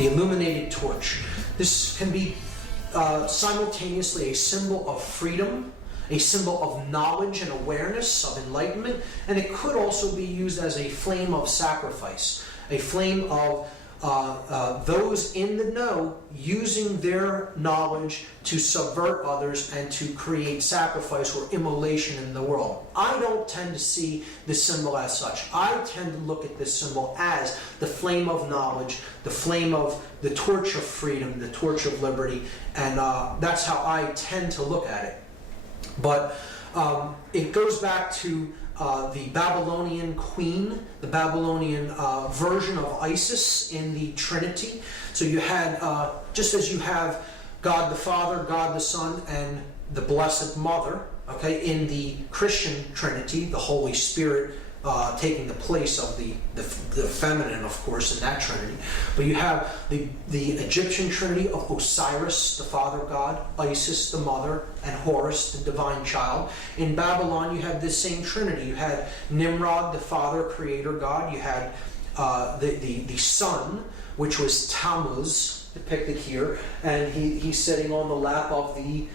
the illuminated torch. This can be simultaneously a symbol of freedom, a symbol of knowledge and awareness, of enlightenment, and it could also be used as a flame of sacrifice, a flame of those in the know using their knowledge to subvert others and to create sacrifice or immolation in the world. I don't tend to see this symbol as such. I tend to look at this symbol as the flame of knowledge, the flame of the torch of freedom, the torch of liberty, and that's how I tend to look at it. But it goes back to the Babylonian queen, the Babylonian version of Isis in the Trinity. So you had, just as you have God the Father, God the Son, and the Blessed Mother, okay, in the Christian Trinity, the Holy Spirit taking the place of the feminine, of course, in that Trinity. But you have the Egyptian Trinity of Osiris, the Father God, Isis, the Mother, and Horus, the Divine Child. In Babylon, you have this same Trinity. You had Nimrod, the Father, Creator God. You had the Son, which was Tammuz, depicted here, and he's sitting on the lap of the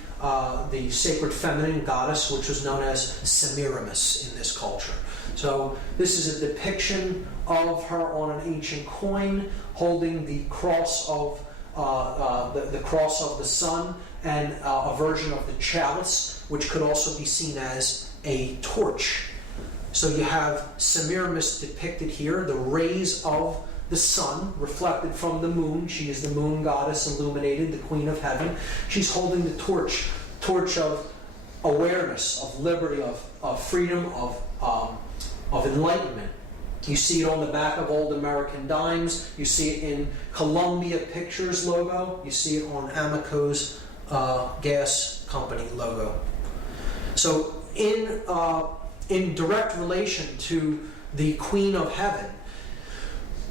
sacred feminine goddess, which was known as Semiramis in this culture. So this is a depiction of her on an ancient coin, holding the cross of the cross of the sun, and a version of the chalice, which could also be seen as a torch. So you have Semiramis depicted here, the rays of the sun reflected from the moon. She is the moon goddess illuminated, the queen of heaven. She's holding the torch of awareness, of liberty, of freedom, of enlightenment. You see it on the back of old American dimes. You see it in Columbia Pictures logo. You see it on Amoco's gas company logo. So in direct relation to the Queen of Heaven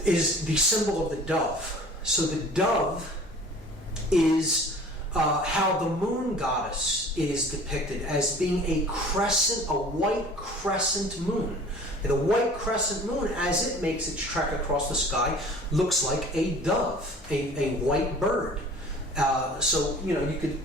is the symbol of the dove. So the dove is how the moon goddess is depicted as being a crescent, a white crescent moon. The white crescent moon, as it makes its trek across the sky, looks like a dove, a white bird. So, you could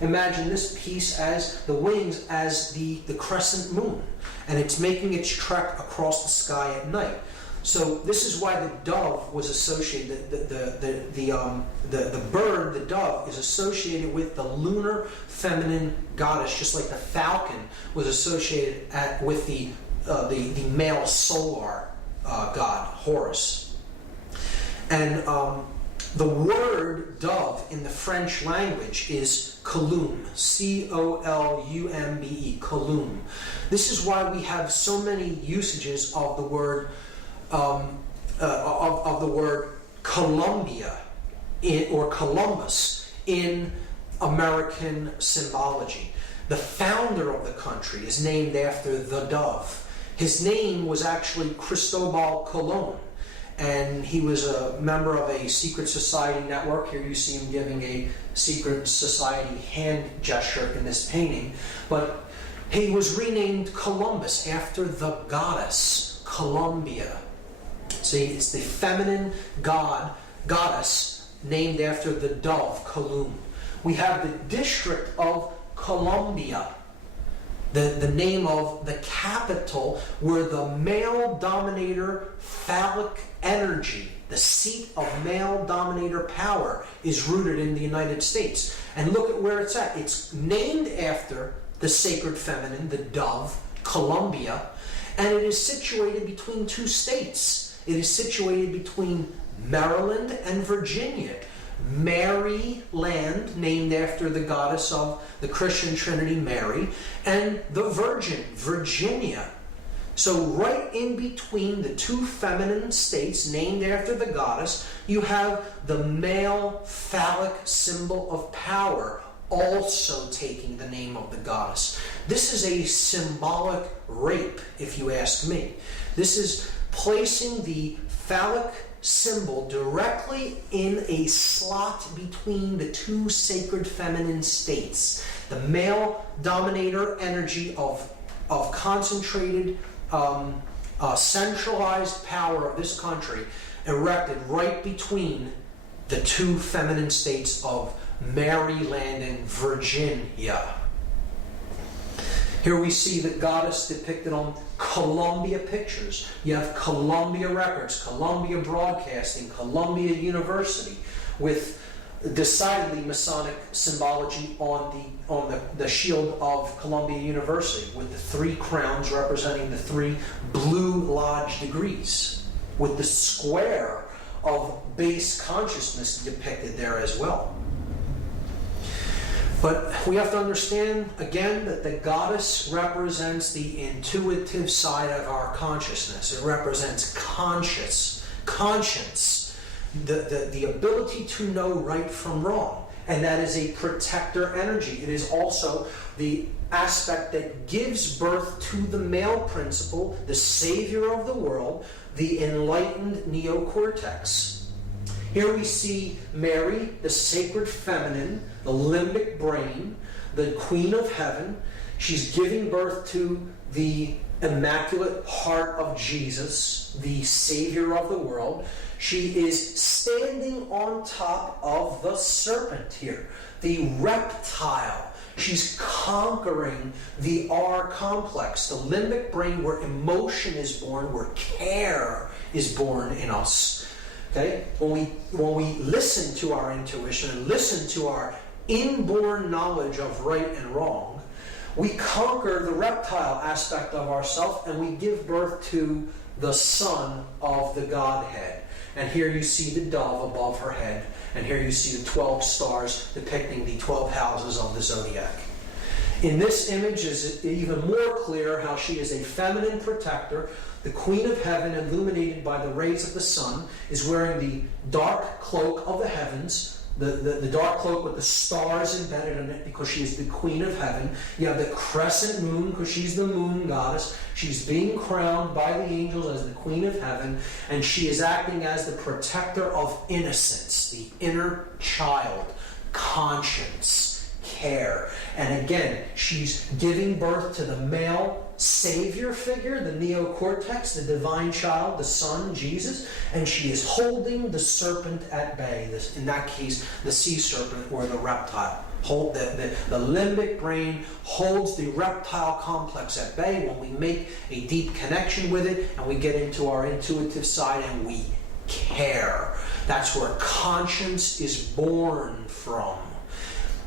imagine this piece as the wings as the crescent moon, and it's making its trek across the sky at night. So this is why the dove was associated. The bird, the dove, is associated with the lunar feminine goddess, just like the falcon was associated with the male solar god, Horus. And the word dove in the French language is columbe, C-O-L-U-M-B-E, columbe. This is why we have so many usages of the word of the word Columbia or Columbus in American symbology. The founder of the country is named after the dove. His name was actually Cristobal Colon, and he was a member of a secret society network. Here you see him giving a secret society hand gesture in this painting. But he was renamed Columbus after the goddess Columbia. See, it's the feminine goddess named after the dove, Columbe. We have the district of Columbia, the name of the capital where the male dominator phallic energy, the seat of male dominator power, is rooted in the United States. And look at where it's at. It's named after the sacred feminine, the dove, Columbia, and it is situated between two states. It is situated between Maryland and Virginia. Maryland, named after the goddess of the Christian Trinity, Mary, and the Virgin, Virginia. So right in between the two feminine states named after the goddess, you have the male phallic symbol of power also taking the name of the goddess. This is a symbolic rape, if you ask me. This is placing the phallic symbol directly in a slot between the two sacred feminine states. The male dominator energy of concentrated, centralized power of this country erected right between the two feminine states of Maryland and Virginia. Here we see the goddess depicted on Columbia pictures. You have Columbia Records, Columbia Broadcasting, Columbia University, with decidedly Masonic symbology on the shield of Columbia University, with the three crowns representing the three Blue Lodge degrees, with the square of base consciousness depicted there as well. But we have to understand, again, that the goddess represents the intuitive side of our consciousness. It represents conscience, the ability to know right from wrong. And that is a protector energy. It is also the aspect that gives birth to the male principle, the savior of the world, the enlightened neocortex. Here we see Mary, the sacred feminine, the limbic brain, the queen of heaven. She's giving birth to the immaculate heart of Jesus, the savior of the world. She is standing on top of the serpent here, the reptile. She's conquering the R complex, the limbic brain, where emotion is born, where care is born in us. Okay? When we listen to our intuition and listen to our inborn knowledge of right and wrong, we conquer the reptile aspect of ourself and we give birth to the son of the Godhead. And here you see the dove above her head, and here you see the 12 stars depicting the 12 houses of the zodiac. In this image is even more clear how she is a feminine protector. The Queen of Heaven, illuminated by the rays of the sun, is wearing the dark cloak of the heavens, the dark cloak with the stars embedded in it, because she is the Queen of Heaven. You have the crescent moon, because she's the moon goddess. She's being crowned by the angels as the Queen of Heaven, and she is acting as the protector of innocence, the inner child, conscience, care. And again, she's giving birth to the male savior figure, the neocortex, the divine child, the son, Jesus, and she is holding the serpent at bay. In that case, the sea serpent or the reptile. The limbic brain holds the reptile complex at bay when we make a deep connection with it and we get into our intuitive side and we care. That's where conscience is born from.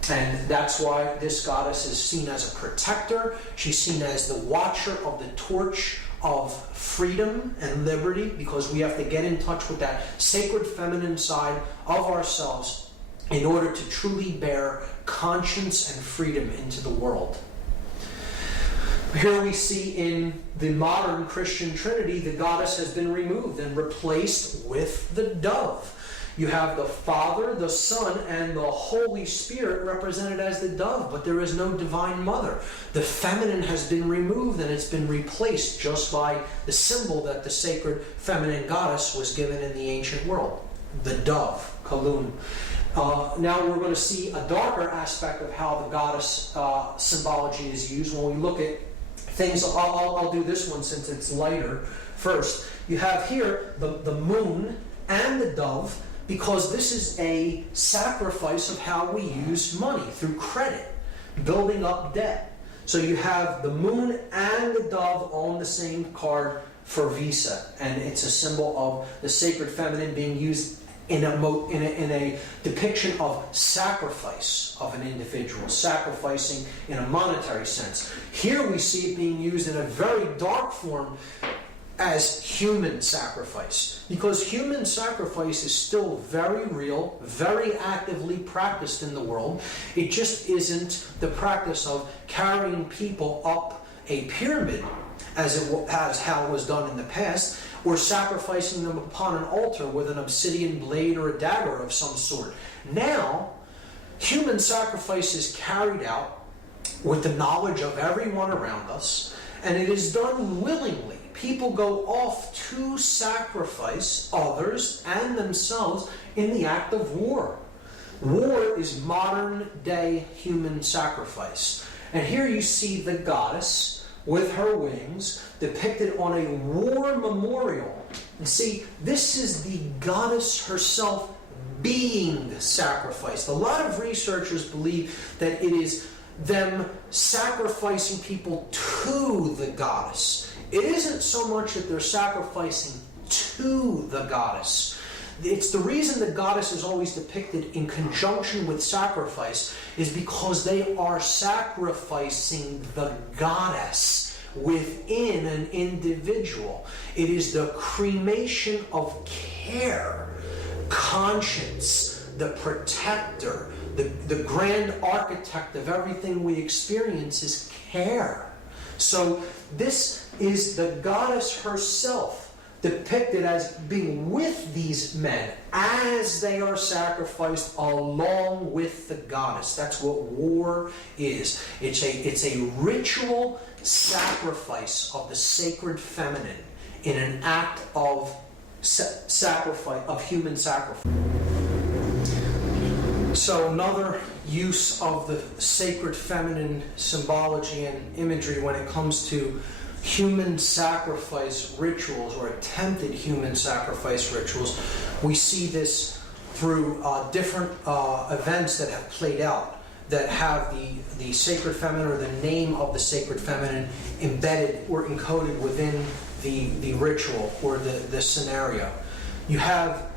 And that's why this goddess is seen as a protector. She's seen as the watcher of the torch of freedom and liberty, because we have to get in touch with that sacred feminine side of ourselves in order to truly bear conscience and freedom into the world. Here we see in the modern Christian Trinity, the goddess has been removed and replaced with the dove. You have the Father, the Son, and the Holy Spirit represented as the dove, but there is no divine mother. The feminine has been removed and it's been replaced just by the symbol that the sacred feminine goddess was given in the ancient world, the dove, Kalun. Now we're going to see a darker aspect of how the goddess symbology is used. When we look at things, I'll do this one since it's lighter first. You have here the moon and the dove, because this is a sacrifice of how we use money, through credit, building up debt. So you have the moon and the dove on the same card for Visa, and it's a symbol of the sacred feminine being used in a depiction of sacrifice of an individual, sacrificing in a monetary sense. Here we see it being used in a very dark form as human sacrifice, because human sacrifice is still very real, very actively practiced in the world. It just isn't the practice of carrying people up a pyramid as how it was done in the past, or sacrificing them upon an altar with an obsidian blade or a dagger of some sort. Now, human sacrifice is carried out with the knowledge of everyone around us, and it is done willingly. People go off to sacrifice others and themselves in the act of war. War is modern day human sacrifice. And here you see the goddess with her wings depicted on a war memorial. And see, this is the goddess herself being sacrificed. A lot of researchers believe that it is them sacrificing people to the goddess. It isn't so much that they're sacrificing to the goddess. It's the reason the goddess is always depicted in conjunction with sacrifice is because they are sacrificing the goddess within an individual. It is the cremation of care, conscience, the protector, the grand architect of everything we experience is care. So this is the goddess herself depicted as being with these men as they are sacrificed along with the goddess. That's what war is. It's a ritual sacrifice of the sacred feminine in an act of sacrifice, of human sacrifice. So another use of the sacred feminine symbology and imagery when it comes to human sacrifice rituals or attempted human sacrifice rituals, we see this through different events that have played out that have the sacred feminine or the name of the sacred feminine embedded or encoded within the ritual or the scenario. You have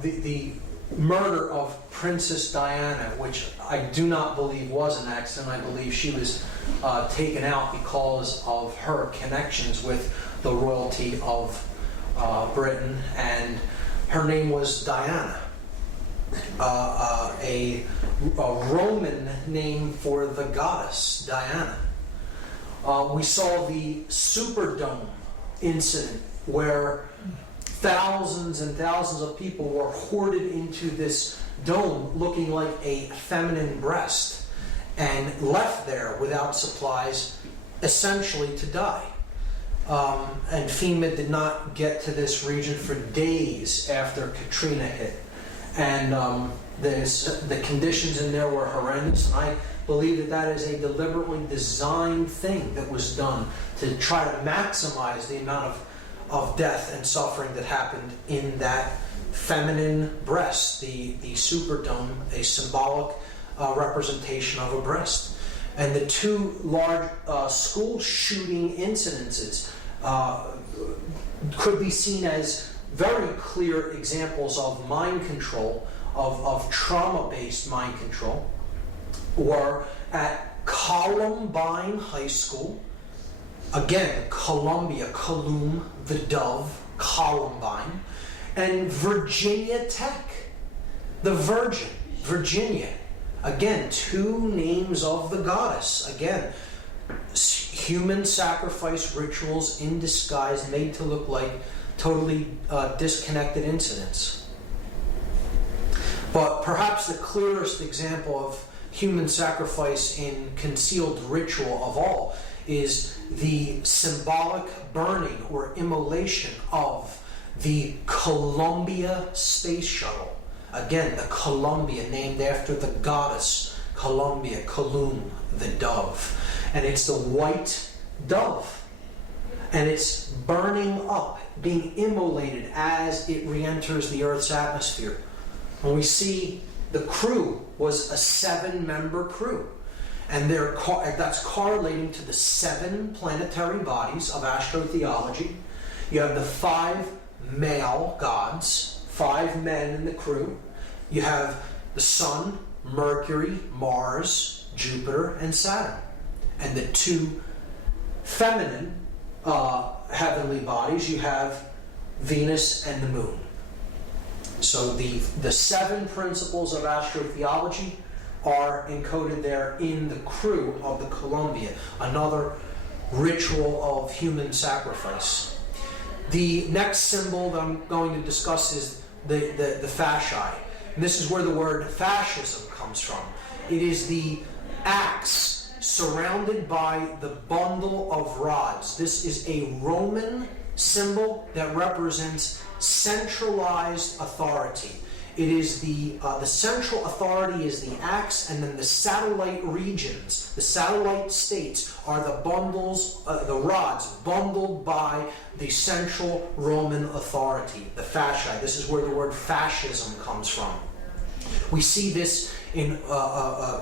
the murder of Princess Diana, which I do not believe was an accident. I believe she was taken out because of her connections with the royalty of Britain, and her name was Diana, a Roman name for the goddess Diana. We saw the Superdome incident where thousands and thousands of people were hoarded into this dome looking like a feminine breast and left there without supplies, essentially to die. And FEMA did not get to this region for days after Katrina hit. And the conditions in there were horrendous. And I believe that is a deliberately designed thing that was done to try to maximize the amount of death and suffering that happened in that feminine breast, the Superdome, a symbolic representation of a breast. And the two large school shooting incidences could be seen as very clear examples of mind control, of trauma-based mind control, or at Columbine High School. Again, Columbia, Column, the dove, Columbine, and Virginia Tech, the Virgin, Virginia. Again, two names of the goddess. Again, human sacrifice rituals in disguise made to look like totally disconnected incidents. But perhaps the clearest example of human sacrifice in concealed ritual of all is the symbolic burning or immolation of the Columbia space shuttle. Again, the Columbia, named after the goddess Columbia, Column, the dove. And it's the white dove. And it's burning up, being immolated as it re-enters the Earth's atmosphere. And we see the crew was a 7-member crew. And that's correlating to the 7 planetary bodies of astrotheology. You have the 5 male gods, 5 men in the crew. You have the Sun, Mercury, Mars, Jupiter, and Saturn. And the 2 feminine heavenly bodies, you have Venus and the Moon. So the 7 principles of astrotheology are encoded there in the crew of the Columbia, another ritual of human sacrifice. The next symbol that I'm going to discuss is the fasci. And this is where the word fascism comes from. It is the axe surrounded by the bundle of rods. This is a Roman symbol that represents centralized authority. It is the central authority is the axe, and then the satellite regions, the satellite states, are the bundles, the rods bundled by the central Roman authority, the fasci. This is where the word fascism comes from. We see this in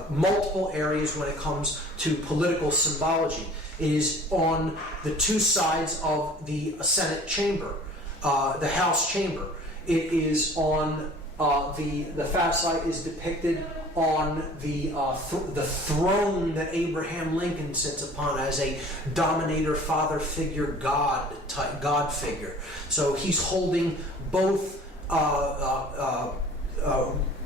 multiple areas when it comes to political symbology. It is on the two sides of the Senate chamber, the House chamber. It is on the fasci is depicted on the throne that Abraham Lincoln sits upon as a dominator, father figure, God figure. So he's holding both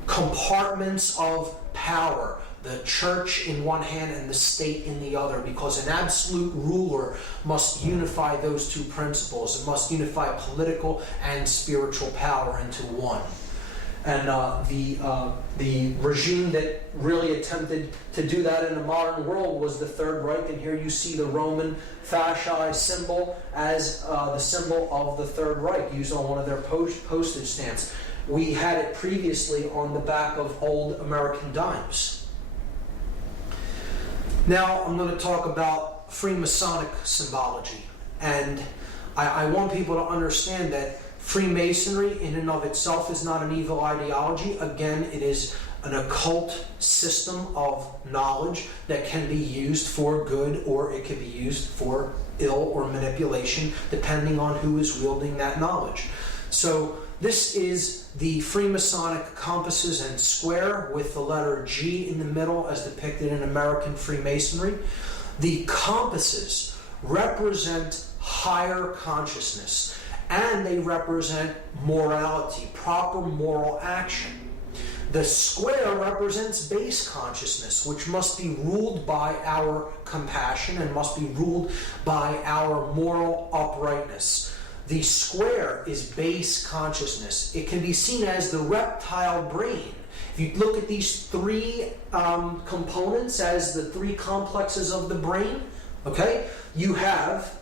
compartments of power, the church in one hand and the state in the other, because an absolute ruler must unify those two principles. It must unify political and spiritual power into one. And the regime that really attempted to do that in the modern world was the Third Reich. And here you see the Roman fasci symbol as the symbol of the Third Reich, used on one of their postage stamps. We had it previously on the back of old American dimes. Now I'm going to talk about Freemasonic symbology. And I want people to understand that Freemasonry in and of itself is not an evil ideology. Again, it is an occult system of knowledge that can be used for good, or it can be used for ill or manipulation, depending on who is wielding that knowledge. So this is the Freemasonic compasses and square with the letter G in the middle as depicted in American Freemasonry. The compasses represent higher consciousness, and they represent morality, proper moral action. The square represents base consciousness, which must be ruled by our compassion and must be ruled by our moral uprightness. The square is base consciousness. It can be seen as the reptile brain. If you look at these three components as the three complexes of the brain, okay, you have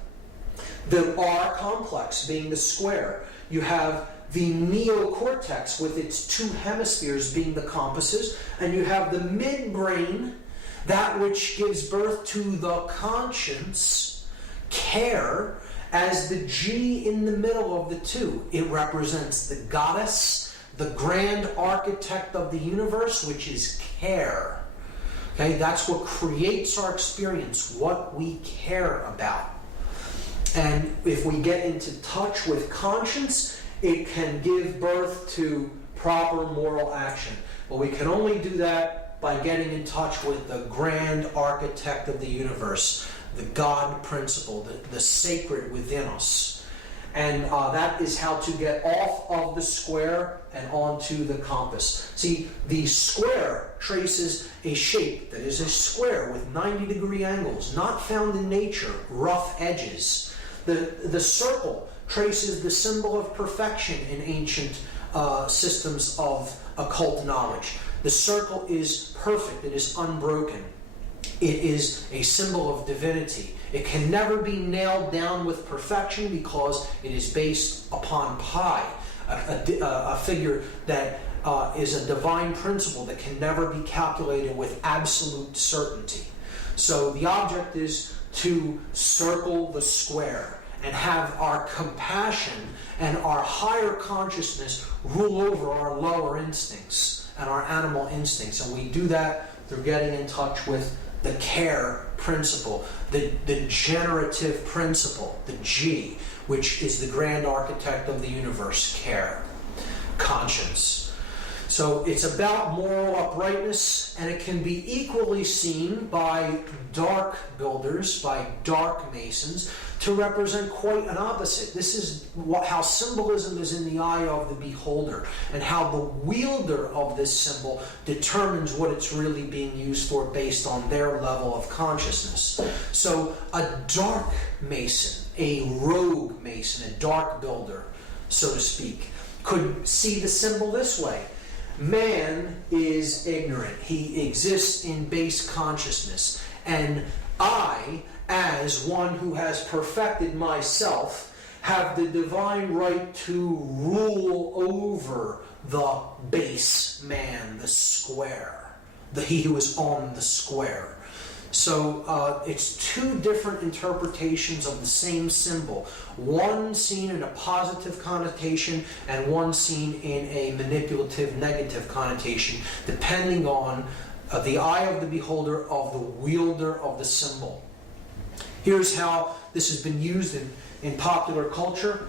the R complex being the square. You have the neo-cortex with its two hemispheres being the compasses, and you have the midbrain, that which gives birth to the conscience, care, as the G in the middle of the two. It represents the goddess, the grand architect of the universe, which is care. Okay, that's what creates our experience, what we care about. And if we get into touch with conscience, it can give birth to proper moral action. But we can only do that by getting in touch with the grand architect of the universe, the God principle, the sacred within us. And that is how to get off of the square and onto the compass. See, the square traces a shape that is a square with 90-degree angles, not found in nature, rough edges. The circle traces the symbol of perfection in ancient systems of occult knowledge. The circle is perfect, it is unbroken. It is a symbol of divinity. It can never be nailed down with perfection because it is based upon pi, a figure that is a divine principle that can never be calculated with absolute certainty. So the object is to circle the square and have our compassion and our higher consciousness rule over our lower instincts and our animal instincts. And we do that through getting in touch with the care principle, the generative principle, the G, which is the grand architect of the universe, care, conscience. So it's about moral uprightness, and it can be equally seen by dark builders, by dark masons, to represent quite an opposite. This is how symbolism is in the eye of the beholder, and how the wielder of this symbol determines what it's really being used for based on their level of consciousness. So a dark mason, a rogue mason, a dark builder, so to speak, could see the symbol this way. Man is ignorant. He exists in base consciousness. And I, as one who has perfected myself, have the divine right to rule over the base man, the square, he who is on the square. So it's two different interpretations of the same symbol, one seen in a positive connotation and one seen in a manipulative negative connotation, depending on the eye of the beholder, of the wielder of the symbol. Here's how this has been used in popular culture.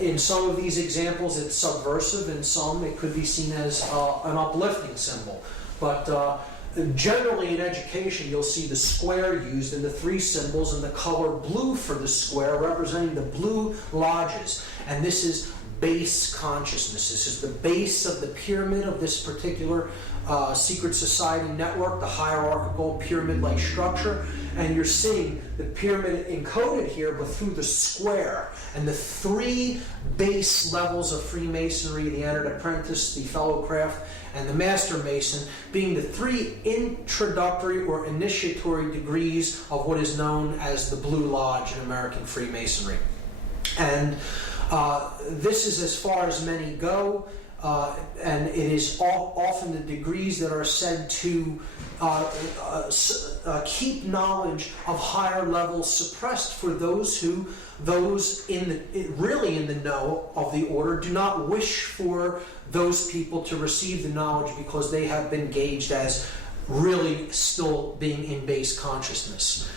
In some of these examples it's subversive, in some it could be seen as an uplifting symbol. But generally in education you'll see the square used and the three symbols and the color blue for the square representing the blue lodges. And this is base consciousness. This is the base of the pyramid of this particular secret society network, the hierarchical pyramid-like structure. And you're seeing the pyramid encoded here, but through the square. And the three base levels of Freemasonry, the entered apprentice, the fellow craft, and the master mason, being the three introductory or initiatory degrees of what is known as the Blue Lodge in American Freemasonry. And this is as far as many go, and it is often the degrees that are said to keep knowledge of higher levels suppressed for those really in the know of the order do not wish for those people to receive the knowledge because they have been gauged as really still being in base consciousness.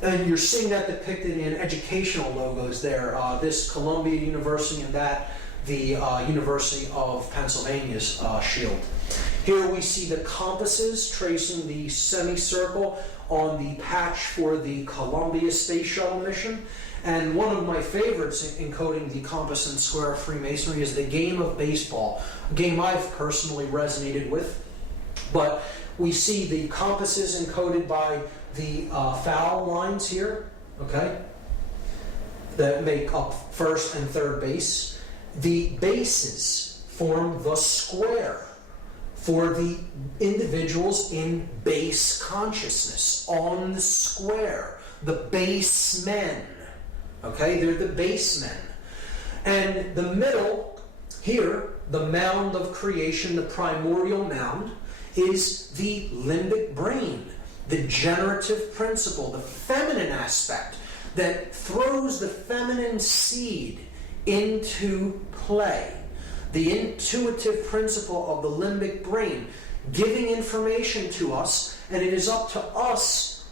And you're seeing that depicted in educational logos there. This Columbia University and that the University of Pennsylvania's shield. Here we see the compasses tracing the semicircle on the patch for the Columbia Space Shuttle mission. And one of my favorites encoding the compass and square of Freemasonry is the game of baseball, a game I've personally resonated with. But we see the compasses encoded by the foul lines here, okay, that make up first and third base. The bases form the square for the individuals in base consciousness, on the square, the base men. Okay, they're the base men. And the middle, here, the mound of creation, the primordial mound, is the limbic brain, the generative principle, the feminine aspect that throws the feminine seed into play. The intuitive principle of the limbic brain, giving information to us, and it is up to us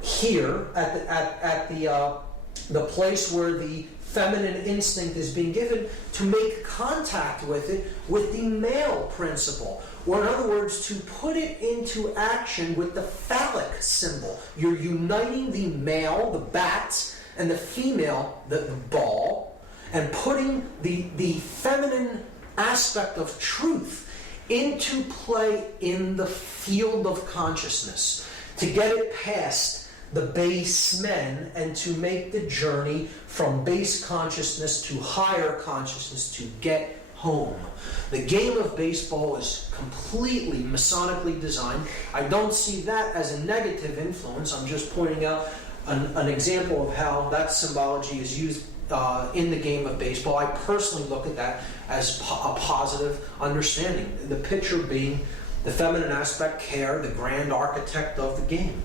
here at the place where the feminine instinct is being given to make contact with it with the male principle. Or in other words, to put it into action with the phallic symbol. You're uniting the male, the bat, and the female, the ball, and putting the feminine aspect of truth into play in the field of consciousness to get it past the base men and to make the journey from base consciousness to higher consciousness to get home. The game of baseball is completely Masonically designed. I don't see that as a negative influence. I'm just pointing out an example of how that symbology is used in the game of baseball. I personally look at that as a positive understanding. The pitcher being the feminine aspect, care, the grand architect of the game.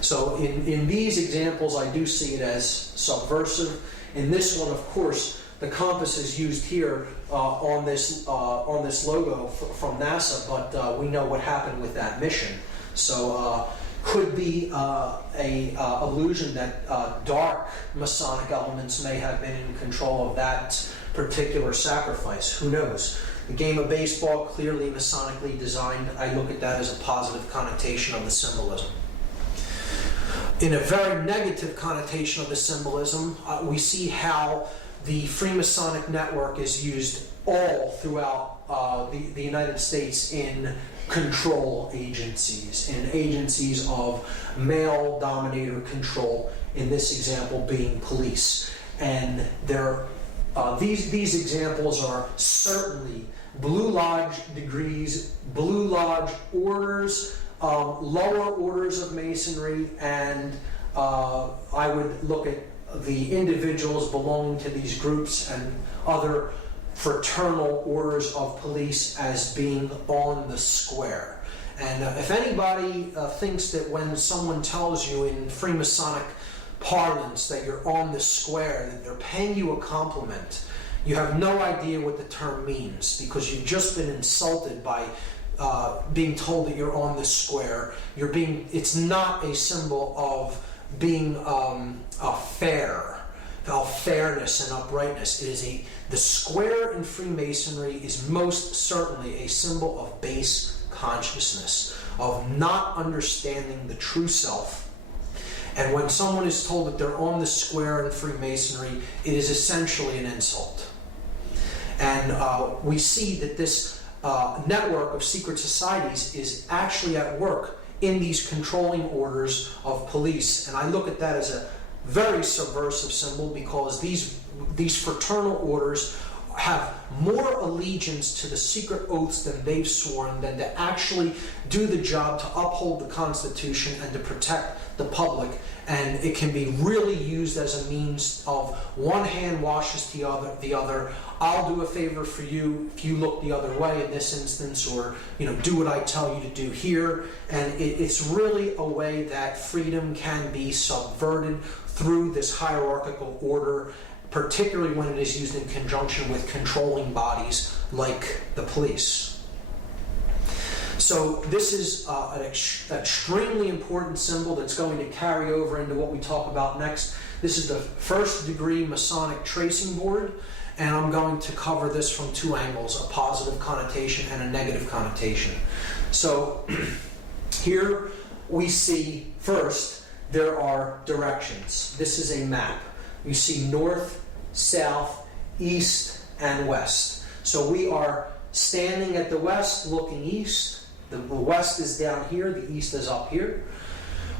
So in these examples, I do see it as subversive. In this one, of course, the compass is used here on this logo from NASA, but we know what happened with that mission. So could be a illusion that dark Masonic elements may have been in control of that particular sacrifice. Who knows? The game of baseball, clearly Masonically designed. I look at that as a positive connotation of the symbolism. In a very negative connotation of the symbolism, we see how the Freemasonic network is used all throughout the United States in control agencies, in agencies of male dominator control, in this example being police. And these examples are certainly Blue Lodge degrees, Blue Lodge orders, lower orders of Masonry, and I would look at the individuals belonging to these groups and other fraternal orders of police as being on the square. And if anybody thinks that when someone tells you in Freemasonic parlance that you're on the square, that they're paying you a compliment, you have no idea what the term means, because you've just been insulted by being told that you're on the square. It's not a symbol of being fairness and uprightness. It is the square in Freemasonry is most certainly a symbol of base consciousness, of not understanding the true self. And when someone is told that they're on the square in Freemasonry, it is essentially an insult. And we see that this network of secret societies is actually at work in these controlling orders of police. And I look at that as a very subversive symbol, because these fraternal orders have more allegiance to the secret oaths than they've sworn than to actually do the job to uphold the Constitution and to protect the public. And it can be really used as a means of one hand washes the other. I'll do a favor for you if you look the other way in this instance, or do what I tell you to do here. And it's really a way that freedom can be subverted through this hierarchical order, particularly when it is used in conjunction with controlling bodies like the police. So this is an extremely important symbol that's going to carry over into what we talk about next. This is the first degree Masonic tracing board, and I'm going to cover this from two angles, a positive connotation and a negative connotation. So here we see, first, there are directions. This is a map. You see north, south, east, and west. So we are standing at the west, looking east. The west is down here, the east is up here.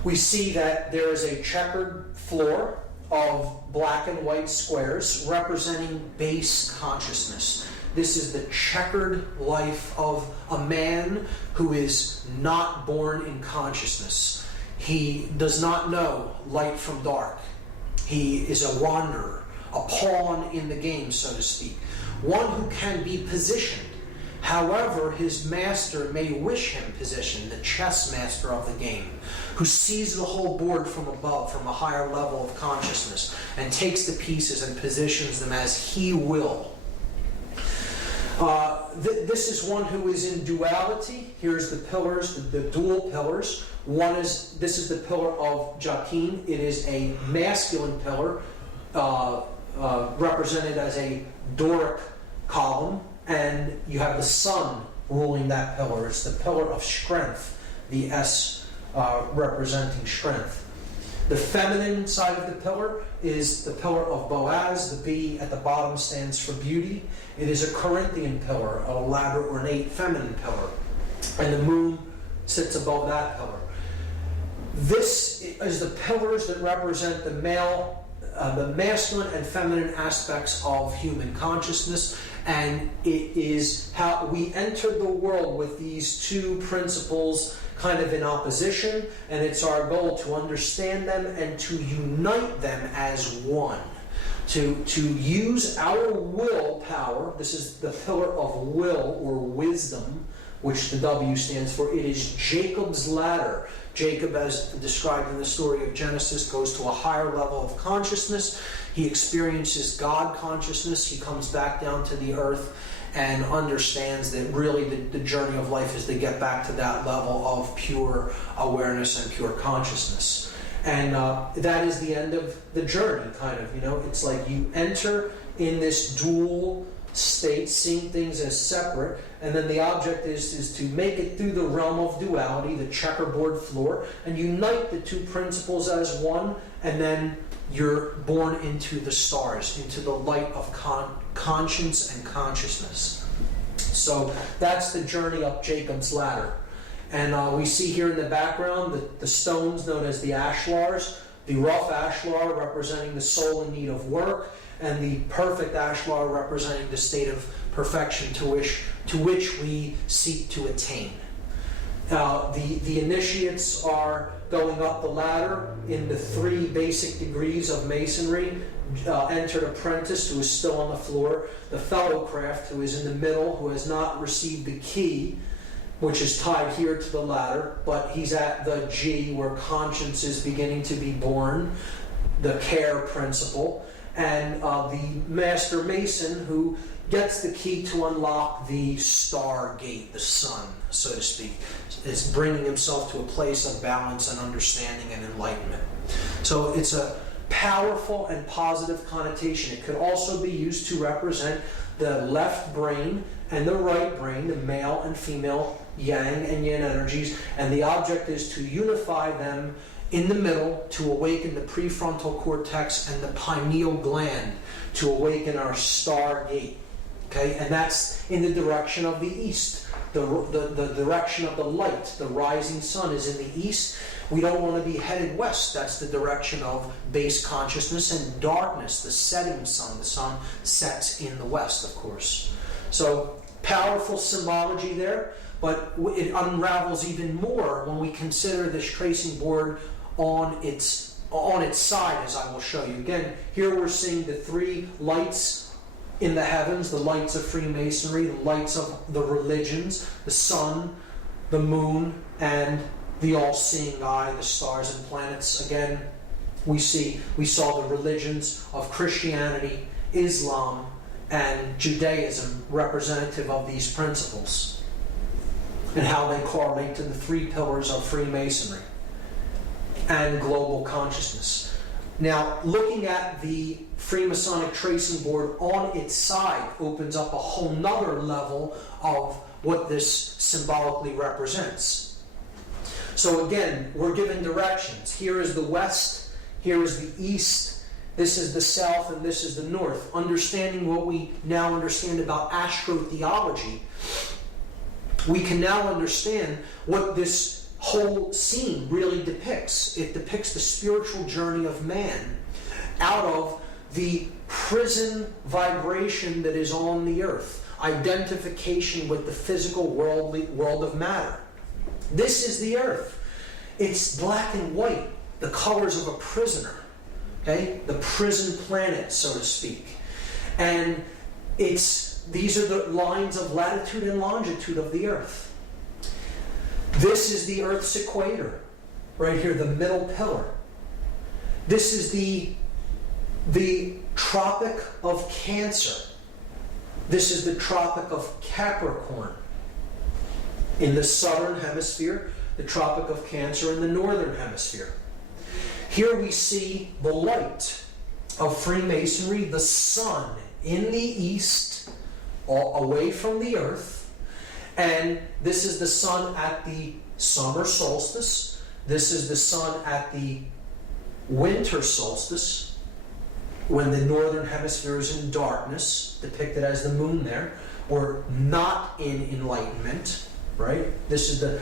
We see that there is a checkered floor of black and white squares representing base consciousness. This is the checkered life of a man who is not born in consciousness. He does not know light from dark. He is a wanderer, a pawn in the game, so to speak. One who can be positioned. However, his master may wish him positioned, the chess master of the game, who sees the whole board from above, from a higher level of consciousness, and takes the pieces and positions them as he will. This is one who is in duality. Here's the pillars, the dual pillars. This is the pillar of Jachin. It is a masculine pillar, represented as a Doric column. And you have the sun ruling that pillar. It's the pillar of strength, the S representing strength. The feminine side of the pillar is the pillar of Boaz. The B at the bottom stands for beauty. It is a Corinthian pillar, an elaborate, ornate, feminine pillar. And the moon sits above that pillar. This is the pillars that represent the masculine and feminine aspects of human consciousness. And it is how we enter the world with these two principles kind of in opposition, and it's our goal to understand them and to unite them as one. To use our will power. This is the pillar of will or wisdom, which the W stands for. It is Jacob's ladder. Jacob, as described in the story of Genesis, goes to a higher level of consciousness. He experiences God consciousness. He comes back down to the earth and understands that really the journey of life is to get back to that level of pure awareness and pure consciousness. And that is the end of the journey, kind of. It's like you enter in this dual state, seeing things as separate, and then the object is to make it through the realm of duality, the checkerboard floor, and unite the two principles as one, and then you're born into the stars, into the light of conscience and consciousness. So that's the journey up Jacob's ladder. And we see here in the background the stones known as the ashlars, the rough ashlar representing the soul in need of work, and the perfect ashlar representing the state of perfection to which we seek to attain. The initiates are going up the ladder in the 3 basic degrees of masonry. Entered apprentice, who is still on the floor. The fellowcraft, who is in the middle, who has not received the key, which is tied here to the ladder, but he's at the G, where conscience is beginning to be born, the care principle. And the master mason, who gets the key to unlock the star gate, the sun, so to speak, is bringing himself to a place of balance and understanding and enlightenment. So it's a powerful and positive connotation. It could also be used to represent the left brain and the right brain, the male and female yang and yin energies, and the object is to unify them in the middle to awaken the prefrontal cortex and the pineal gland, to awaken our star gate. Okay, and that's in the direction of the east. The direction of the light, the rising sun, is in the east. We don't want to be headed west. That's the direction of base consciousness, and darkness, the setting sun. The sun sets in the west, of course. So powerful symbology there, but it unravels even more when we consider this tracing board on its side, as I will show you. Again, here we're seeing the 3 lights in the heavens, the lights of Freemasonry, the lights of the religions, the sun, the moon, and the all-seeing eye, the stars and planets. Again, we saw the religions of Christianity, Islam, and Judaism representative of these principles, and how they correlate to the 3 pillars of Freemasonry and global consciousness. Now, looking at the Freemasonic tracing board on its side opens up a whole nother level of what this symbolically represents. So again, we're given directions. Here is the west, here is the east, this is the south, and this is the north. Understanding what we now understand about astrotheology, we can now understand what this whole scene really depicts. It depicts the spiritual journey of man out of the prison vibration that is on the earth, identification with the physical world of matter. This is the earth. It's black and white, the colors of a prisoner, okay? The prison planet, so to speak. And these are the lines of latitude and longitude of the earth. This is the Earth's equator, right here, the middle pillar. This is the Tropic of Cancer. This is the Tropic of Capricorn in the southern hemisphere, the Tropic of Cancer in the northern hemisphere. Here we see the light of Freemasonry, the sun in the east, away from the earth. And this is the sun at the summer solstice. This is the sun at the winter solstice, when the northern hemisphere is in darkness, depicted as the moon there, or not in enlightenment, right? This is the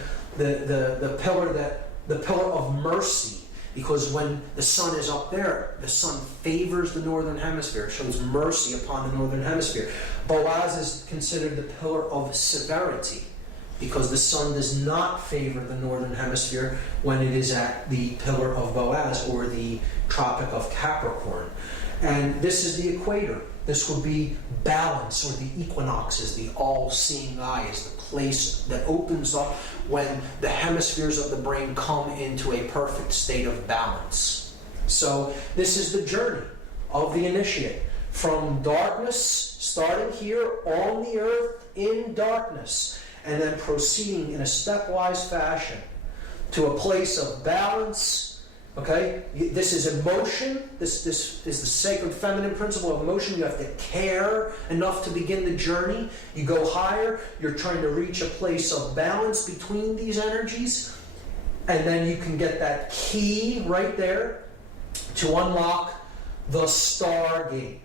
pillar of mercy, because when the sun is up there, the sun favors the northern hemisphere, shows mercy upon the northern hemisphere. Boaz is considered the pillar of severity, because the sun does not favor the northern hemisphere when it is at the pillar of Boaz, or the Tropic of Capricorn. And this is the equator. This would be balance, or the equinoxes, the all-seeing eye, is the place that opens up when the hemispheres of the brain come into a perfect state of balance. So this is the journey of the initiate, from darkness, starting here on the earth in darkness, and then proceeding in a stepwise fashion to a place of balance. Okay, this is emotion. This is the sacred feminine principle of emotion. You have to care enough to begin the journey. You go higher. You're trying to reach a place of balance between these energies. And then you can get that key right there to unlock the stargate.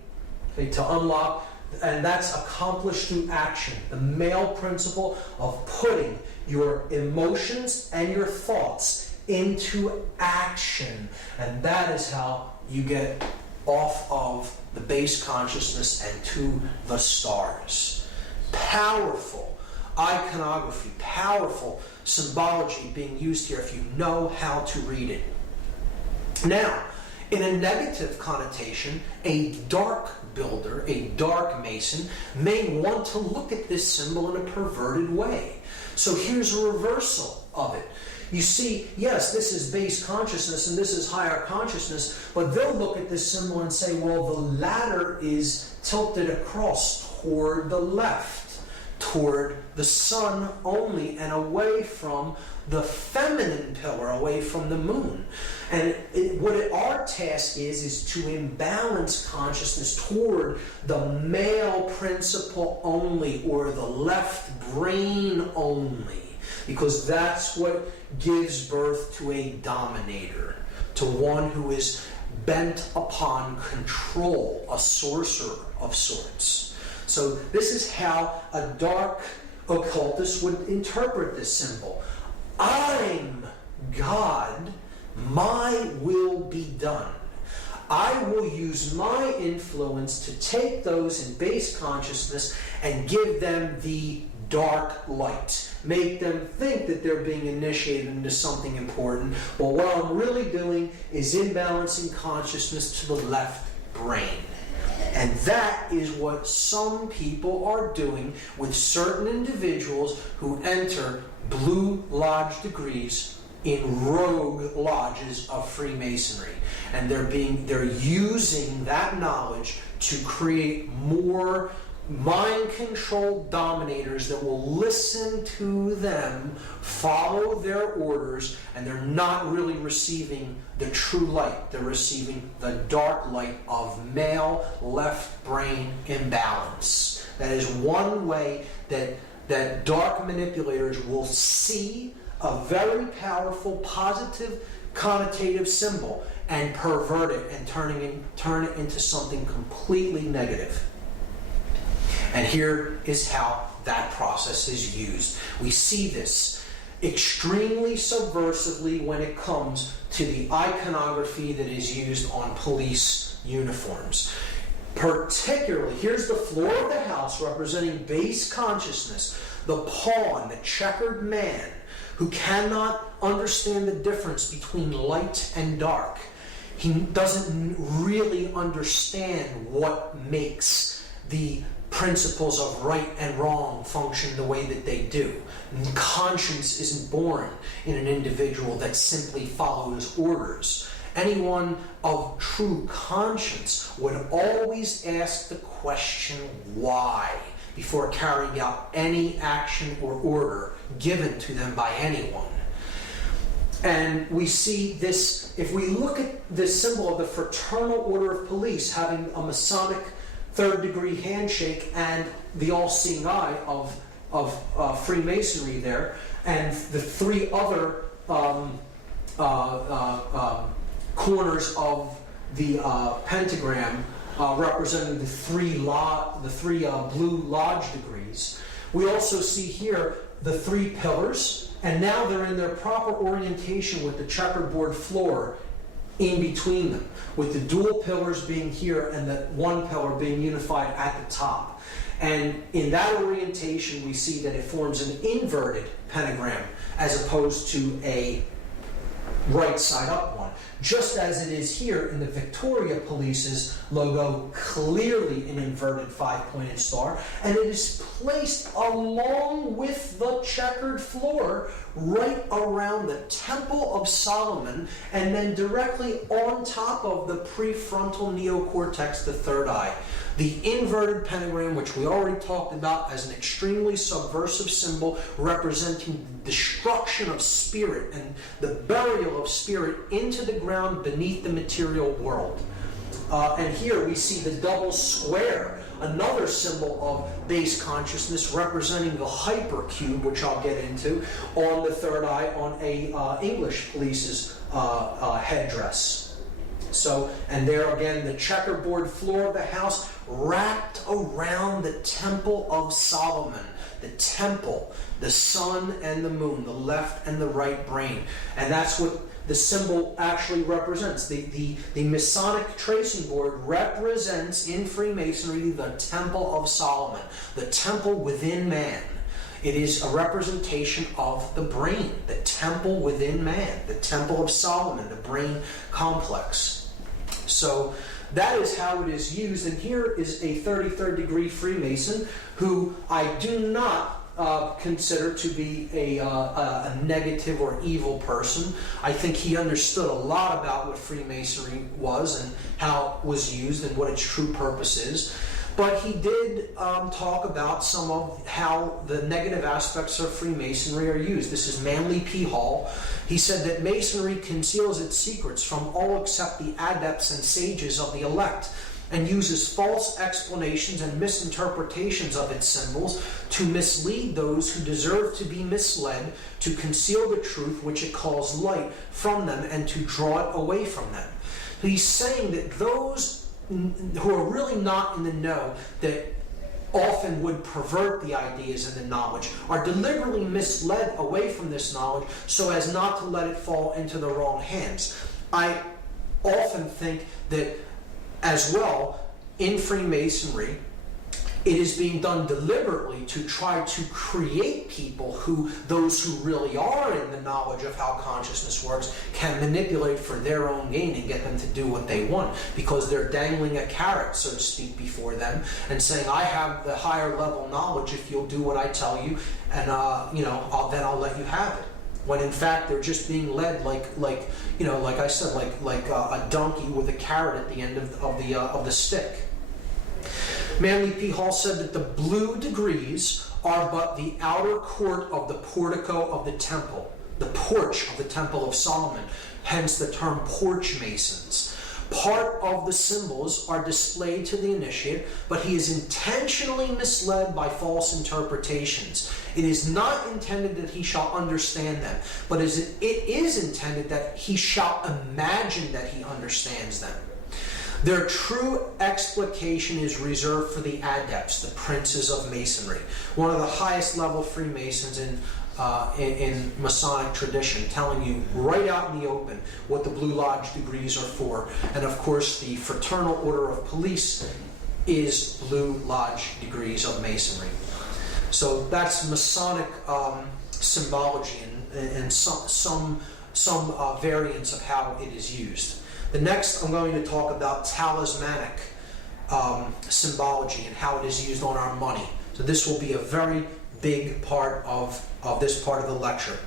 Okay, to unlock, and that's accomplished through action. The male principle of putting your emotions and your thoughts into action, and that is how you get off of the base consciousness and to the stars. Powerful iconography, powerful symbology being used here if you know how to read it. Now, in a negative connotation, a dark builder, a dark mason, may want to look at this symbol in a perverted way. So here's a reversal of it. You see, yes, this is base consciousness and this is higher consciousness, but they'll look at this symbol and say, well, the latter is tilted across toward the left, toward the sun only, and away from the feminine pillar, away from the moon. And our task is to imbalance consciousness toward the male principle only, or the left brain only, because that's what gives birth to a dominator, to one who is bent upon control, a sorcerer of sorts. So this is how a dark occultist would interpret this symbol. I'm God, my will be done. I will use my influence to take those in base consciousness and give them the dark light. Make them think that they're being initiated into something important, but what I'm really doing is imbalancing consciousness to the left brain. And that is what some people are doing with certain individuals who enter Blue Lodge degrees in rogue lodges of Freemasonry. And they're using that knowledge to create more mind-controlled dominators that will listen to them, follow their orders, and they're not really receiving the true light. They're receiving the dark light of male left brain imbalance. That is one way that dark manipulators will see a very powerful, positive, connotative symbol and pervert it and turn it into something completely negative. And here is how that process is used. We see this extremely subversively when it comes to the iconography that is used on police uniforms. Particularly, here's the floor of the house representing base consciousness, the pawn, the checkered man, who cannot understand the difference between light and dark. He doesn't really understand what makes the principles of right and wrong function the way that they do. Conscience isn't born in an individual that simply follows orders. Anyone of true conscience would always ask the question, why, before carrying out any action or order given to them by anyone. And we see this, if we look at the symbol of the Fraternal Order of Police having a Masonic third-degree handshake and the all-seeing eye of Freemasonry there, and the three other corners of the pentagram representing the three blue lodge degrees. We also see here the three pillars, and now they're in their proper orientation with the checkerboard floor in between them, with the dual pillars being here and the one pillar being unified at the top. And in that orientation, we see that it forms an inverted pentagram as opposed to a right side up one, just as it is here in the Victoria Police's logo, clearly an inverted 5-pointed star, and it is placed along with the checkered floor right around the Temple of Solomon, and then directly on top of the prefrontal neocortex, the third eye. The inverted pentagram, which we already talked about as an extremely subversive symbol representing the destruction of spirit and the burial of spirit into the ground beneath the material world. And here we see the double square, another symbol of base consciousness representing the hypercube, which I'll get into, on the third eye on a English police's headdress. So, and there again, the checkerboard floor of the house wrapped around the Temple of Solomon. The temple, the sun and the moon, the left and the right brain. And that's what the symbol actually represents. The Masonic tracing board represents in Freemasonry the Temple of Solomon, the temple within man. It is a representation of the brain, the temple within man, the temple of Solomon, the brain complex. So that is how it is used. And here is a 33rd degree Freemason who I do not consider to be a negative or evil person. I think he understood a lot about what Freemasonry was and how it was used and what its true purpose is. But he did talk about some of how the negative aspects of Freemasonry are used. This is Manly P. Hall. He said that Masonry conceals its secrets from all except the adepts and sages of the elect, and uses false explanations and misinterpretations of its symbols to mislead those who deserve to be misled, to conceal the truth which it calls light from them, and to draw it away from them. He's saying that those who are really not in the know, that often would pervert the ideas and the knowledge, are deliberately misled away from this knowledge so as not to let it fall into the wrong hands. I often think that as well, in Freemasonry, it is being done deliberately to try to create people who, those who really are in the knowledge of how consciousness works, can manipulate for their own gain and get them to do what they want, because they're dangling a carrot, so to speak, before them and saying, I have the higher level knowledge if you'll do what I tell you, and then I'll let you have it. When in fact they're just being led like I said, like a donkey with a carrot at the end of the stick. Manly P. Hall said that the blue degrees are but the outer court of the portico of the temple, the porch of the Temple of Solomon, hence the term porch masons. Part of the symbols are displayed to the initiate, but he is intentionally misled by false interpretations. It is not intended that he shall understand them, but it is intended that he shall imagine that he understands them. Their true explication is reserved for the adepts, the princes of Masonry, one of the highest level Freemasons in Masonic tradition, telling you right out in the open what the Blue Lodge degrees are for. And of course, the Fraternal Order of Police is Blue Lodge degrees of Masonry. So that's Masonic symbology and some variants of how it is used. The next, I'm going to talk about talismanic symbology and how it is used on our money. So this will be a very big part of this part of the lecture.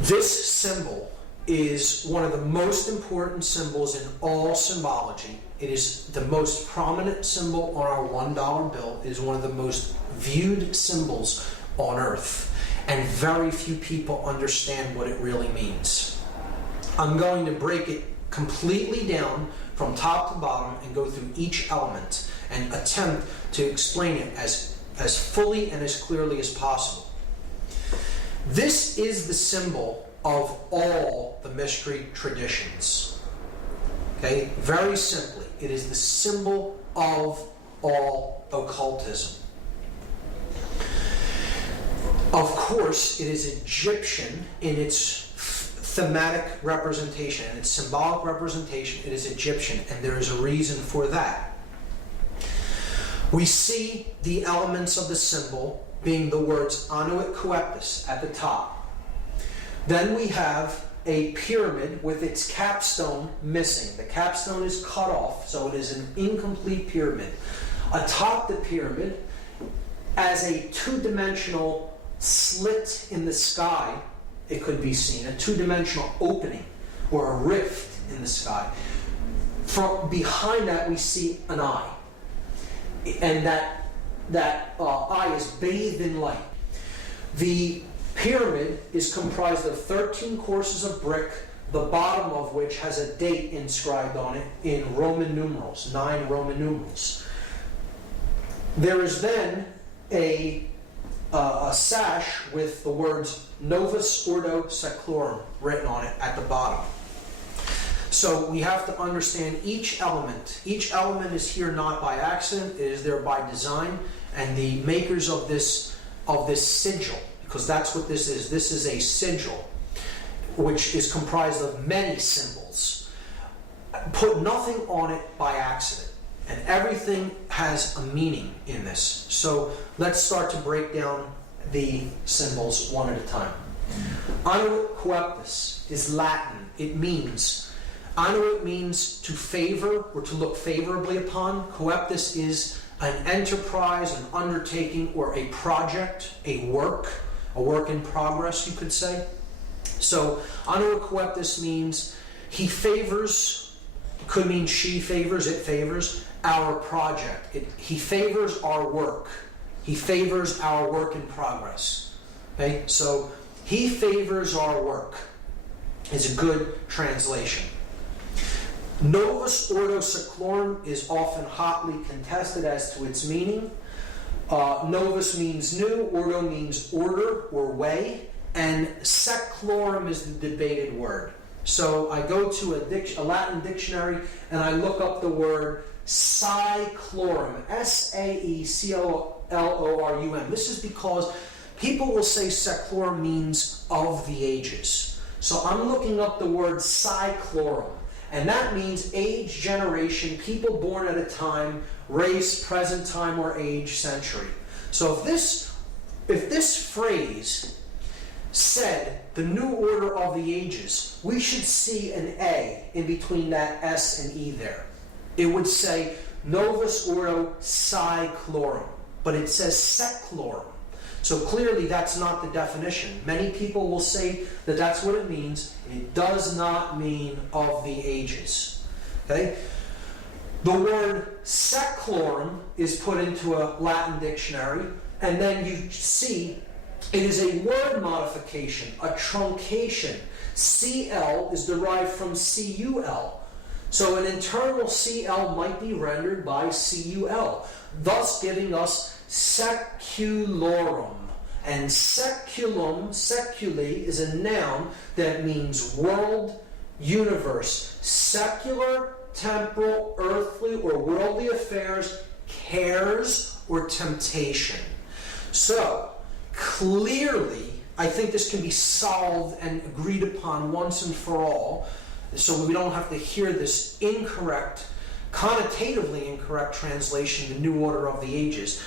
This symbol is one of the most important symbols in all symbology. It is the most prominent symbol on our $1 bill. It is one of the most viewed symbols on earth, and very few people understand what it really means. I'm going to break it completely down from top to bottom and go through each element and attempt to explain it as fully and as clearly as possible. This is the symbol of all the mystery traditions. Okay, very simply, it is the symbol of all occultism. Of course, it is Egyptian in its thematic representation and its symbolic representation. It is Egyptian, and there is a reason for that. We see the elements of the symbol being the words Anuit Coeptus at the top. Then we have a pyramid with its capstone missing. The capstone is cut off, so it is an incomplete pyramid. Atop the pyramid, as a two-dimensional slit in the sky, it could be seen, a two-dimensional opening or a rift in the sky. From behind that, we see an eye. And that eye is bathed in light. The pyramid is comprised of 13 courses of brick, the bottom of which has a date inscribed on it in Roman numerals, 9 Roman numerals. There is then a sash with the words Novus Ordo Seclorum written on it at the bottom. So we have to understand each element. Each element is here not by accident, it is there by design, and the makers of this sigil, because that's what this is. This is a sigil, which is comprised of many symbols. Put nothing on it by accident. And everything has a meaning in this. So let's start to break down the symbols one at a time. Annuit coeptus is Latin. It means, annuit means to favor or to look favorably upon. Coeptus is an enterprise, an undertaking, or a project, a work in progress, you could say. So annuit coeptus means he favors, could mean she favors, it favors, our project. He favors our work. He favors our work in progress. Okay, so he favors our work is a good translation. Novus Ordo Seclorum is often hotly contested as to its meaning. Novus means new, Ordo means order or way, and seclorum is the debated word. So I go to a Latin dictionary and I look up the word saeclorum, S-A-E-C-O-L-O-R-U-M. This is because people will say seclorum means of the ages. So I'm looking up the word saeclorum, and that means age, generation, people born at a time, race, present time, or age, century. So if this phrase said the new order of the ages, we should see an A in between that S and E there. It would say Novus Ordo Saeclorum, but it says seclorum. So clearly that's not the definition. Many people will say that that's what it means. It does not mean of the ages. Okay? The word seclorum is put into a Latin dictionary, and then you see it is a word modification, a truncation. CL is derived from CUL. So an internal CL might be rendered by CUL, thus giving us seculorum. And seculum, seculi, is a noun that means world, universe. Secular, temporal, earthly, or worldly affairs, cares, or temptation. So, clearly, I think this can be solved and agreed upon once and for all, so we don't have to hear this incorrect, connotatively incorrect translation, the new order of the ages.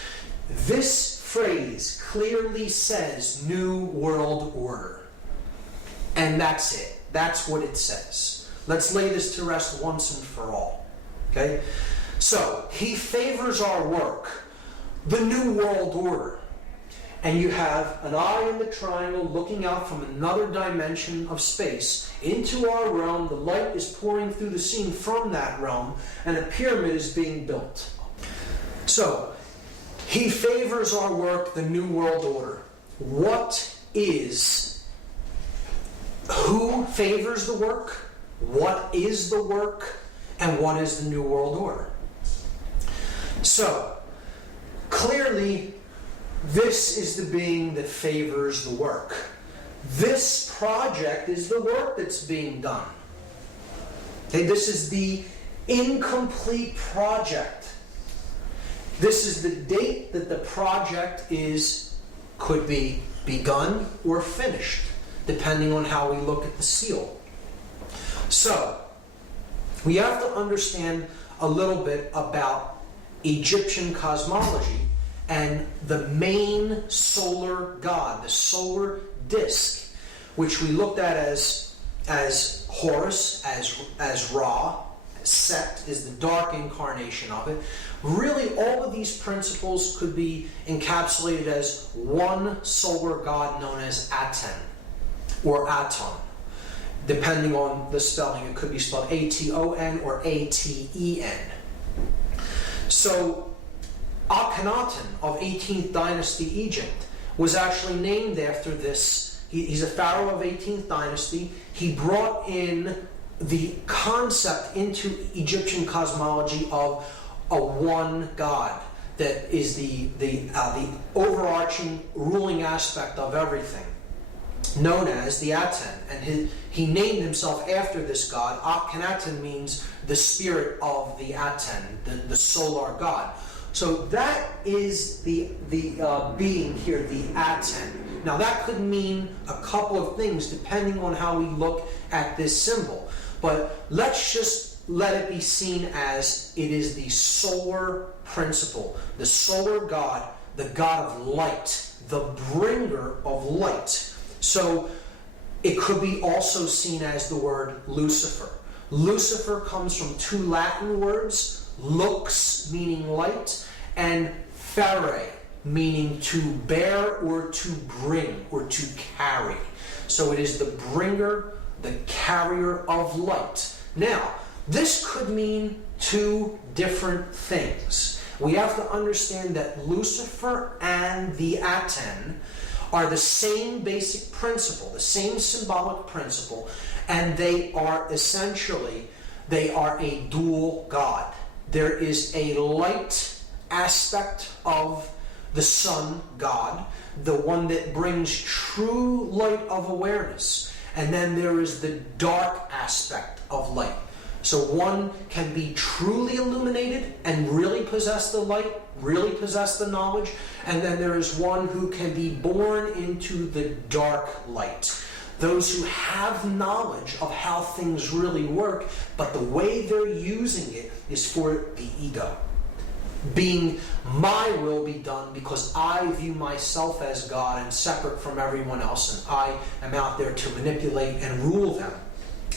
This phrase clearly says New World Order. And that's it. That's what it says. Let's lay this to rest once and for all. Okay? So, he favors our work, the New World Order. And you have an eye in the triangle looking out from another dimension of space into our realm. The light is pouring through the scene from that realm, and a pyramid is being built. So, he favors our work, the New World Order. Who favors the work? What is the work? And what is the New World Order? So, clearly, this is the being that favors the work. This project is the work that's being done. Okay, this is the incomplete project. This is the date that the project could be begun or finished, depending on how we look at the seal. So, we have to understand a little bit about Egyptian cosmology and the main solar god, the solar disk, which we looked at as Horus, as Ra. Set is the dark incarnation of it. Really, all of these principles could be encapsulated as one solar god known as Aten, or Aton. Depending on the spelling, it could be spelled A-T-O-N or A-T-E-N. So, Akhenaten of 18th dynasty Egypt was actually named after this. He's a pharaoh of 18th dynasty. He brought in the concept into Egyptian cosmology of a one God that is the overarching ruling aspect of everything, known as the Aten. And he named himself after this god. Akhenaten means the spirit of the Aten, the solar god. So that is the being here, the Aten. Now that could mean a couple of things depending on how we look at this symbol. But let's just let it be seen as it is the solar principle, the solar God, the God of light, the bringer of light. So it could be also seen as the word Lucifer. Lucifer comes from two Latin words, lux meaning light, and fere meaning to bear or to bring or to carry. So it is the bringer, the carrier of light. Now, this could mean two different things. We have to understand that Lucifer and the Aten are the same basic principle, the same symbolic principle, and they are essentially, they are a dual God. There is a light aspect of the sun God, the one that brings true light of awareness, and then there is the dark aspect of light. So one can be truly illuminated and really possess the light, really possess the knowledge, and then there is one who can be born into the dark light. Those who have knowledge of how things really work, but the way they're using it is for the ego. Being my will be done because I view myself as God and separate from everyone else, and I am out there to manipulate and rule them.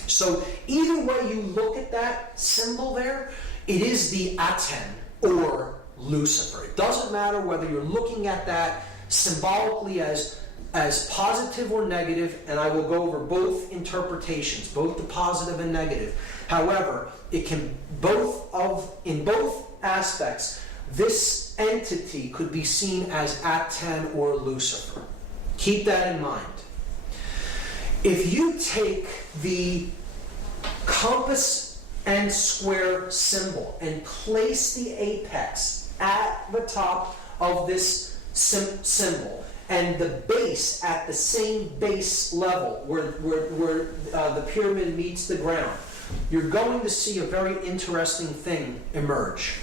So either way you look at that symbol there, it is the Aten or Lucifer. It doesn't matter whether you're looking at that symbolically as positive or negative, and I will go over both interpretations, both the positive and negative. However, it can in both aspects, this entity could be seen as Aten or Lucifer. Keep that in mind. If you take the compass and square symbol and place the apex at the top of this symbol and the base at the same base level where the pyramid meets the ground, you're going to see a very interesting thing emerge.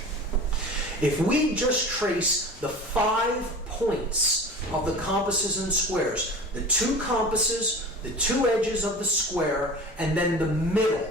If we just trace the 5 points of the compasses and squares, the 2 compasses, the 2 edges of the square, and then the middle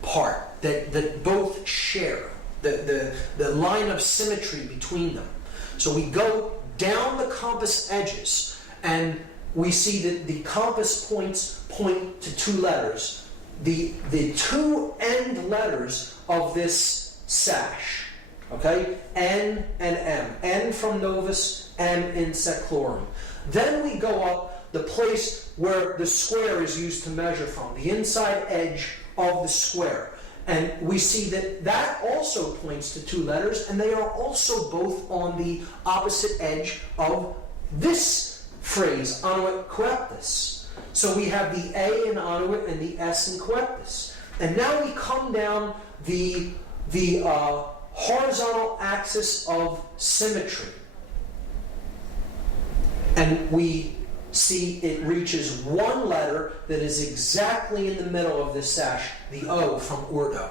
part that both share, the line of symmetry between them. So we go down the compass edges, and we see that the compass points point to 2 letters. The 2 end letters of this sash, okay? N and M. N from Novus, M in Seclorum. Then we go up the place where the square is used to measure from, the inside edge of the square. And we see that that also points to 2 letters, and they are also both on the opposite edge of this phrase, Annuit Coeptus. So we have the A in Annuit and the S in Coeptus. And now we come down the horizontal axis of symmetry. And we see it reaches 1 letter that is exactly in the middle of this sash, the O from Urdu.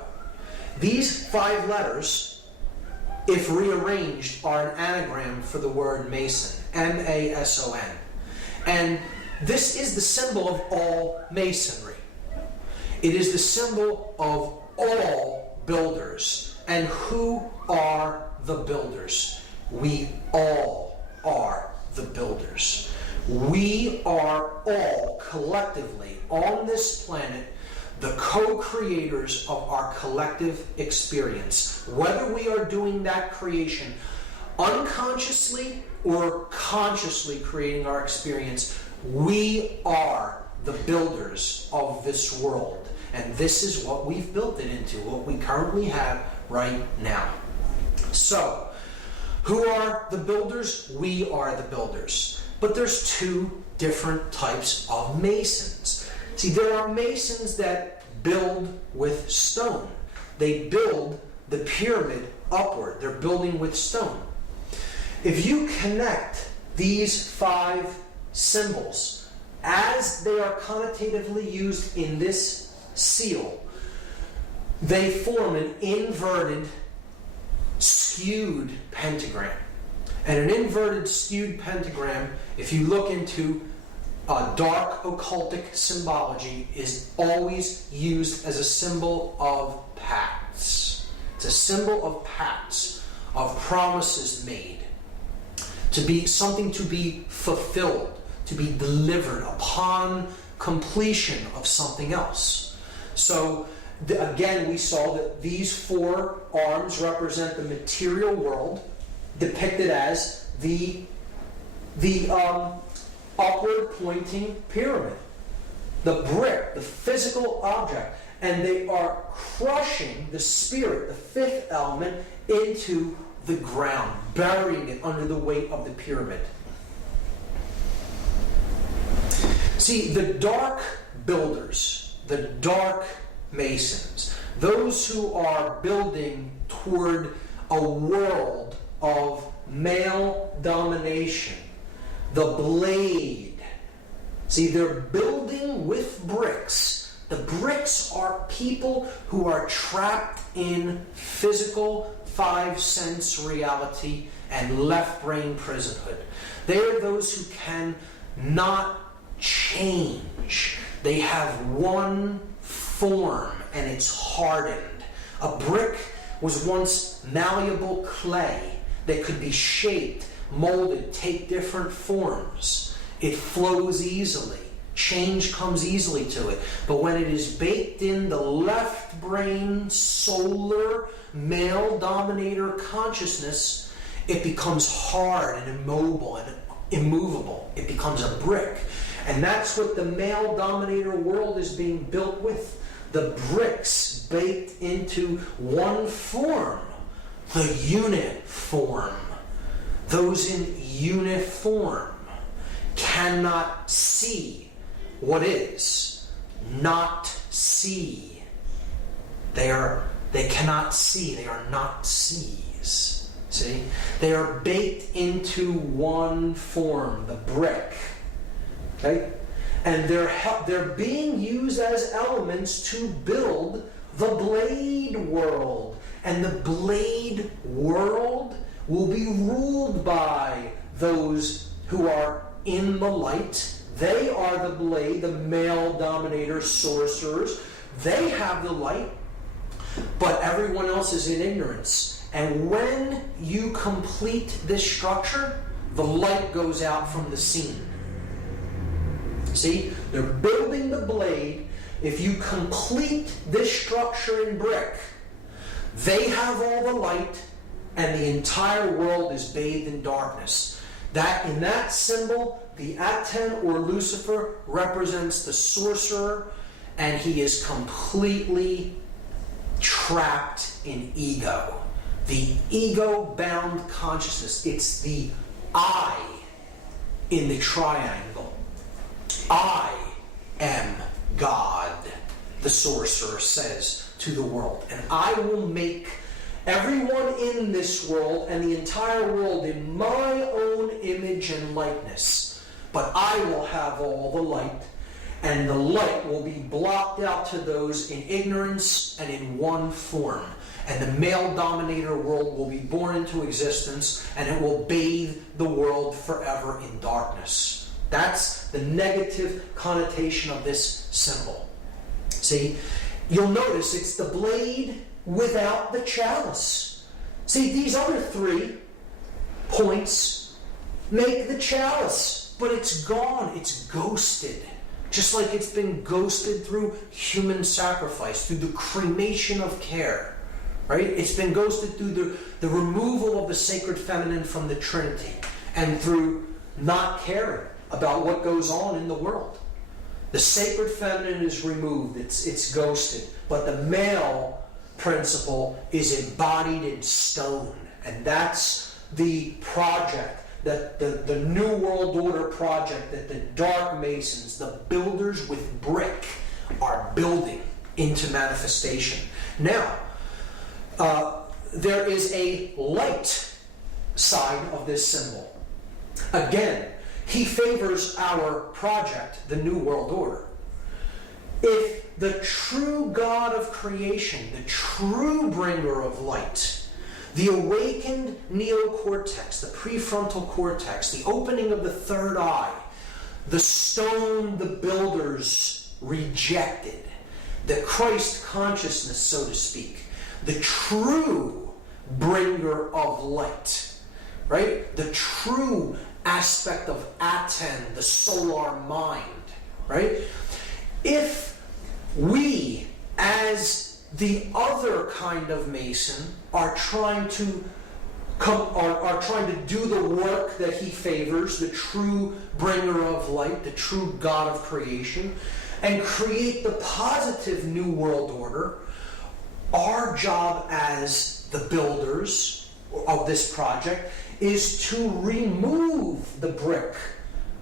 These 5 letters, if rearranged, are an anagram for the word Mason, M-A-S-O-N. And this is the symbol of all Masonry. It is the symbol of all builders. And who are the builders? We all are the builders. We are all collectively on this planet the co-creators of our collective experience. Whether we are doing that creation unconsciously or consciously creating our experience, we are the builders of this world. And this is what we've built it into, what we currently have right now. So, who are the builders? We are the builders. But there's 2 different types of masons. See, there are masons that build with stone. They build the pyramid upward. They're building with stone. If you connect these 5 symbols as they are connotatively used in this seal, they form an inverted, skewed pentagram. And an inverted, skewed pentagram, if you look into dark occultic symbology, is always used as a symbol of pact. pacts. It's a symbol of pacts, of promises made, to be something to be fulfilled, to be delivered upon completion of something else. So again, we saw that these four arms represent the material world, depicted as the upward pointing pyramid, the brick, the physical object, and they are crushing the spirit, the fifth element, into the ground, burying it under the weight of the pyramid. See, the dark builders, the dark masons, those who are building toward a world of male domination, the blade. See, they're building with bricks. The bricks are people who are trapped in physical five-sense reality and left-brain prisonhood. They are those who can not change. They have one form and it's hardened. A brick was once malleable clay that could be shaped, molded, take different forms. It flows easily. Change comes easily to it. But when it is baked in the left brain, solar, male dominator consciousness, it becomes hard and immobile and immovable. It becomes a brick. And that's what the male dominator world is being built with. The bricks baked into one form, the unit form. Those in uniform cannot see what is, not see. They cannot see, they are not sees. See? They are baked into one form, the brick. Okay? And they're being used as elements to build the blade world. And the blade world will be ruled by those who are in the light. They are the blade, the male dominator sorcerers. They have the light, but everyone else is in ignorance. And when you complete this structure, the light goes out from the scene. See, they're building the blade. If you complete this structure in brick, they have all the light, and the entire world is bathed in darkness. That in that symbol, the Aten or Lucifer represents the sorcerer, and he is completely trapped in ego. The ego-bound consciousness. It's the I in the triangle. I am God, the sorcerer says to the world. And I will make everyone in this world and the entire world in my own image and likeness. But I will have all the light, and the light will be blocked out to those in ignorance and in one form. And the male dominator world will be born into existence, and it will bathe the world forever in darkness. That's the negative connotation of this symbol. See, you'll notice it's the blade without the chalice. See, these other 3 points make the chalice, but it's gone, it's ghosted. Just like it's been ghosted through human sacrifice, through the cremation of care. Right? It's been ghosted through the removal of the sacred feminine from the Trinity, and through not caring about what goes on in the world. The sacred feminine is removed, it's ghosted, but the male principle is embodied in stone. And that's the project, that the New World Order project that the Dark Masons, the builders with brick, are building into manifestation. Now, there is a light side of this symbol. Again, he favors our project, the New World Order. If the true God of creation, the true bringer of light, the awakened neo-cortex, the prefrontal cortex, the opening of the third eye, the stone the builders rejected, the Christ consciousness, so to speak, the true bringer of light, right? The true aspect of Aten, the solar mind, right? If we, as the other kind of Mason, are trying to do the work that he favors, the true bringer of light, the true God of creation, and create the positive New World Order, our job as the builders of this project is to remove the brick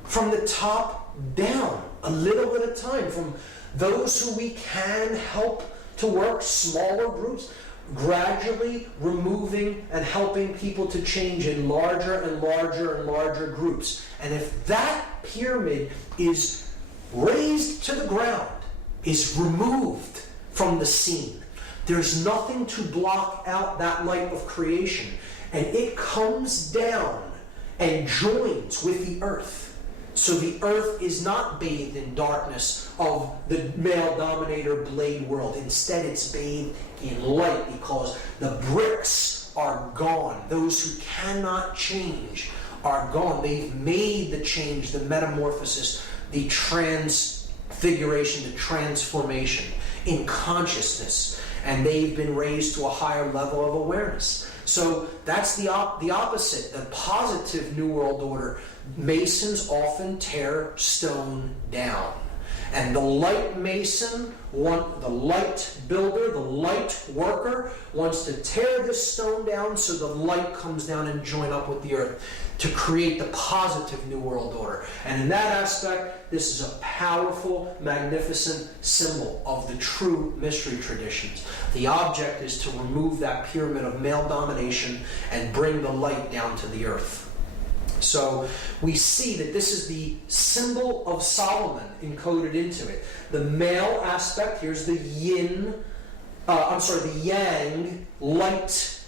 from the top down, a little at a time, from those who we can help to work, smaller groups, gradually removing and helping people to change in larger and larger and larger groups. And if that pyramid is razed to the ground, is removed from the scene, there's nothing to block out that light of creation. And it comes down and joins with the earth. So the earth is not bathed in darkness of the male dominator blade world. Instead, it's bathed in light because the bricks are gone. Those who cannot change are gone. They've made the change, the metamorphosis, the transfiguration, the transformation in consciousness. And they've been raised to a higher level of awareness. So that's the opposite, the positive New World Order. Masons often tear stone down. And the light Mason, the light builder, the light worker, wants to tear this stone down so the light comes down and join up with the earth to create the positive New World Order. And in that aspect, this is a powerful, magnificent symbol of the true mystery traditions. The object is to remove that pyramid of male domination and bring the light down to the earth. So we see that this is the symbol of Solomon encoded into it. The male aspect, here's the the yang, light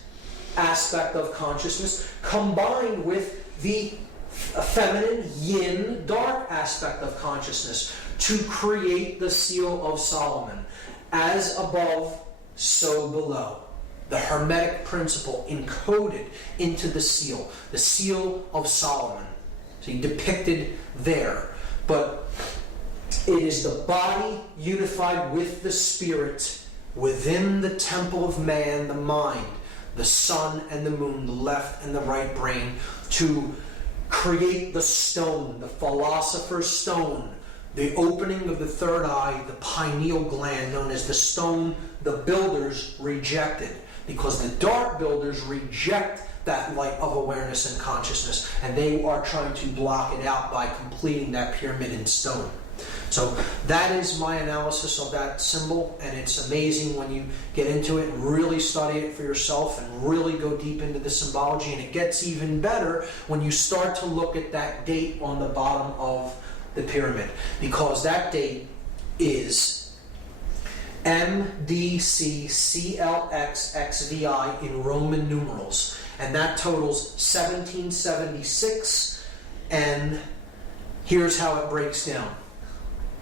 aspect of consciousness, combined with the feminine yin, dark aspect of consciousness to create the seal of Solomon. As above, so below. The Hermetic principle encoded into the seal of Solomon. So depicted there. But it is the body unified with the spirit within the temple of man, the mind, the sun and the moon, the left and the right brain, to create the stone, the philosopher's stone, the opening of the third eye, the pineal gland, known as the stone the builders rejected. Because the dark builders reject that light of awareness and consciousness, and they are trying to block it out by completing that pyramid in stone. So that is my analysis of that symbol, and it's amazing when you get into it and really study it for yourself and really go deep into the symbology. And it gets even better when you start to look at that date on the bottom of the pyramid, because that date is MDCCLXXVI in Roman numerals, and that totals 1776. And here's how it breaks down.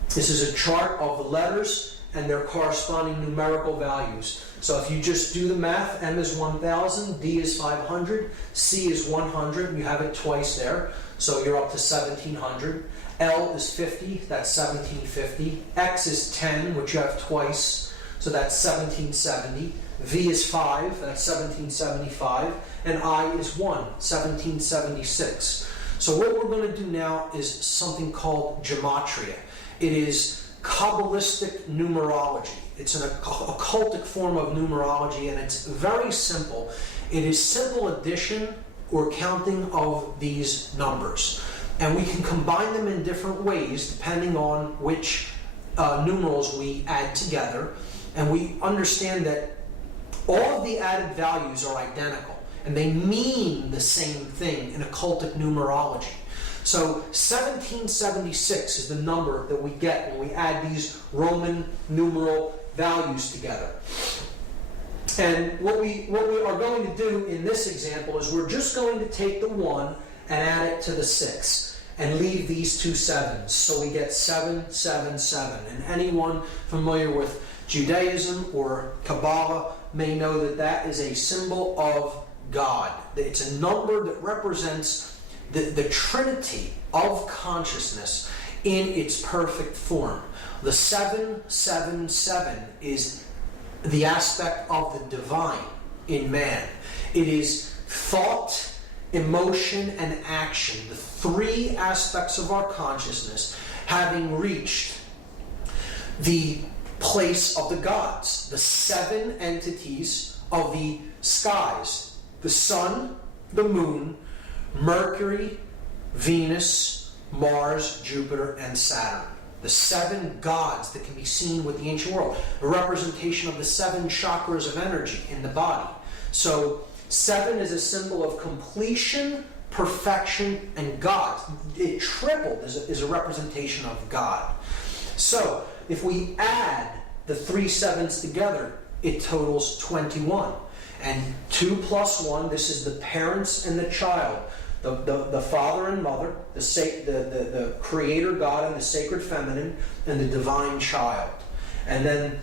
This is a chart of the letters and their corresponding numerical values. So if you just do the math, M is 1000, D is 500, C is 100, you have it twice there, so you're up to 1700. L is 50, that's 1750. X is 10, which you have twice, so that's 1770. V is 5, that's 1775. And I is 1, 1776. So what we're going to do now is something called gematria. It is Kabbalistic numerology. It's an occultic form of numerology, and it's very simple. It is simple addition or counting of these numbers. And we can combine them in different ways depending on which numerals we add together. And we understand that all of the added values are identical, and they mean the same thing in occultic numerology. So 1776 is the number that we get when we add these Roman numeral values together. And what we are going to do in this example is we're just going to take the 1 and add it to the 6 and leave these two 7s. So we get 777. And anyone familiar with Judaism or Kabbalah may know that that is a symbol of God. It's a number that represents the trinity of consciousness in its perfect form. The 777 is the aspect of the divine in man. It is thought, emotion, and action, the three aspects of our consciousness, having reached the place of the gods, the seven entities of the skies: the sun, the moon, Mercury, Venus, Mars, Jupiter, and Saturn. The seven gods that can be seen with the ancient world, a representation of the seven chakras of energy in the body. So 7 is a symbol of completion, perfection, and God. It tripled is a representation of God. So if we add the 3 sevens together, it totals 21. And 2 plus 1, this is the parents and the child, the father and mother, the creator God and the sacred feminine, and the divine child. And then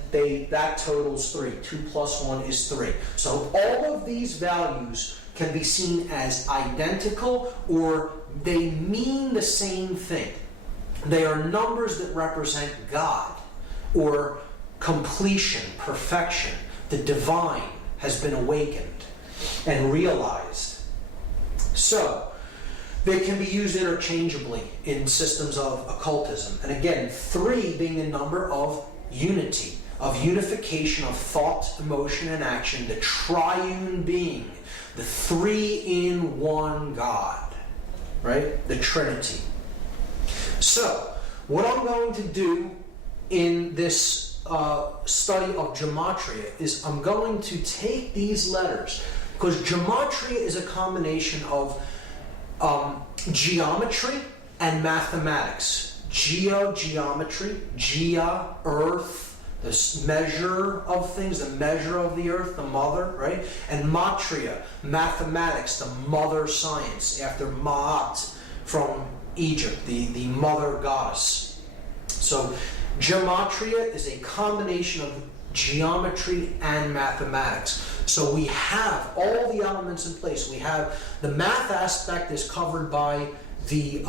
that totals 3. 2 plus 1 is 3. So all of these values can be seen as identical, or they mean the same thing. They are numbers that represent God, or completion, perfection. The divine has been awakened and realized. So they can be used interchangeably in systems of occultism. And again, 3 being a number of unity, of unification of thought, emotion, and action, the triune being, the 3-in-1 God, right? The Trinity. So, what I'm going to do in this study of gematria is I'm going to take these letters, because gematria is a combination of geometry and mathematics. Geometry, earth, the measure of things, the measure of the earth, the mother, right? And matria, mathematics, the mother science, after Ma'at from Egypt, the mother goddess. So gematria is a combination of geometry and mathematics. So we have all the elements in place. We have the math aspect is covered by the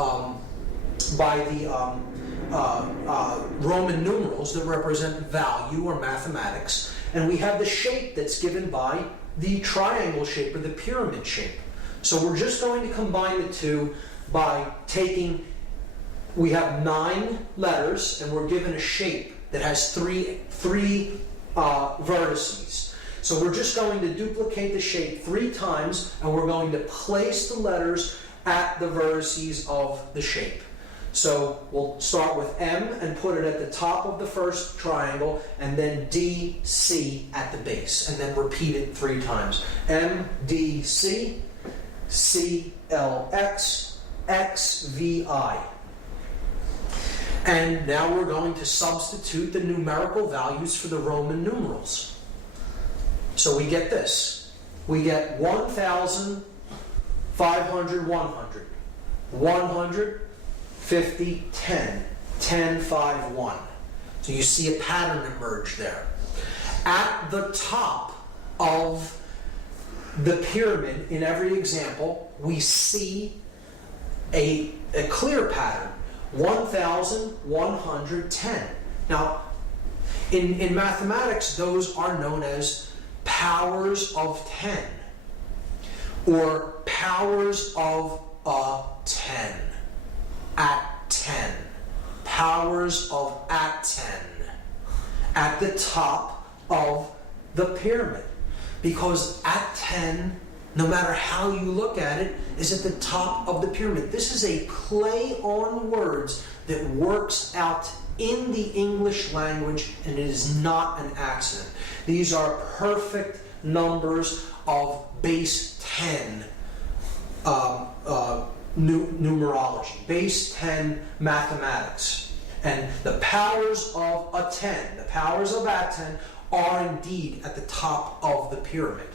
Roman numerals that represent value or mathematics, and we have the shape that's given by the triangle shape or the pyramid shape. So we're just going to combine the two by taking, we have 9 letters, and we're given a shape that has three vertices. So we're just going to duplicate the shape 3 times, and we're going to place the letters at the vertices of the shape. So we'll start with M and put it at the top of the first triangle, and then D, C at the base, and then repeat it 3 times. M, D, C, C, L, X, X, V, I. And now we're going to substitute the numerical values for the Roman numerals. So we get this. We get 1,000, 500, 100, 100, 50, 10, 10, 5, 1. So you see a pattern emerge there. At the top of the pyramid, in every example, we see a clear pattern. 1,110. Now, in mathematics, those are known as powers of 10, or powers of a 10. At 10. Powers of at 10. At the top of the pyramid. Because at 10, no matter how you look at it, is at the top of the pyramid. This is a play on words that works out in the English language, and it is not an accident. These are perfect numbers of base 10 numerology, base 10 mathematics. And the powers of a 10, the powers of at 10, are indeed at the top of the pyramid.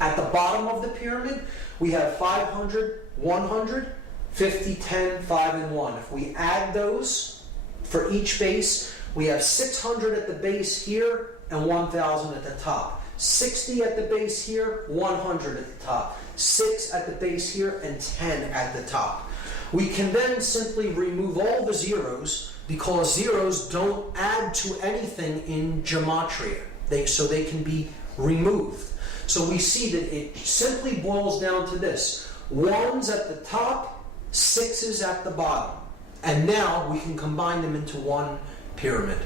At the bottom of the pyramid, we have 500, 100, 50, 10, 5, and 1. If we add those for each base, we have 600 at the base here and 1,000 at the top. 60 at the base here, 100 at the top, 6 at the base here, and 10 at the top. We can then simply remove all the zeros because zeros don't add to anything in gematria. So they can be removed. So we see that it simply boils down to this. 1's at the top, 6's at the bottom. And now we can combine them into one pyramid.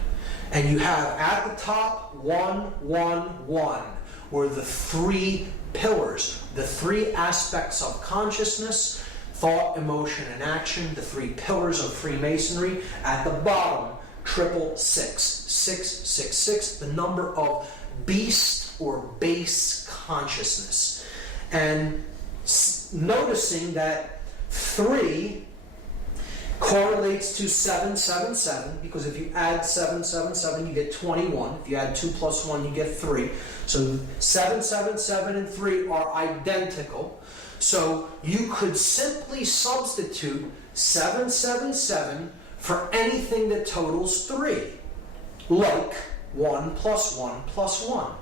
And you have at the top 1, 1, 1, where the three pillars, the three aspects of consciousness, thought, emotion, and action, the three pillars of Freemasonry. At the bottom, 666, 666, the number of beast or base consciousness. And noticing that 3 correlates to 777, because if you add 777, you get 21. If you add 2 plus 1, you get 3. So 777 and 3 are identical. So you could simply substitute 777 for anything that totals 3. Like 1 plus 1 plus 1.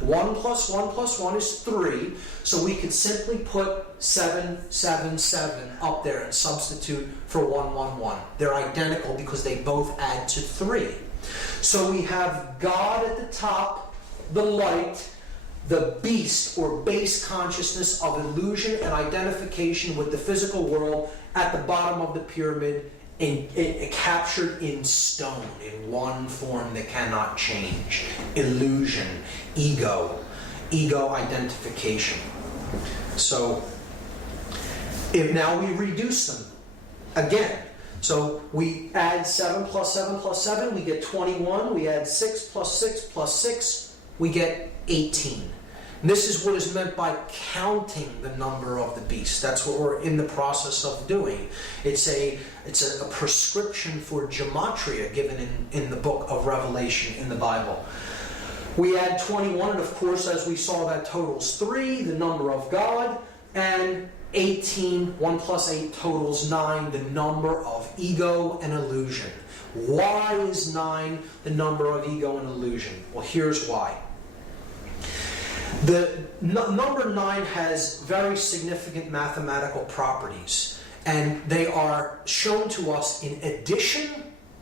1 plus 1 plus 1 is 3. So we could simply put 777 up there and substitute for 111. They're identical because they both add to 3. So we have God at the top, the light, the beast or base consciousness of illusion and identification with the physical world at the bottom of the pyramid, captured in stone, in one form that cannot change. Illusion, ego identification. So, if now we reduce them again. So we add 7 plus 7 plus 7, we get 21. We add 6 plus 6 plus 6, we get 18. And this is what is meant by counting the number of the beast. That's what we're in the process of doing. It's a prescription for gematria given in the book of Revelation in the Bible. We add 21, and of course, as we saw, that totals 3, the number of God, and 18, 1 plus 8 totals 9, the number of ego and illusion. Why is 9 the number of ego and illusion? Well, here's why. The number 9 has very significant mathematical properties, and they are shown to us in addition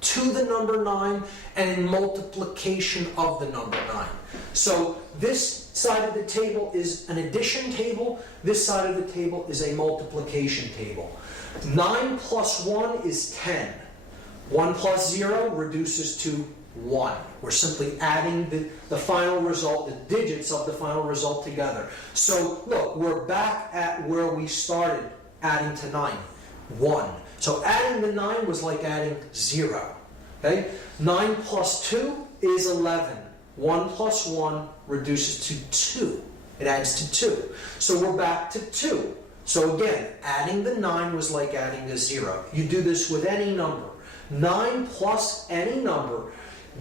to the number 9 and in multiplication of the number 9. So this side of the table is an addition table, this side of the table is a multiplication table. 9 plus 1 is 10. 1 plus 0 reduces to 1. We're simply adding the final result, the digits of the final result together. So look, we're back at where we started adding to 9. 1. So adding the 9 was like adding 0. Okay? 9 plus 2 is 11. 1 plus 1 reduces to 2. It adds to 2. So we're back to 2. So again, adding the 9 was like adding a 0. You do this with any number. 9 plus any number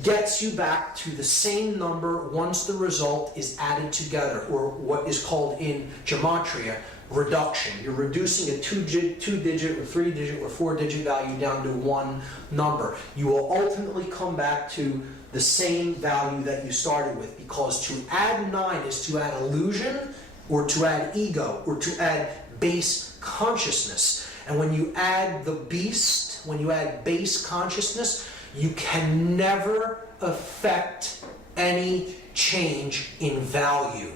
gets you back to the same number once the result is added together, or what is called in gematria reduction. You're reducing a 2-digit or 3-digit or 4-digit value down to one number. You will ultimately come back to the same value that you started with, because to add 9 is to add illusion, or to add ego, or to add base consciousness. And when you add the beast, when you add base consciousness, you can never affect any change in value.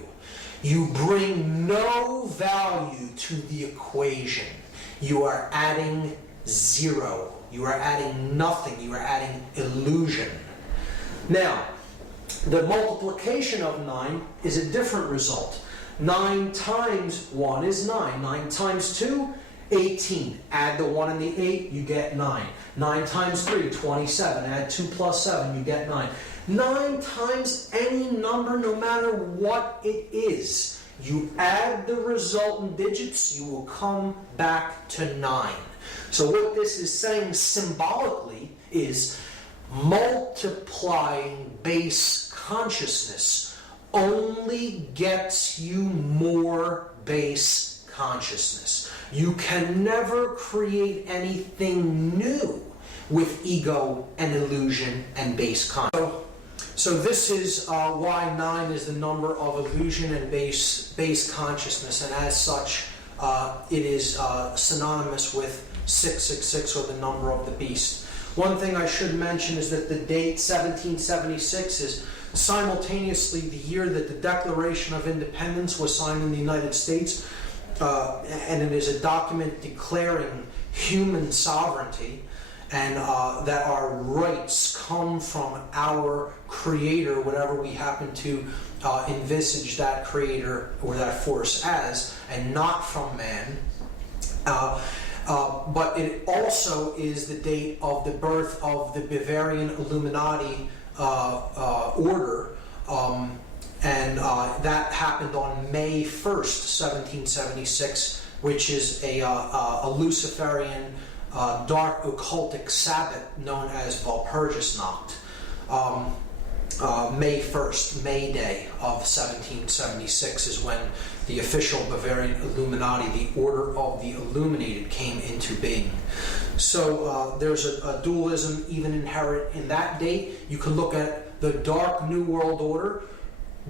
You bring no value to the equation. You are adding 0. You are adding nothing. You are adding illusion. Now, the multiplication of 9 is a different result. 9 times 1 is 9. 9 times 2, 18. Add the 1 and the 8, you get 9. 9 times 3, 27. Add 2 plus 7, you get 9. 9 times any number, no matter what it is. You add the resultant digits, you will come back to 9. So what this is saying symbolically is multiplying base consciousness only gets you more base consciousness. You can never create anything new with ego and illusion and base consciousness. So this is why 9 is the number of illusion and base consciousness, and as such, it is synonymous with 666, or the number of the beast. One thing I should mention is that the date 1776 is simultaneously the year that the Declaration of Independence was signed in the United States, and it is a document declaring human sovereignty, and that our rights come from our Creator, whatever we happen to envisage that Creator or that force as, and not from man. But it also is the date of the birth of the Bavarian Illuminati order, and that happened on May 1st, 1776, which is a Luciferian dark occultic Sabbath known as Walpurgisnacht. May 1st, May Day of 1776 is when the official Bavarian Illuminati, the Order of the Illuminated, came into being. So there's a dualism even inherent in that date. You can look at the Dark New World Order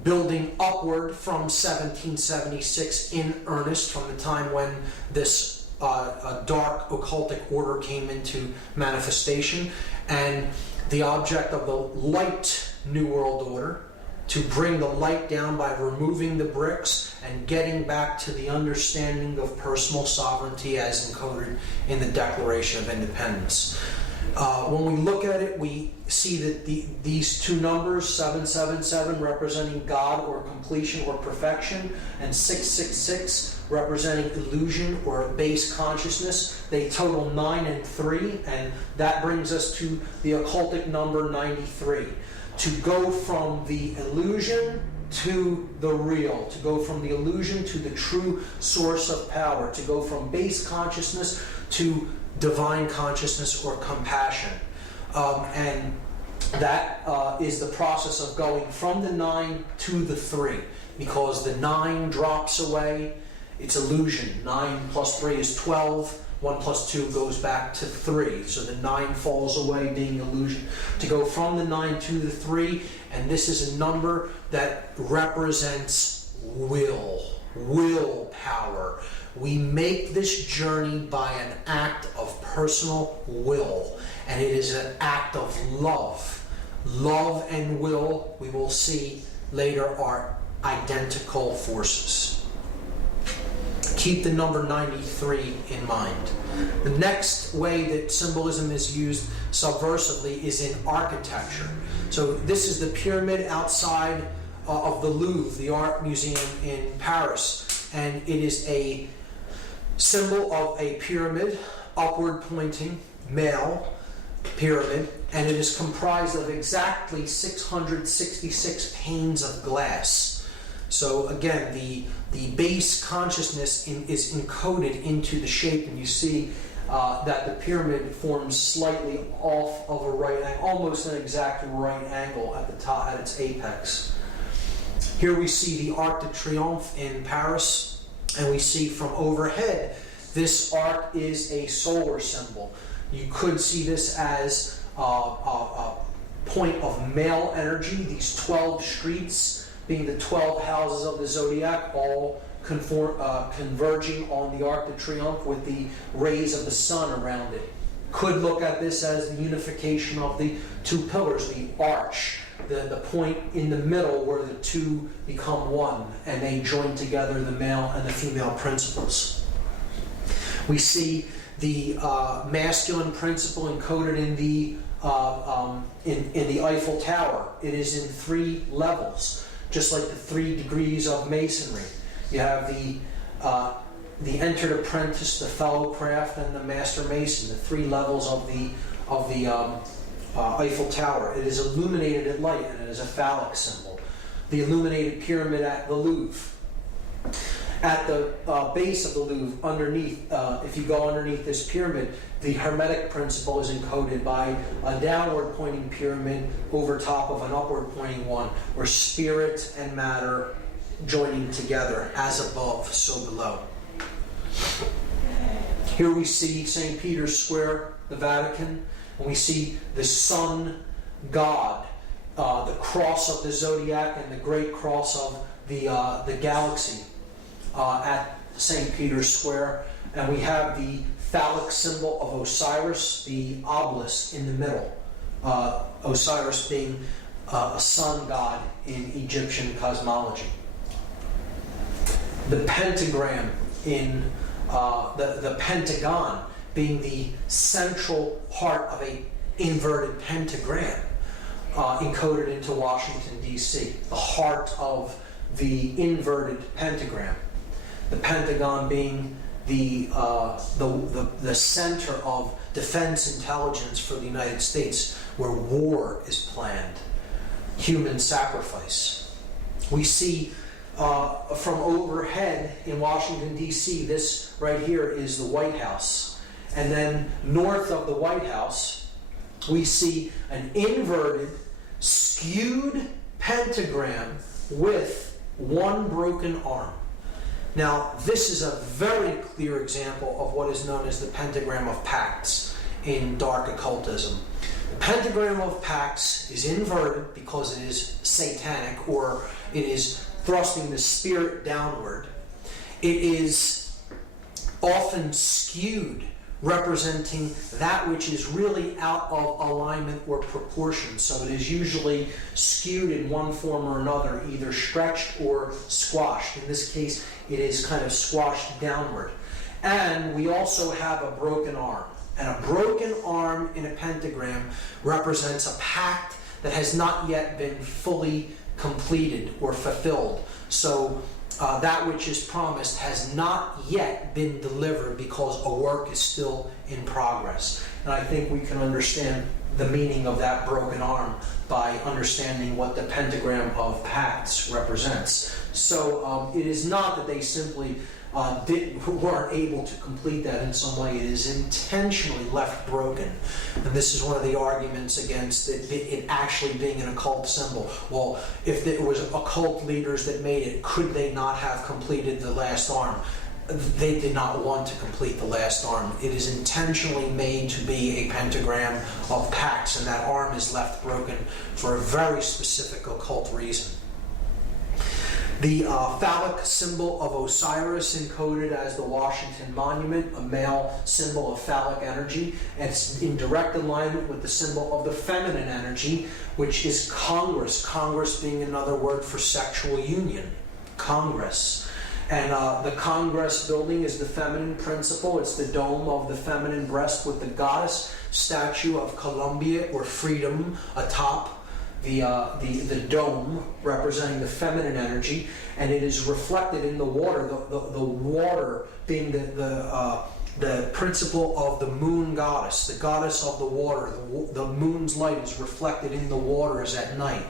building upward from 1776 in earnest, from the time when this dark occultic order came into manifestation, and the object of the light New World Order to bring the light down by removing the bricks and getting back to the understanding of personal sovereignty as encoded in the Declaration of Independence. When we look at it, we see that these two numbers, 777 representing God or completion or perfection, and 666 representing illusion or base consciousness, they total 9 and 3, and that brings us to the occultic number 93. To go from the illusion to the real, to go from the illusion to the true source of power, to go from base consciousness to divine consciousness or compassion. And that is the process of going from the 9 to the 3, because the 9 drops away, it's illusion. 9 plus 3 is 12. 1 plus 2 goes back to 3. So the 9 falls away, being illusion. To go from the 9 to the 3, and this is a number that represents willpower. We make this journey by an act of personal will, and it is an act of love. Love and will, we will see later, are identical forces. Keep the number 93 in mind. The next way that symbolism is used subversively is in architecture. So this is the pyramid outside of the Louvre, the art museum in Paris, and it is a symbol of a pyramid, upward pointing, male pyramid, and it is comprised of exactly 666 panes of glass. So again, the base consciousness is encoded into the shape, and you see that the pyramid forms slightly off of a right angle, almost an exact right angle at the top, at its apex. Here we see the Arc de Triomphe in Paris, and we see from overhead, this arc is a solar symbol. You could see this as a point of male energy, these 12 streets being the 12 houses of the zodiac, all converging on the Arc de Triomphe with the rays of the sun around it. Could look at this as the unification of the two pillars, the arch, the point in the middle where the two become one, and they join together the male and the female principles. We see the masculine principle encoded in the Eiffel Tower. It is in 3 levels. Just like the 3 degrees of masonry. You have the entered apprentice, the fellow craft, and the master mason, the 3 levels of the Eiffel Tower. It is illuminated at light, and it is a phallic symbol. The illuminated pyramid at the Louvre. At the base of the Louvre, underneath, if you go underneath this pyramid, the Hermetic principle is encoded by a downward pointing pyramid over top of an upward pointing one, where spirit and matter joining together, as above, so below. Here we see St. Peter's Square, the Vatican, and we see the sun god the cross of the zodiac and the great cross of the galaxy at St. Peter's Square. And we have the phallic symbol of Osiris, the obelisk in the middle. Osiris being a sun god in Egyptian cosmology. The pentagram in the pentagon being the central part of a inverted pentagram encoded into Washington, D.C., the heart of the inverted pentagram. The Pentagon being the center of defense intelligence for the United States, where war is planned, human sacrifice. We see from overhead in Washington, D.C., this right here is the White House. And then north of the White House, we see an inverted, skewed pentagram with one broken arm. Now, this is a very clear example of what is known as the pentagram of Pax in dark occultism. The pentagram of Pax is inverted because it is satanic, or it is thrusting the spirit downward. It is often skewed, representing that which is really out of alignment or proportion. So it is usually skewed in one form or another, either stretched or squashed. In this case, it is kind of squashed downward. And we also have a broken arm. And a broken arm in a pentagram represents a pact that has not yet been fully completed or fulfilled. So that which is promised has not yet been delivered because a work is still in progress. And I think we can understand the meaning of that broken arm by understanding what the pentagram of Pax represents. So it is not that they simply weren't able to complete that in some way. It is intentionally left broken. And this is one of the arguments against it actually being an occult symbol. Well, if there was occult leaders that made it, could they not have completed the last arm? They did not want to complete the last arm. It is intentionally made to be a pentagram of Pax, and that arm is left broken for a very specific occult reason. The phallic symbol of Osiris, encoded as the Washington Monument, a male symbol of phallic energy. And it's in direct alignment with the symbol of the feminine energy, which is Congress. Congress being another word for sexual union. Congress. And the Congress building is the feminine principle. It's the dome of the feminine breast with the goddess statue of Columbia, or freedom, atop the dome, representing the feminine energy, and it is reflected in the water. The water being the principle of the moon goddess, the goddess of the water. The moon's light is reflected in the waters at night.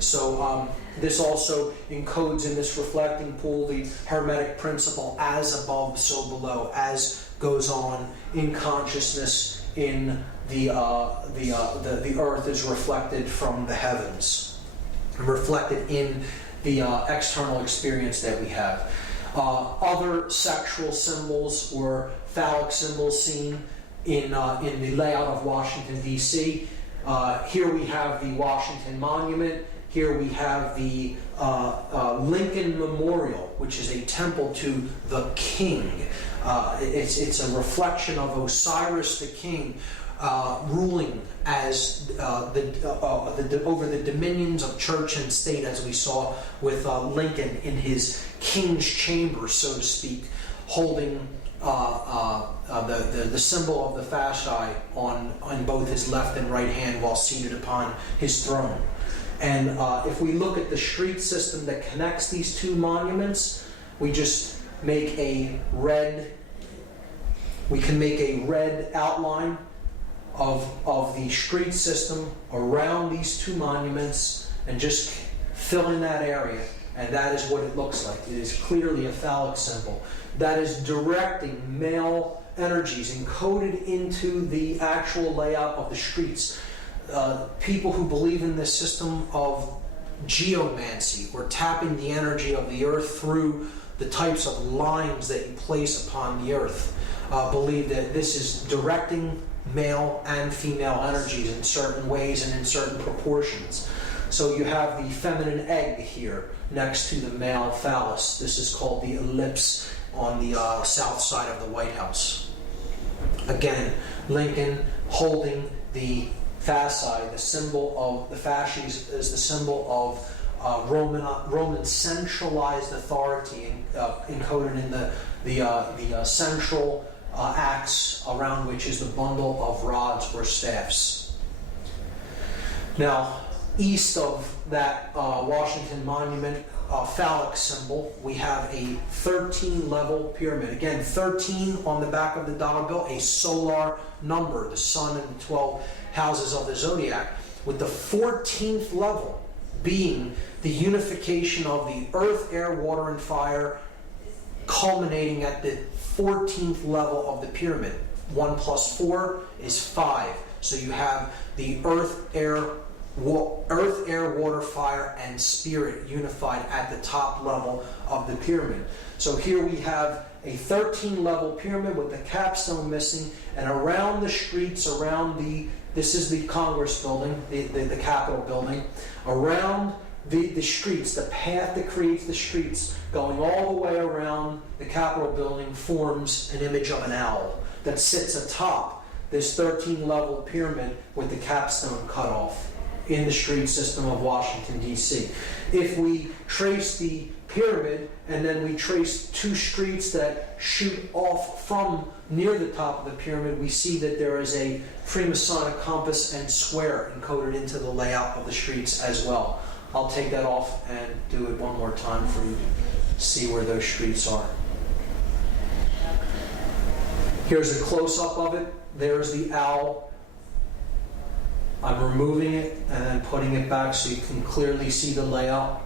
So this also encodes in this reflecting pool the Hermetic principle, as above, so below, as goes on in consciousness in the earth is reflected from the heavens, and reflected in the external experience that we have. Other sexual symbols or phallic symbols seen in the layout of Washington, D.C. Here we have the Washington Monument. Here we have the Lincoln Memorial, which is a temple to the king. It's a reflection of Osiris the king, ruling as over the dominions of church and state, as we saw with Lincoln in his king's chamber, so to speak, holding the symbol of the fasci on both his left and right hand while seated upon his throne. And if we look at the street system that connects these two monuments, we just make a red. We can make a red outline of the street system around these two monuments and just fill in that area, and that is what it looks like. It is clearly a phallic symbol that is directing male energies encoded into the actual layout of the streets. People who believe in this system of geomancy, or tapping the energy of the earth through the types of lines that you place upon the earth, believe that this is directing male and female energies in certain ways and in certain proportions. So you have the feminine egg here next to the male phallus. This is called the ellipse on the south side of the White House. Again, Lincoln holding the fasci, the symbol of the fasces is the symbol of Roman centralized authority encoded in the central axe around which is the bundle of rods or staffs. Now, east of that Washington Monument phallic symbol, we have a 13-level pyramid. Again, 13 on the back of the dollar bill, a solar number, the sun and the 12 houses of the zodiac, with the 14th level being the unification of the earth, air, water, and fire, culminating at the 14th level of the pyramid. 1 plus 4 is 5. So you have the earth, air, water, fire, and spirit unified at the top level of the pyramid. So here we have a 13-level pyramid with the capstone missing, and around the streets, this is the Congress building, the Capitol building, around the streets, the path that creates the streets, going all the way around the Capitol building forms an image of an owl that sits atop this 13-level pyramid with the capstone cut off in the street system of Washington, D.C. If we trace the pyramid and then we trace 2 streets that shoot off from near the top of the pyramid, we see that there is a Freemasonic compass and square encoded into the layout of the streets as well. I'll take that off and do it one more time for you to see where those streets are. Here's a close-up of it. There's the owl. I'm removing it and then putting it back so you can clearly see the layout.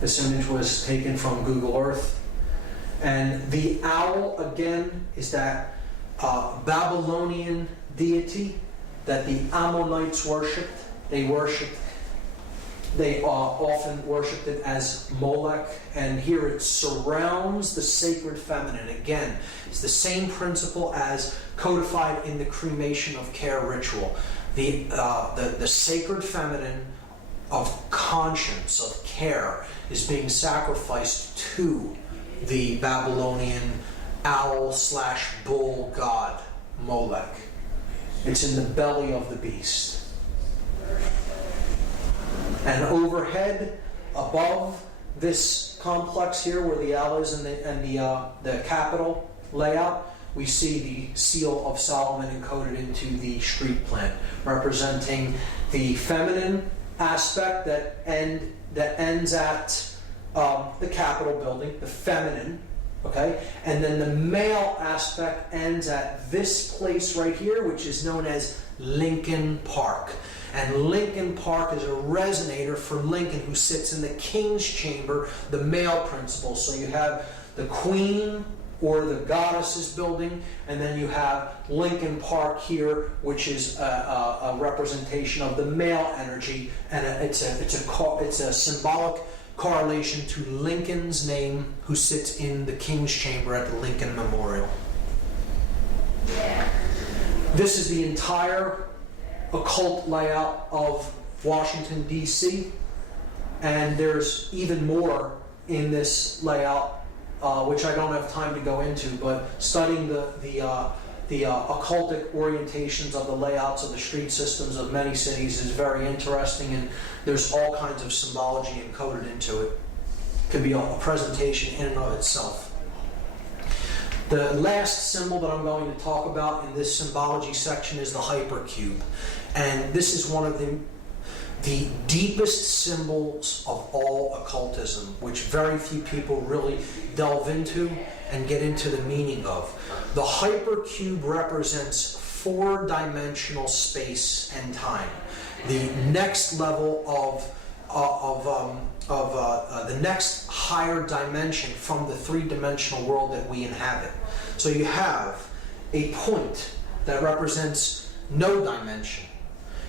This image was taken from Google Earth. And the owl, again, is that Babylonian deity that the Ammonites worshipped. They often worshipped it as Molech, and here it surrounds the sacred feminine. Again, it's the same principle as codified in the cremation of care ritual. The sacred feminine of conscience, of care, is being sacrificed to the Babylonian owl/bull god, Molech. It's in the belly of the beast. And overhead, above this complex here, where the owl is and the Capitol layout, we see the seal of Solomon encoded into the street plan, representing the feminine aspect that ends at the Capitol building, the feminine, okay, and then the male aspect ends at this place right here, which is known as Lincoln Park. And Lincoln Park is a resonator for Lincoln, who sits in the King's Chamber, the male principle. So you have the Queen or the Goddess's building, and then you have Lincoln Park here, which is a representation of the male energy, and it's a symbolic correlation to Lincoln's name, who sits in the King's Chamber at the Lincoln Memorial. This is the entire occult layout of Washington, D.C., and there's even more in this layout, which I don't have time to go into, but studying the occultic orientations of the layouts of the street systems of many cities is very interesting, and there's all kinds of symbology encoded into it. It could be a presentation in and of itself. The last symbol that I'm going to talk about in this symbology section is the hypercube. And this is one of the deepest symbols of all occultism, which very few people really delve into and get into the meaning of. The hypercube represents 4-dimensional space and time. The next level of the next higher dimension from the 3-dimensional world that we inhabit. So you have a point that represents no dimension.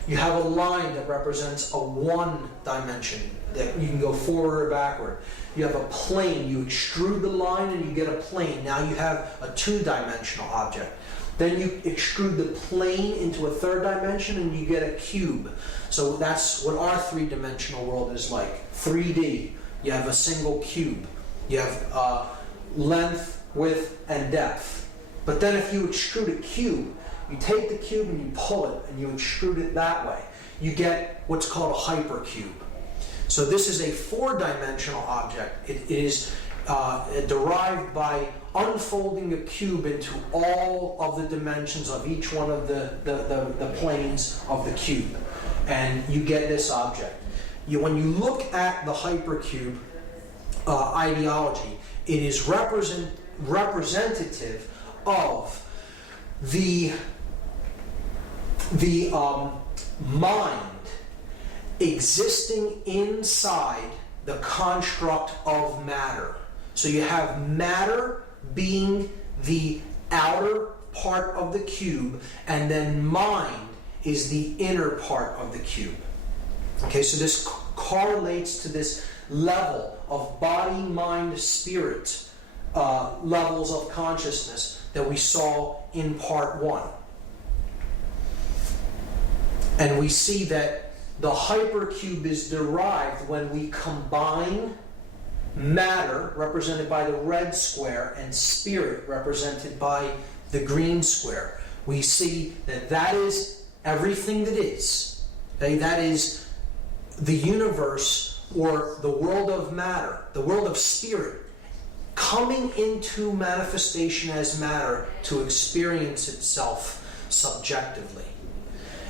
You have a line that represents a 1 dimension, that you can go forward or backward. You have a plane. You extrude the line and you get a plane. Now you have a 2-dimensional object. Then you extrude the plane into a third dimension and you get a cube. So that's what our three-dimensional world is like. 3D, you have a single cube. You have length, width, and depth. But then if you extrude a cube, you take the cube and you pull it and you extrude it that way. You get what's called a hypercube. So this is a four-dimensional object. It is derived by unfolding a cube into all of the dimensions of each one of the planes of the cube. And you get this object. When you look at the hypercube ideology, it is representative of the mind existing inside the construct of matter. So you have matter being the outer part of the cube, and then mind is the inner part of the cube. Okay, so this correlates to this level of body, mind, spirit levels of consciousness that we saw in part 1. And we see that the hypercube is derived when we combine matter, represented by the red square, and spirit, represented by the green square. We see that that is everything that is. Okay? That is the universe, or the world of matter, the world of spirit, coming into manifestation as matter to experience itself subjectively.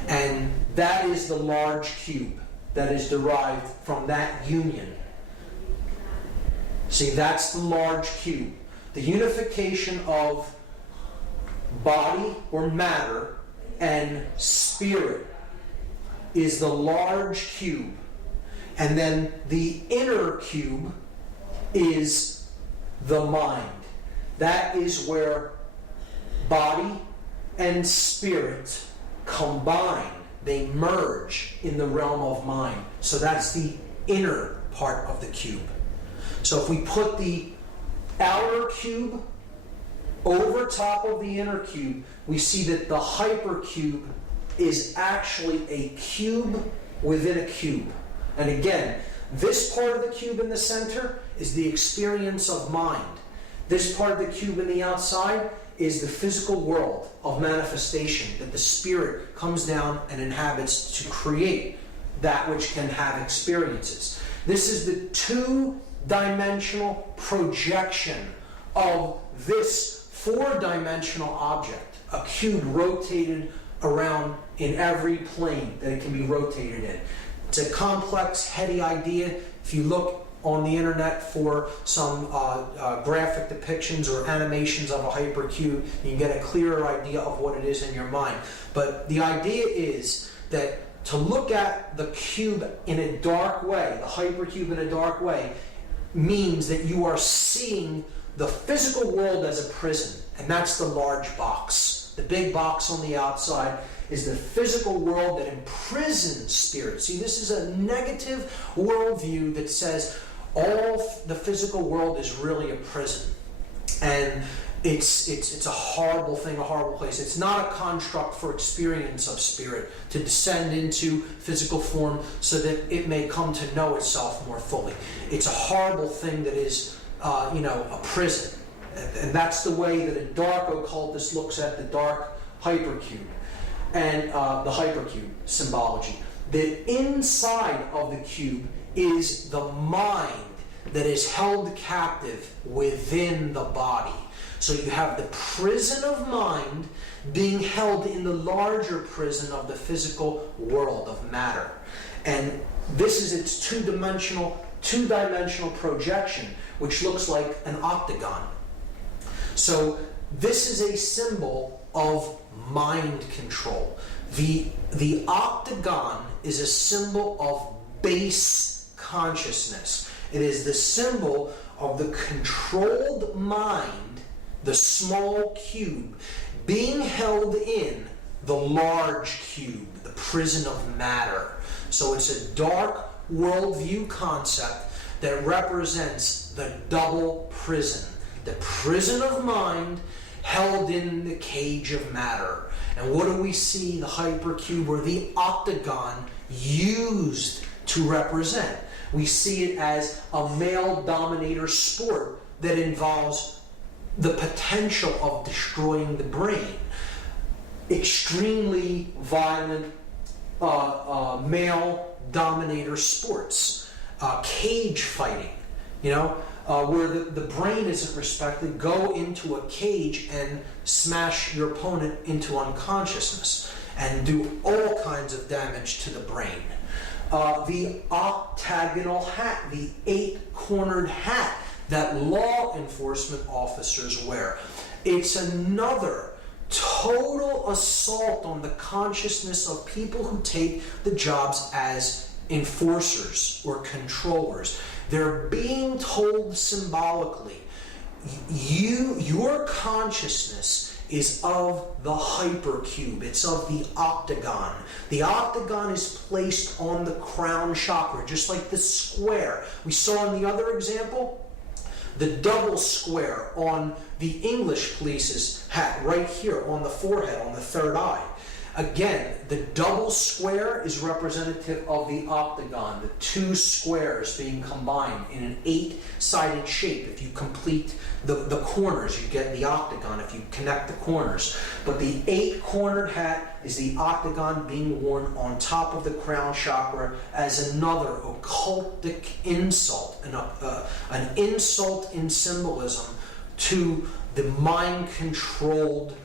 And that is the large cube that is derived from that union. See, that's the large cube. The unification of body or matter and spirit is the large cube. And then the inner cube is the mind. That is where body and spirit combine. They merge in the realm of mind. So that's the inner part of the cube. So if we put the outer cube over top of the inner cube, we see that the hypercube is actually a cube within a cube. And again, this part of the cube in the center is the experience of mind. This part of the cube in the outside is the physical world of manifestation that the spirit comes down and inhabits to create that which can have experiences. This is the two-dimensional projection of this four-dimensional object, a cube rotated around in every plane that it can be rotated in. It's a complex, heady idea. If you look on the internet for some graphic depictions or animations of a hypercube, you can get a clearer idea of what it is in your mind. But the idea is that to look at the cube in a dark way, the hypercube in a dark way, means that you are seeing the physical world as a prison, and that's the large box. The big box on the outside is the physical world that imprisons spirit. See, this is a negative worldview that says all the physical world is really a prison. And it's a horrible thing, a horrible place. It's not a construct for experience of spirit to descend into physical form so that it may come to know itself more fully. It's a horrible thing that is, a prison. And that's the way that a dark occultist looks at the dark hypercube and the hypercube symbology. The inside of the cube is the mind that is held captive within the body. So you have the prison of mind being held in the larger prison of the physical world of matter. And this is its two-dimensional projection, which looks like an octagon. So this is a symbol of mind control. The octagon is a symbol of base consciousness. It is the symbol of the controlled mind, the small cube, being held in the large cube, the prison of matter. So it's a dark worldview concept that represents the double prison. The prison of mind held in the cage of matter. And what do we see the hypercube or the octagon used to represent? We see it as a male dominator sport that involves the potential of destroying the brain. Extremely violent male dominator sports, cage fighting, where the brain isn't respected. Go into a cage and smash your opponent into unconsciousness and do all kinds of damage to the brain. The octagonal hat, the 8-cornered hat that law enforcement officers wear. It's another total assault on the consciousness of people who take the jobs as enforcers or controllers. They're being told symbolically, your consciousness is of the hypercube. It's of the octagon. The octagon is placed on the crown chakra, just like the square. We saw in the other example, the double square on the English police's hat, right here on the forehead, on the third eye. Again, the double square is representative of the octagon, the two squares being combined in an 8-sided shape. If you complete the corners, you get the octagon if you connect the corners. But the 8-cornered hat is the octagon being worn on top of the crown chakra as another occultic insult, an insult in symbolism to the mind-controlled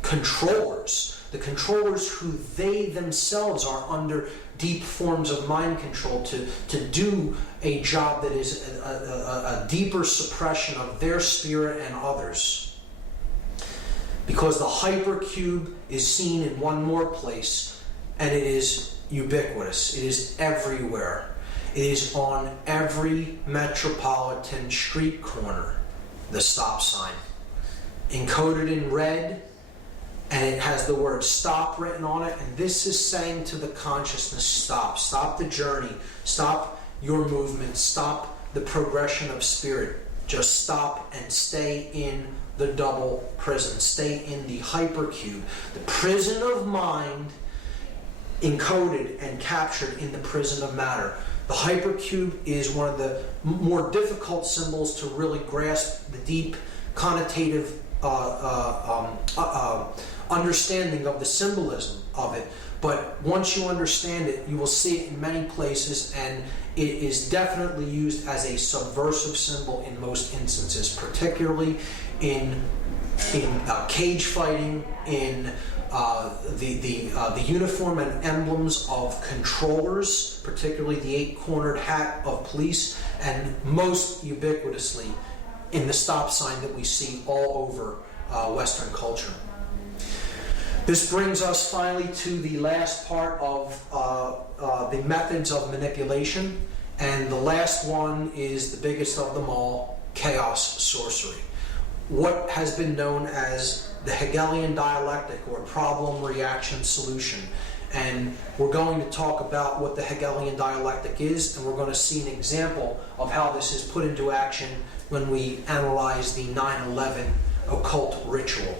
controllers, the controllers who they themselves are under deep forms of mind control to do a job that is a deeper suppression of their spirit and others. Because the hypercube is seen in one more place, and it is ubiquitous. It is everywhere. It is on every metropolitan street corner, the stop sign. Encoded in red, and it has the word stop written on it, and this is saying to the consciousness, stop. Stop the journey. Stop your movement. Stop the progression of spirit. Just stop and stay in the double prison. Stay in the hypercube. The prison of mind encoded and captured in the prison of matter. The hypercube is one of the more difficult symbols to really grasp the deep connotative understanding of the symbolism of it. But once you understand it, you will see it in many places, and it is definitely used as a subversive symbol in most instances, particularly in cage fighting, in the uniform and emblems of controllers, particularly the 8-cornered hat of police, and most ubiquitously in the stop sign that we see all over Western culture. This brings us finally to the last part of the methods of manipulation, and the last one is the biggest of them all, chaos sorcery. What has been known as the Hegelian dialectic, or problem, reaction, solution. And we're going to talk about what the Hegelian dialectic is, and we're going to see an example of how this is put into action when we analyze the 9/11 occult ritual.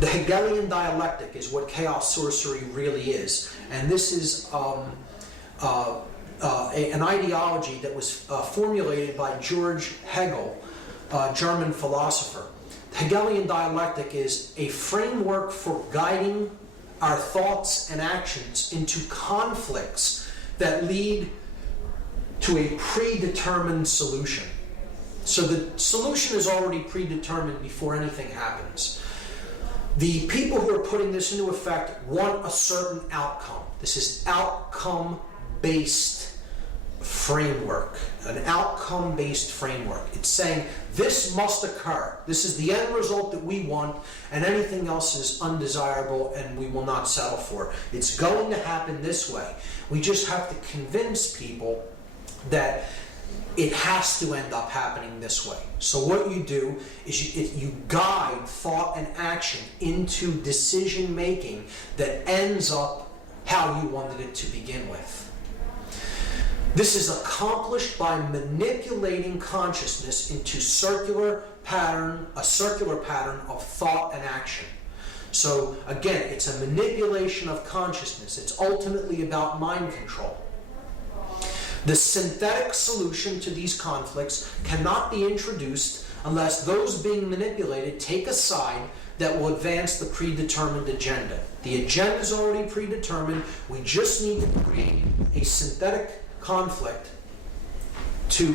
The Hegelian dialectic is what chaos sorcery really is, and this is an ideology that was formulated by George Hegel, a German philosopher. The Hegelian dialectic is a framework for guiding our thoughts and actions into conflicts that lead to a predetermined solution. So the solution is already predetermined before anything happens. The people who are putting this into effect want a certain outcome. This is outcome-based framework, an outcome-based framework. It's saying this must occur. This is the end result that we want, and anything else is undesirable and we will not settle for. It's going to happen this way. We just have to convince people that it has to end up happening this way. So what you do is you guide thought and action into decision making that ends up how you wanted it to begin with. This is accomplished by manipulating consciousness into a circular pattern of thought and action. So again, it's a manipulation of consciousness. It's ultimately about mind control. The synthetic solution to these conflicts cannot be introduced unless those being manipulated take a side that will advance the predetermined agenda. The agenda is already predetermined. We just need to create a synthetic conflict to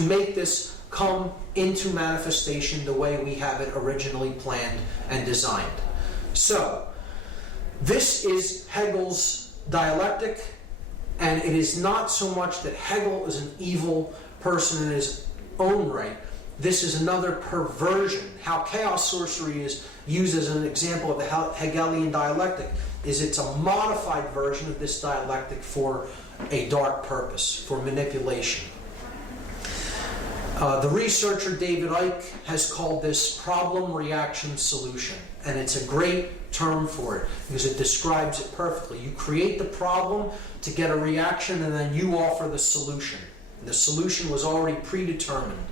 make this come into manifestation the way we have it originally planned and designed. So, this is Hegel's dialectic, and it is not so much that Hegel is an evil person in his own right. This is another perversion. How chaos sorcery is used as an example of the Hegelian dialectic is it's a modified version of this dialectic for a dark purpose, for manipulation. The researcher David Icke has called this problem, reaction, solution. And it's a great term for it because it describes it perfectly. You create the problem to get a reaction, and then you offer the solution. And the solution was already predetermined.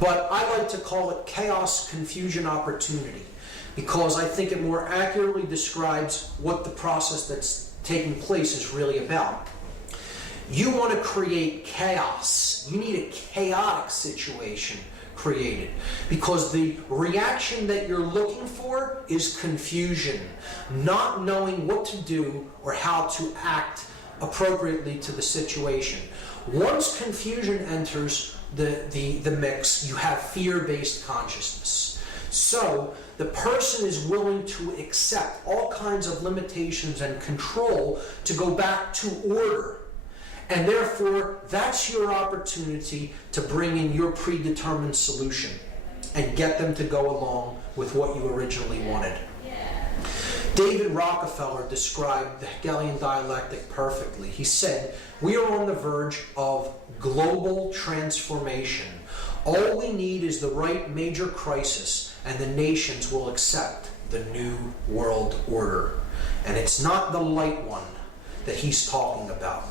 But I like to call it chaos, confusion, opportunity, because I think it more accurately describes what the process that's taking place is really about. You want to create chaos. You need a chaotic situation created, because the reaction that you're looking for is confusion, not knowing what to do or how to act appropriately to the situation. Once confusion enters the mix, you have fear-based consciousness. So the person is willing to accept all kinds of limitations and control to go back to order. And therefore, that's your opportunity to bring in your predetermined solution and get them to go along with what you originally wanted. David Rockefeller described the Hegelian dialectic perfectly. He said, "We are on the verge of global transformation. All we need is the right major crisis, and the nations will accept the new world order." And it's not the light one that he's talking about.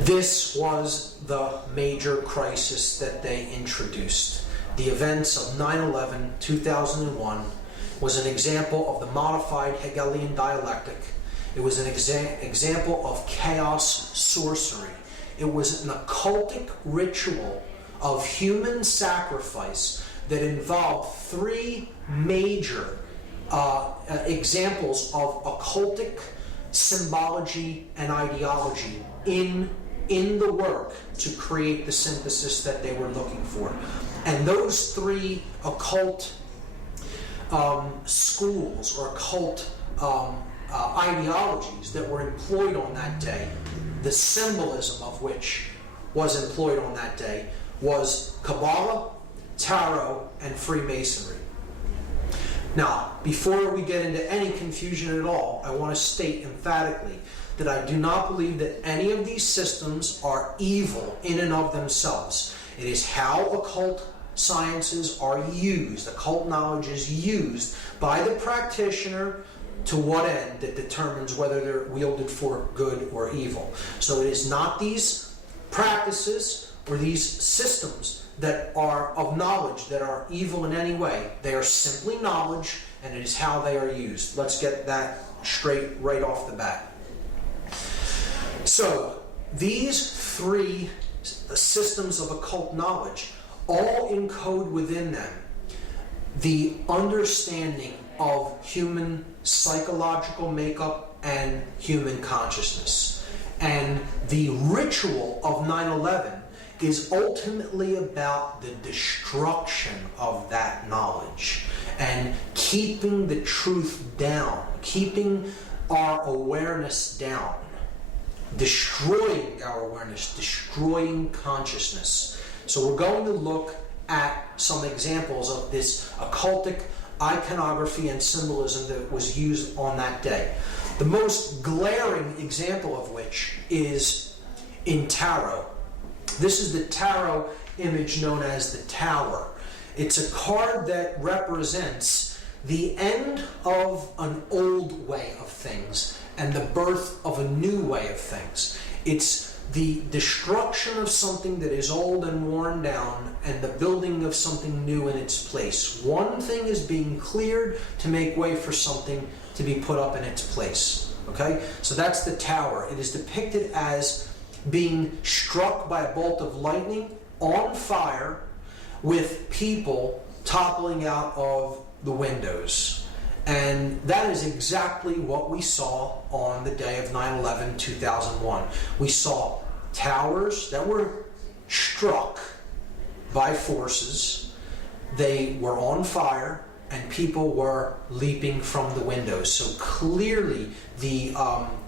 This was the major crisis that they introduced. The events of 9/11, 2001, was an example of the modified Hegelian dialectic. It was an example of chaos sorcery. It was an occultic ritual of human sacrifice that involved three major examples of occultic symbology and ideology in the work to create the synthesis that they were looking for. And those three occult schools or occult ideologies that were employed on that day, the symbolism of which was employed on that day, was Kabbalah, Tarot, and Freemasonry. Now, before we get into any confusion at all, I want to state emphatically that I do not believe that any of these systems are evil in and of themselves. It is how occult sciences are used, occult knowledge is used by the practitioner to what end that determines whether they're wielded for good or evil. So it is not these practices or these systems that are of knowledge that are evil in any way. They are simply knowledge, and it is how they are used. Let's get that straight right off the bat. So these three systems of occult knowledge all encode within them the understanding of human psychological makeup and human consciousness. And the ritual of 9/11 is ultimately about the destruction of that knowledge and keeping the truth down, keeping our awareness down, destroying our awareness, destroying consciousness. So we're going to look at some examples of this occultic iconography and symbolism that was used on that day. The most glaring example of which is in tarot. This is the tarot image known as the Tower. It's a card that represents the end of an old way of things and the birth of a new way of things. It's the destruction of something that is old and worn down and the building of something new in its place. One thing is being cleared to make way for something to be put up in its place. Okay? So that's the tower. It is depicted as being struck by a bolt of lightning, on fire, with people toppling out of the windows. And that is exactly what we saw on the day of 9/11, 2001. We saw towers that were struck by forces. They were on fire, and people were leaping from the windows. So clearly the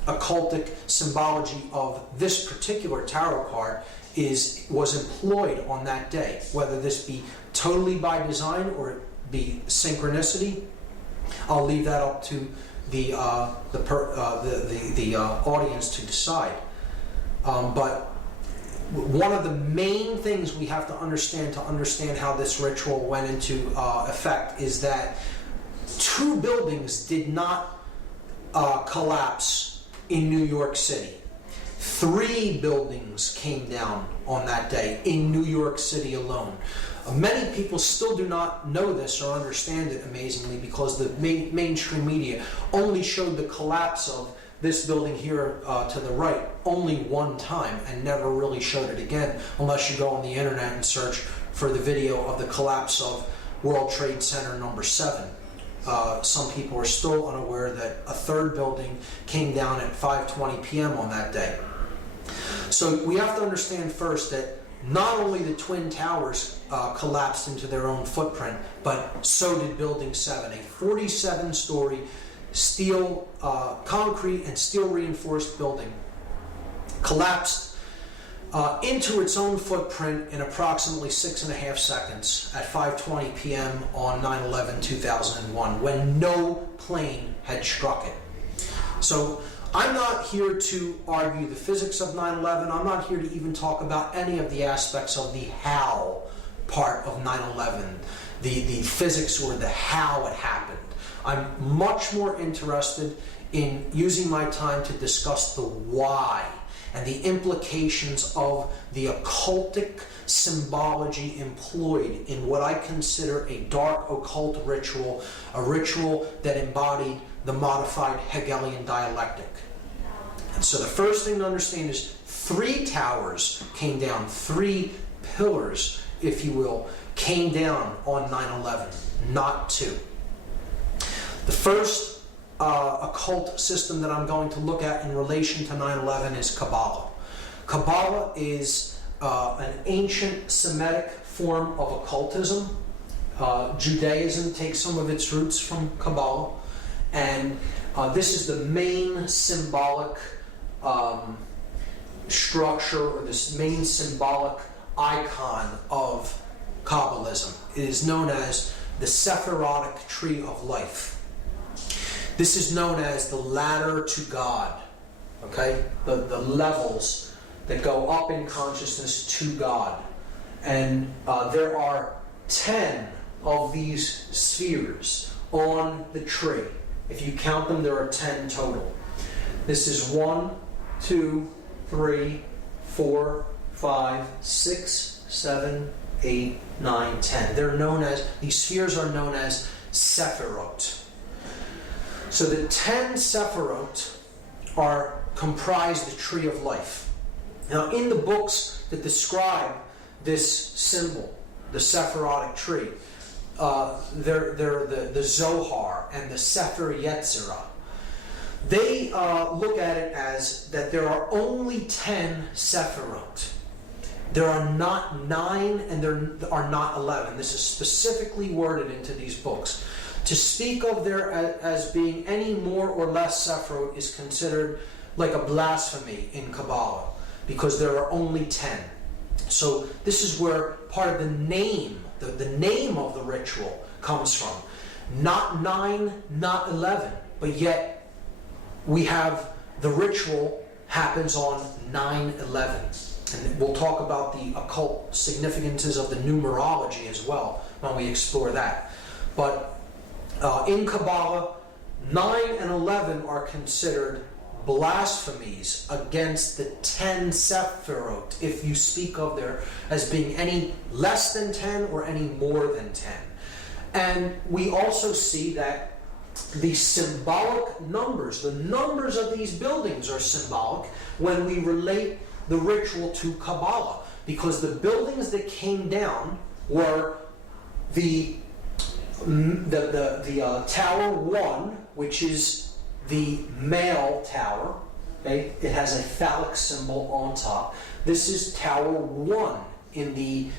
occultic symbology of this particular tarot card was employed on that day. Whether this be totally by design or it be synchronicity, I'll leave that up to the audience to decide. But one of the main things we have to understand how this ritual went into effect is that 2 buildings did not collapse in New York City. 3 buildings came down on that day in New York City alone. Many people still do not know this or understand it, amazingly, because the mainstream media only showed the collapse of this building here to the right only one time and never really showed it again, unless you go on the internet and search for the video of the collapse of World Trade Center number 7. Some people are still unaware that a 3rd building came down at 5:20 p.m. on that day. So we have to understand first that not only the Twin Towers collapsed into their own footprint, but so did Building 7, a 47-story steel, concrete and steel reinforced building, collapsed into its own footprint in approximately 6.5 seconds at 5:20 p.m. on 9/11/2001, when no plane had struck it. So I'm not here to argue the physics of 9/11. I'm not here to even talk about any of the aspects of the how part of 9/11, the physics or the how it happened. I'm much more interested in using my time to discuss the why and the implications of the occultic symbology employed in what I consider a dark occult ritual, a ritual that embodied the modified Hegelian dialectic. And so the first thing to understand is 3 towers came down, 3 pillars, if you will, came down on 9/11, not 2. The first occult system that I'm going to look at in relation to 9/11 is Kabbalah. Kabbalah is an ancient Semitic form of occultism. Judaism takes some of its roots from Kabbalah, and this is the main symbolic structure, or this main symbolic icon of Kabbalism. It is known as the Sephirotic Tree of Life. This is known as the ladder to God, okay? The levels that go up in consciousness to God. And there are 10 of these spheres on the tree. If you count them, there are 10 total. This is 1, 2, 3, 4, 5, 6, 7, 8, 9, 10. They're known as, these spheres are known as Sephirot. So the 10 Sephirot comprise the Tree of Life. Now, in the books that describe this symbol, the Sephirotic tree, they're the Zohar and the Sefer Yetzirah. They look at it as that there are only 10 Sephirot. There are not 9 and there are not 11. This is specifically worded into these books. To speak of there as being any more or less Sephirot is considered like a blasphemy in Kabbalah, because there are only 10. So this is where part of the name, the name of the ritual comes from. Not 9, not 11, but yet we have the ritual happens on 9/11. And we'll talk about the occult significances of the numerology as well when we explore that. But in Kabbalah, 9 and 11 are considered blasphemies against the 10 Sephirot, if you speak of there as being any less than 10 or any more than 10. And we also see that the symbolic numbers, the numbers of these buildings are symbolic when we relate the ritual to Kabbalah, because the buildings that came down were the Tower 1, which is the male tower. Okay? It has a phallic symbol on top. This is Tower 1 in the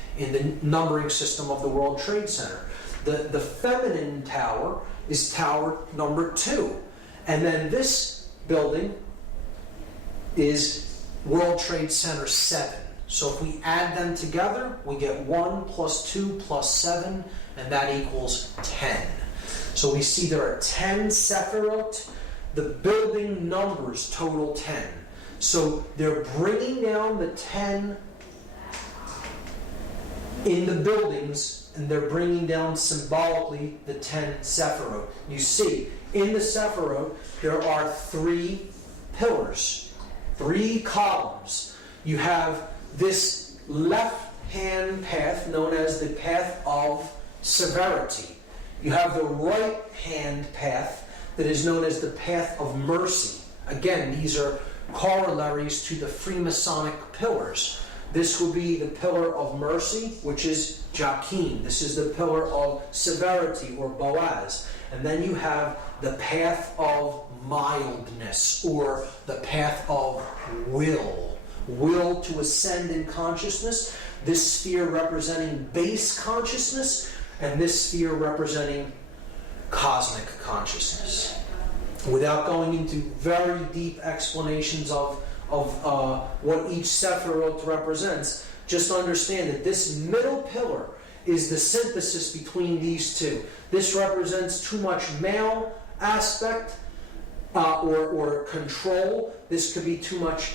numbering system of the World Trade Center. The feminine tower is tower number 2. And then this building is World Trade Center 7. So if we add them together, we get 1 plus 2 plus 7, and that equals 10. So we see there are 10 Sephirot. The building numbers total 10. So they're bringing down the 10 in the buildings, and they're bringing down symbolically the 10 Sephirot. You see, in the Sephirot, there are 3 pillars, 3 columns. You have this left-hand path known as the path of severity. You have the right-hand path that is known as the path of mercy. Again, these are corollaries to the Freemasonic pillars. This will be the pillar of mercy, which is Joachim. This is the pillar of severity, or Boaz. And then you have the path of mildness, or the path of will. Will to ascend in consciousness. This sphere representing base consciousness, and this sphere representing cosmic consciousness. Without going into very deep explanations of what each Sephirot represents, just understand that this middle pillar is the synthesis between these two. This represents too much male aspect or control. This could be too much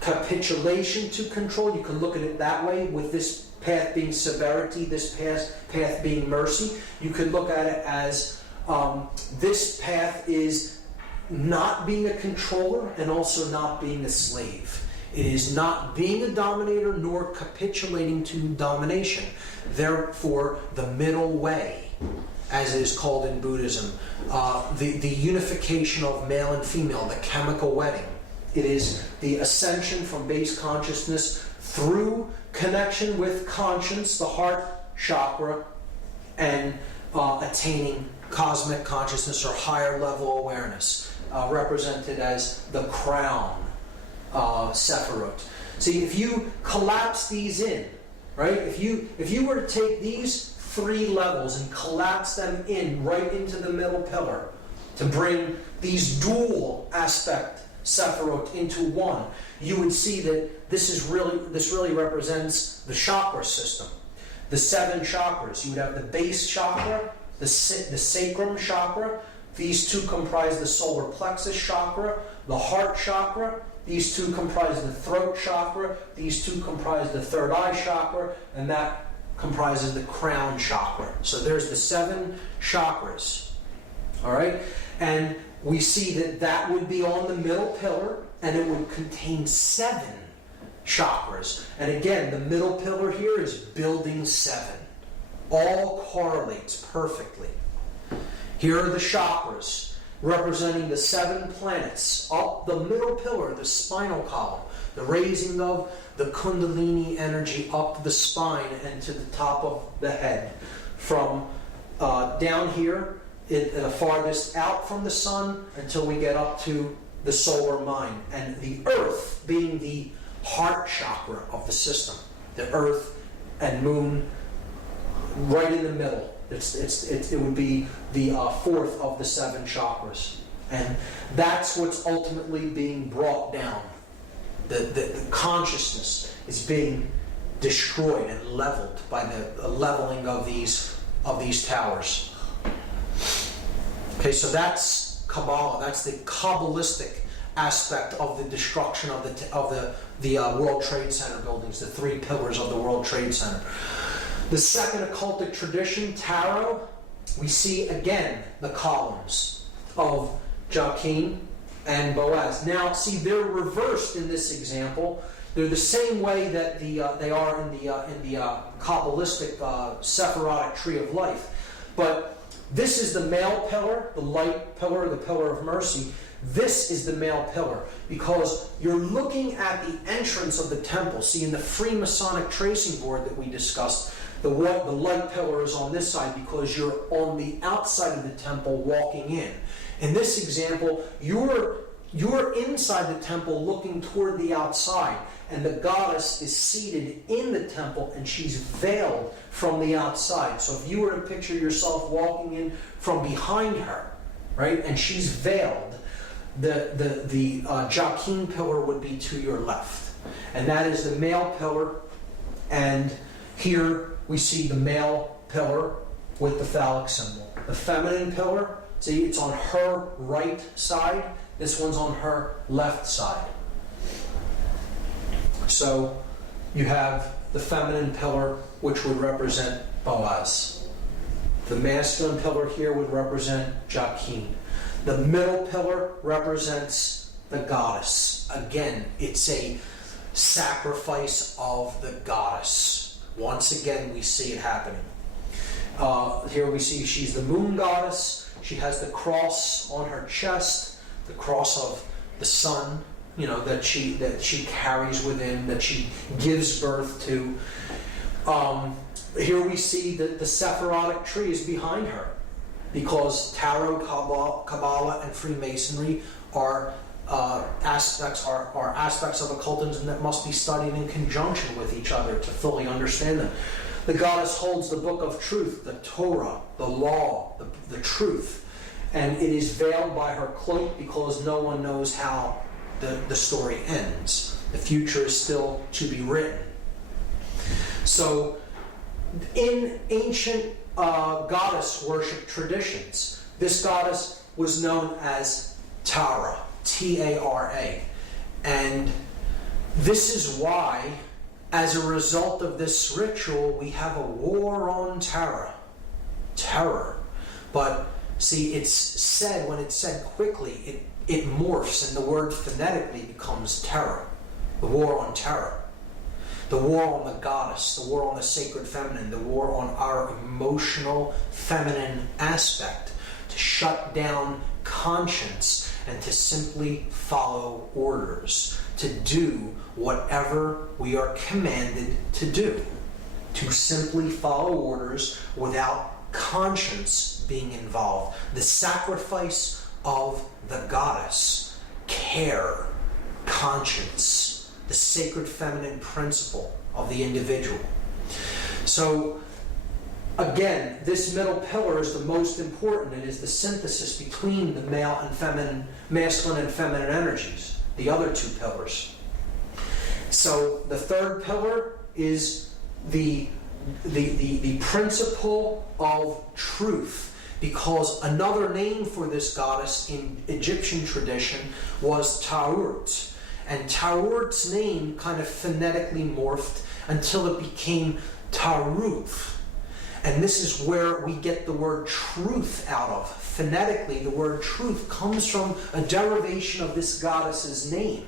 capitulation to control. You can look at it that way, with this path being severity, this path being mercy. You could look at it as this path is not being a controller and also not being a slave. It is not being a dominator nor capitulating to domination. Therefore, the middle way, as it is called in Buddhism, the unification of male and female, the chemical wedding. It is the ascension from base consciousness through connection with conscience, the heart chakra, and attaining cosmic consciousness or higher level awareness, represented as the crown Sephirot. See, if you collapse these in, right? If you were to take these 3 levels and collapse them in right into the middle pillar to bring these dual aspect Sephirot into one, you would see that this really represents the chakra system. The 7 chakras. You would have the base chakra, the sacrum chakra. These 2 comprise the solar plexus chakra, the heart chakra. These 2 comprise the throat chakra. These 2 comprise the third eye chakra, and that comprises the crown chakra. So there's the 7 chakras. All right? And we see that would be on the middle pillar, and it would contain 7 chakras. And again, the middle pillar here is building 7. All correlates perfectly. Here are the chakras, representing the 7 planets. Up the middle pillar, the spinal column, the raising of the Kundalini energy up the spine and to the top of the head. From down here, the farthest out from the sun until we get up to the solar mind. And the earth being the heart chakra of the system. The earth and moon right in the middle. It would be the 4th of the 7 chakras. And that's what's ultimately being brought down. The consciousness is being destroyed and leveled by the leveling of these towers. Okay, so that's Kabbalah. That's the Kabbalistic aspect of the destruction of the World Trade Center buildings, the 3 pillars of the World Trade Center. The second occultic tradition, Tarot, we see again the columns of Joachim and Boaz. Now, see, they're reversed in this example. They're the same way that they are in the Kabbalistic Sephirotic tree of life. But this is the male pillar, the light pillar, the pillar of mercy. This is the male pillar, because you're looking at the entrance of the temple. See, in the Freemasonic tracing board that we discussed, the light pillar is on this side because you're on the outside of the temple walking in. In this example, you're inside the temple looking toward the outside, and the goddess is seated in the temple and she's veiled from the outside. So if you were to picture yourself walking in from behind her, right, and she's veiled, the Joachim pillar would be to your left. And that is the male pillar, and here we see the male pillar with the phallic symbol. The feminine pillar, see, it's on her right side. This one's on her left side. So you have the feminine pillar, which would represent Boaz. The masculine pillar here would represent Joachim. The middle pillar represents the goddess. Again, it's a sacrifice of the goddess. Once again, we see it happening. Here we see she's the moon goddess. She has the cross on her chest, the cross of the sun, that she carries within, that she gives birth to. Here we see that the Sephirotic tree is behind her, because Tarot, Kabbalah, and Freemasonry are aspects of occultism that must be studied in conjunction with each other to fully understand them. The goddess holds the book of truth, the Torah, the law, the truth, and it is veiled by her cloak because no one knows how the story ends. The future is still to be written. So, in ancient goddess worship traditions, this goddess was known as Tara, T-A-R-A. And this is why, as a result of this ritual, we have a war on terror. But see, it's said, when it's said quickly, it morphs, and the word phonetically becomes terror. The war on terror. The war on the goddess, the war on the sacred feminine, the war on our emotional feminine aspect, to shut down conscience and to simply follow orders, to do whatever we are commanded to do, to simply follow orders without conscience being involved. The sacrifice of the goddess, care, conscience, the sacred feminine principle of the individual. So, again, this middle pillar is the most important. It is the synthesis between the masculine and feminine energies, the other two pillars. So the third pillar is the principle of truth, because another name for this goddess in Egyptian tradition was Taurt. And Taurt's name kind of phonetically morphed until it became Taruth. And this is where we get the word truth out of. Phonetically, the word truth comes from a derivation of this goddess's name.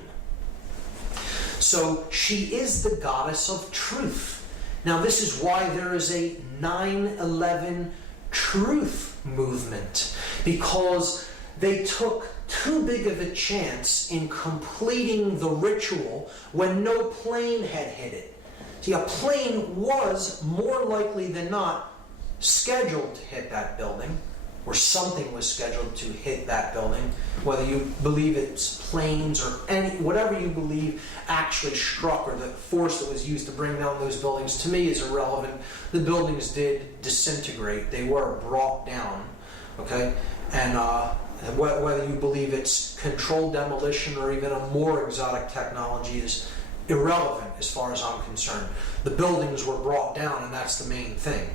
So she is the goddess of truth. Now this is why there is a 9/11 truth movement, because they took too big of a chance in completing the ritual when no plane had hit it. See, a plane was more likely than not scheduled to hit that building, or something was scheduled to hit that building, whether you believe it's planes or whatever you believe actually struck, or the force that was used to bring down those buildings, to me is irrelevant. The buildings did disintegrate. They were brought down, okay? And whether you believe it's controlled demolition or even a more exotic technology is irrelevant as far as I'm concerned. The buildings were brought down, and that's the main thing.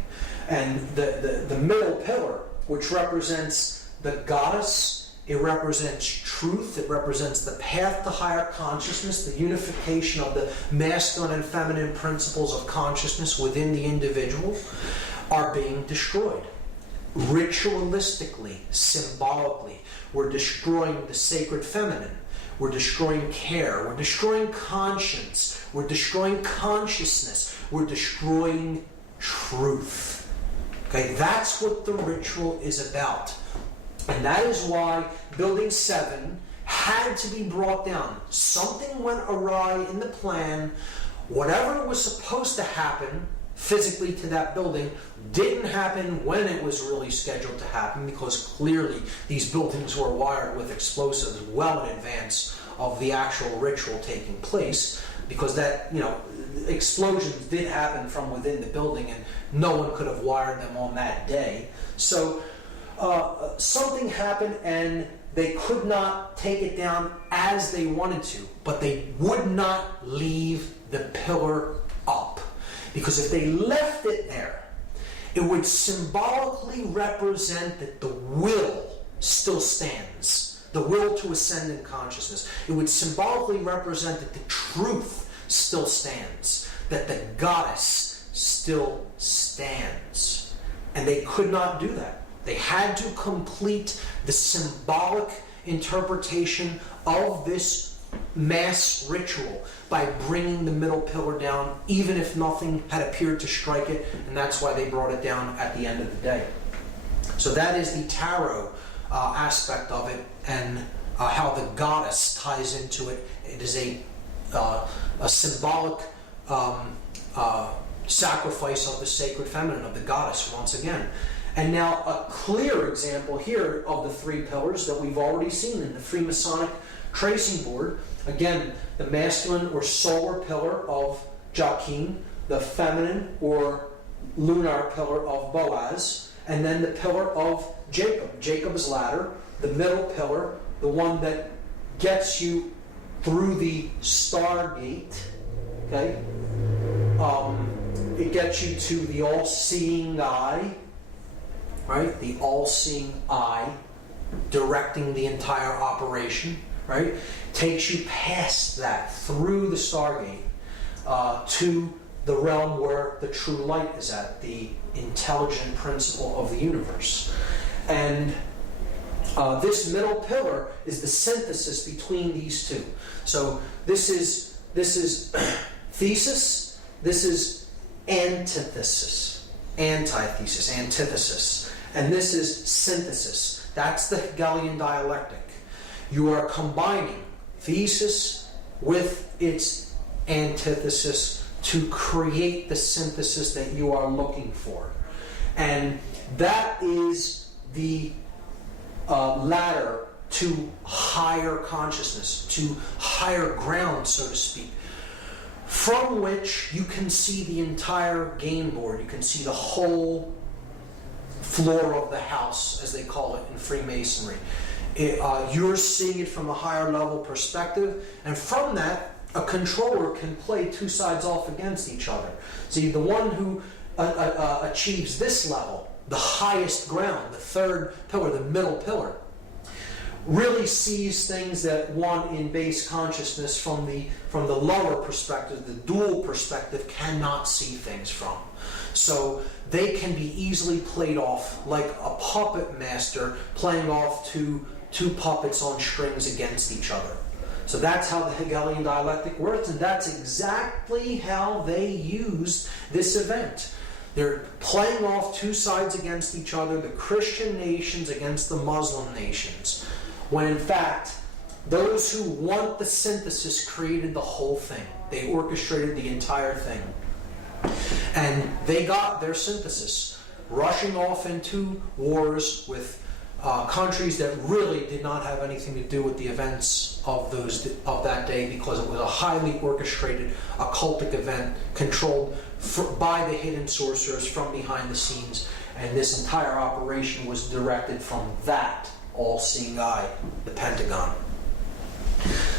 And the middle pillar, which represents the goddess, it represents truth, it represents the path to higher consciousness, the unification of the masculine and feminine principles of consciousness within the individual, are being destroyed. ritualistically, symbolically. We're destroying the sacred feminine. We're destroying care. We're destroying conscience. We're destroying consciousness. We're destroying truth. Okay, that's what the ritual is about. And that is why Building 7 had to be brought down. Something went awry in the plan. Whatever was supposed to happen physically to that building didn't happen when it was really scheduled to happen, because clearly these buildings were wired with explosives well in advance of the actual ritual taking place, because that, explosions did happen from within the building and no one could have wired them on that day. So something happened and they could not take it down as they wanted to, but they would not leave the pillar up. Because if they left it there, it would symbolically represent that the will still stands, the will to ascend in consciousness. It would symbolically represent that the truth still stands, that the goddess still stands. And they could not do that. They had to complete the symbolic interpretation of this mass ritual by bringing the middle pillar down, even if nothing had appeared to strike it, and that's why they brought it down at the end of the day. So that is the tarot aspect of it, and how the goddess ties into it. It is a symbolic sacrifice of the sacred feminine, of the goddess, once again. And now a clear example here of the three pillars that we've already seen in the Freemasonic tracing board. Again, the masculine or solar pillar of Joachim, the feminine or lunar pillar of Boaz, and then the pillar of Jacob, Jacob's ladder, the middle pillar, the one that gets you through the stargate, okay? It gets you to the all-seeing eye, right? The all-seeing eye directing the entire operation, right? Takes you past that, through the stargate, to the realm where the true light is at, the intelligent principle of the universe. And this middle pillar is the synthesis between these two. So this is thesis, this is antithesis, antithesis, and this is synthesis. That's the Hegelian dialectic. You are combining thesis with its antithesis to create the synthesis that you are looking for. And that is the ladder to higher consciousness, to higher ground, so to speak, from which you can see the entire game board. You can see the whole floor of the house, as they call it in Freemasonry. You're seeing it from a higher level perspective, and from that, a controller can play two sides off against each other. See, the one who achieves this level, the highest ground, the third pillar, the middle pillar, really sees things that one in base consciousness from the lower perspective, the dual perspective, cannot see things from. So they can be easily played off like a puppet master playing off two puppets on strings against each other. So that's how the Hegelian dialectic works, and that's exactly how they used this event. They're playing off two sides against each other, the Christian nations against the Muslim nations, when in fact, those who want the synthesis created the whole thing. They orchestrated the entire thing. And they got their synthesis, rushing off into wars with countries that really did not have anything to do with the events of that day, because it was a highly orchestrated occultic event controlled by the hidden sorcerers from behind the scenes, and this entire operation was directed from that all-seeing eye, the Pentagon.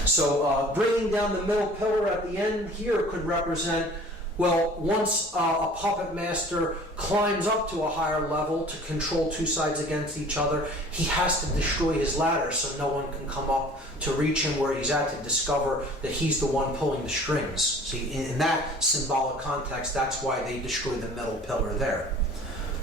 So bringing down the middle pillar at the end here could represent, well, once a puppet master climbs up to a higher level to control two sides against each other, he has to destroy his ladder so no one can come up to reach him where he's at to discover that he's the one pulling the strings. See, in that symbolic context, that's why they destroy the middle pillar there.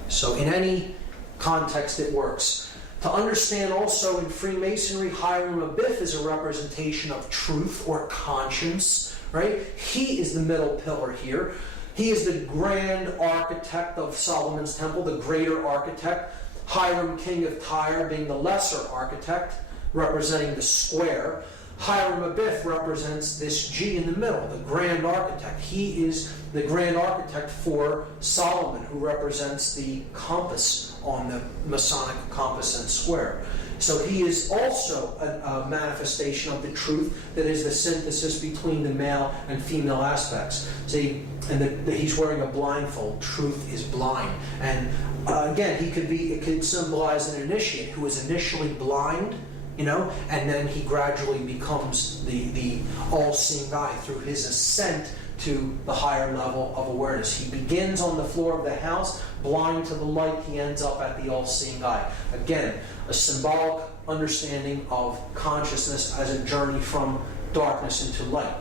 So in any context it works. To understand also in Freemasonry, Hiram Abiff is a representation of truth or conscience, right? He is the middle pillar here. He is the grand architect of Solomon's temple, the greater architect. Hiram, king of Tyre, being the lesser architect, representing the square. Hiram Abiff represents this G in the middle, the grand architect. He is the grand architect for Solomon, who represents the compass on the Masonic compass and square. So he is also a manifestation of the truth that is the synthesis between the male and female aspects. See, and he's wearing a blindfold. Truth is blind. And again, it could symbolize an initiate who is initially blind, and then he gradually becomes the all-seeing guy through his ascent to the higher level of awareness. He begins on the floor of the house, blind to the light. He ends up at the all-seeing eye. Again, a symbolic understanding of consciousness as a journey from darkness into light.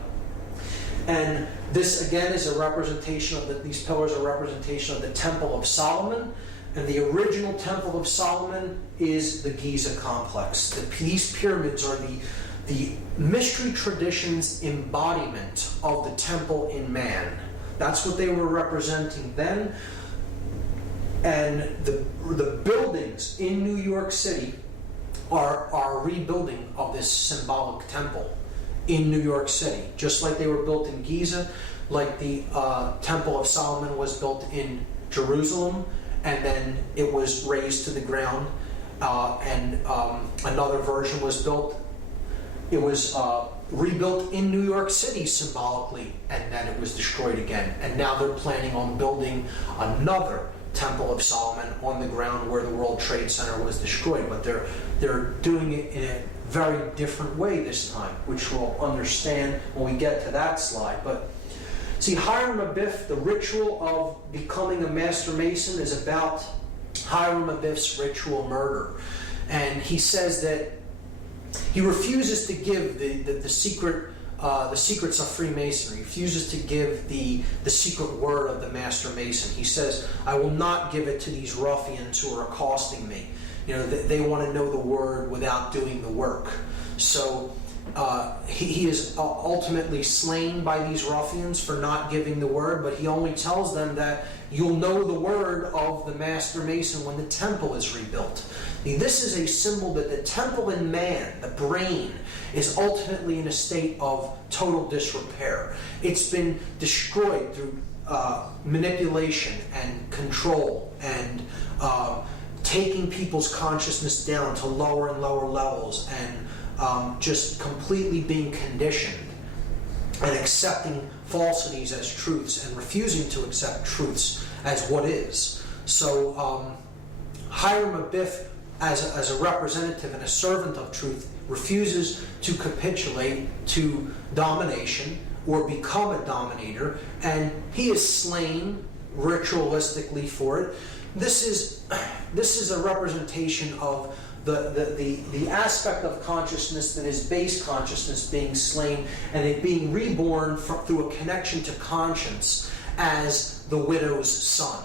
And this, again, is a representation of these pillars are a representation of the Temple of Solomon. And the original Temple of Solomon is the Giza complex. These pyramids are the mystery tradition's embodiment of the temple in man. That's what they were representing then. And the buildings in New York City are a rebuilding of this symbolic temple in New York City. Just like they were built in Giza, like the Temple of Solomon was built in Jerusalem, and then it was razed to the ground, and another version was built. It was rebuilt in New York City symbolically, and then it was destroyed again. And now they're planning on building another Temple of Solomon on the ground where the World Trade Center was destroyed. But they're doing it in a very different way this time, which we'll understand when we get to that slide. But see, Hiram Abiff, the ritual of becoming a Master Mason is about Hiram Abiff's ritual murder. And he says that he refuses to give the secrets of Freemasonry. He refuses to give the secret word of the Master Mason. He says, I will not give it to these ruffians who are accosting me. They want to know the word without doing the work. So he is ultimately slain by these ruffians for not giving the word, but he only tells them that you'll know the word of the Master Mason when the temple is rebuilt. This is a symbol that the temple in man, the brain, is ultimately in a state of total disrepair. It's been destroyed through manipulation and control and taking people's consciousness down to lower and lower levels and just completely being conditioned and accepting falsities as truths and refusing to accept truths as what is. So Hiram Abiff, as a representative and a servant of truth, refuses to capitulate to domination or become a dominator, and he is slain ritualistically for it. This is a representation of the aspect of consciousness that is base consciousness being slain and it being reborn through a connection to conscience as the widow's son.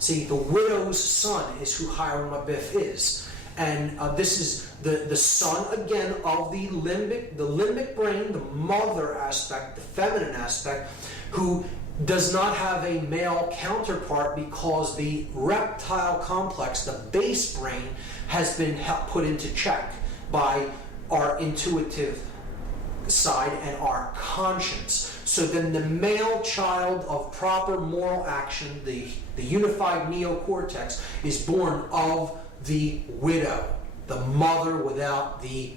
See, the widow's son is who Hiram Abiff is. And this is the son, again, of the limbic brain, the mother aspect, the feminine aspect, who does not have a male counterpart because the reptile complex, the base brain, has been put into check by our intuitive side and our conscience. So then the male child of proper moral action, the unified neo-cortex, is born of the widow, the mother without the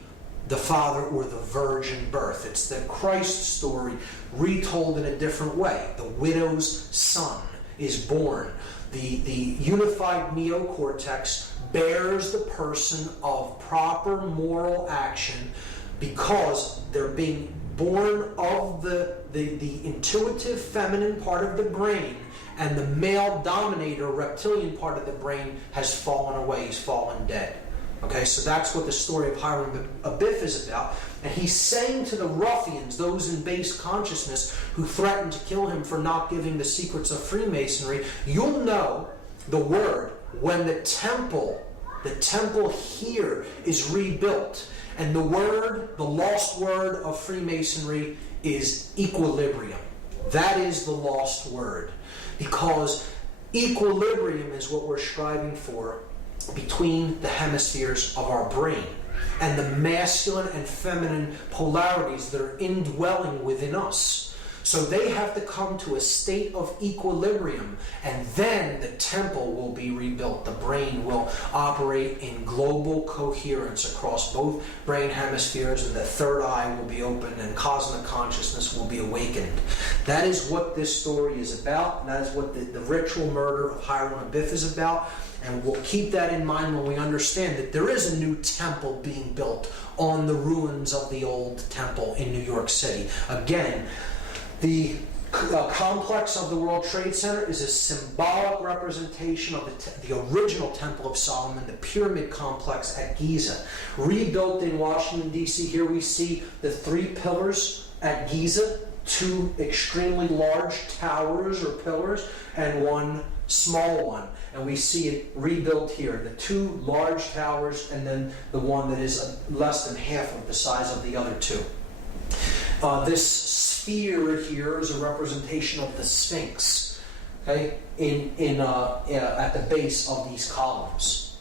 father or the virgin birth. It's the Christ story retold in a different way. The widow's son is born. The unified neocortex bears the person of proper moral action because they're being born of the intuitive feminine part of the brain, and the male dominator reptilian part of the brain has fallen away. He's fallen dead. Okay, so that's what the story of Hiram Abiff is about. And he's saying to the ruffians, those in base consciousness who threatened to kill him for not giving the secrets of Freemasonry, you'll know the word when the temple here is rebuilt, and the lost word of Freemasonry is equilibrium. That is the lost word, because equilibrium is what we're striving for between the hemispheres of our brain and the masculine and feminine polarities that are indwelling within us. So they have to come to a state of equilibrium, and then the temple will be rebuilt. The brain will operate in global coherence across both brain hemispheres, and the third eye will be opened, and cosmic consciousness will be awakened. That is what this story is about, and that is what the ritual murder of Hiram Abiff is about. And we'll keep that in mind when we understand that there is a new temple being built on the ruins of the old temple in New York City. Again, the complex of the World Trade Center is a symbolic representation of the original Temple of Solomon, the pyramid complex at Giza. Rebuilt in Washington, D.C., here we see the 3 pillars at Giza, 2 extremely large towers or pillars, and 1 small one. And we see it rebuilt here, the 2 large towers, and then the one that is less than half of the size of the other 2. This sphere here is a representation of the Sphinx, okay, at the base of these columns.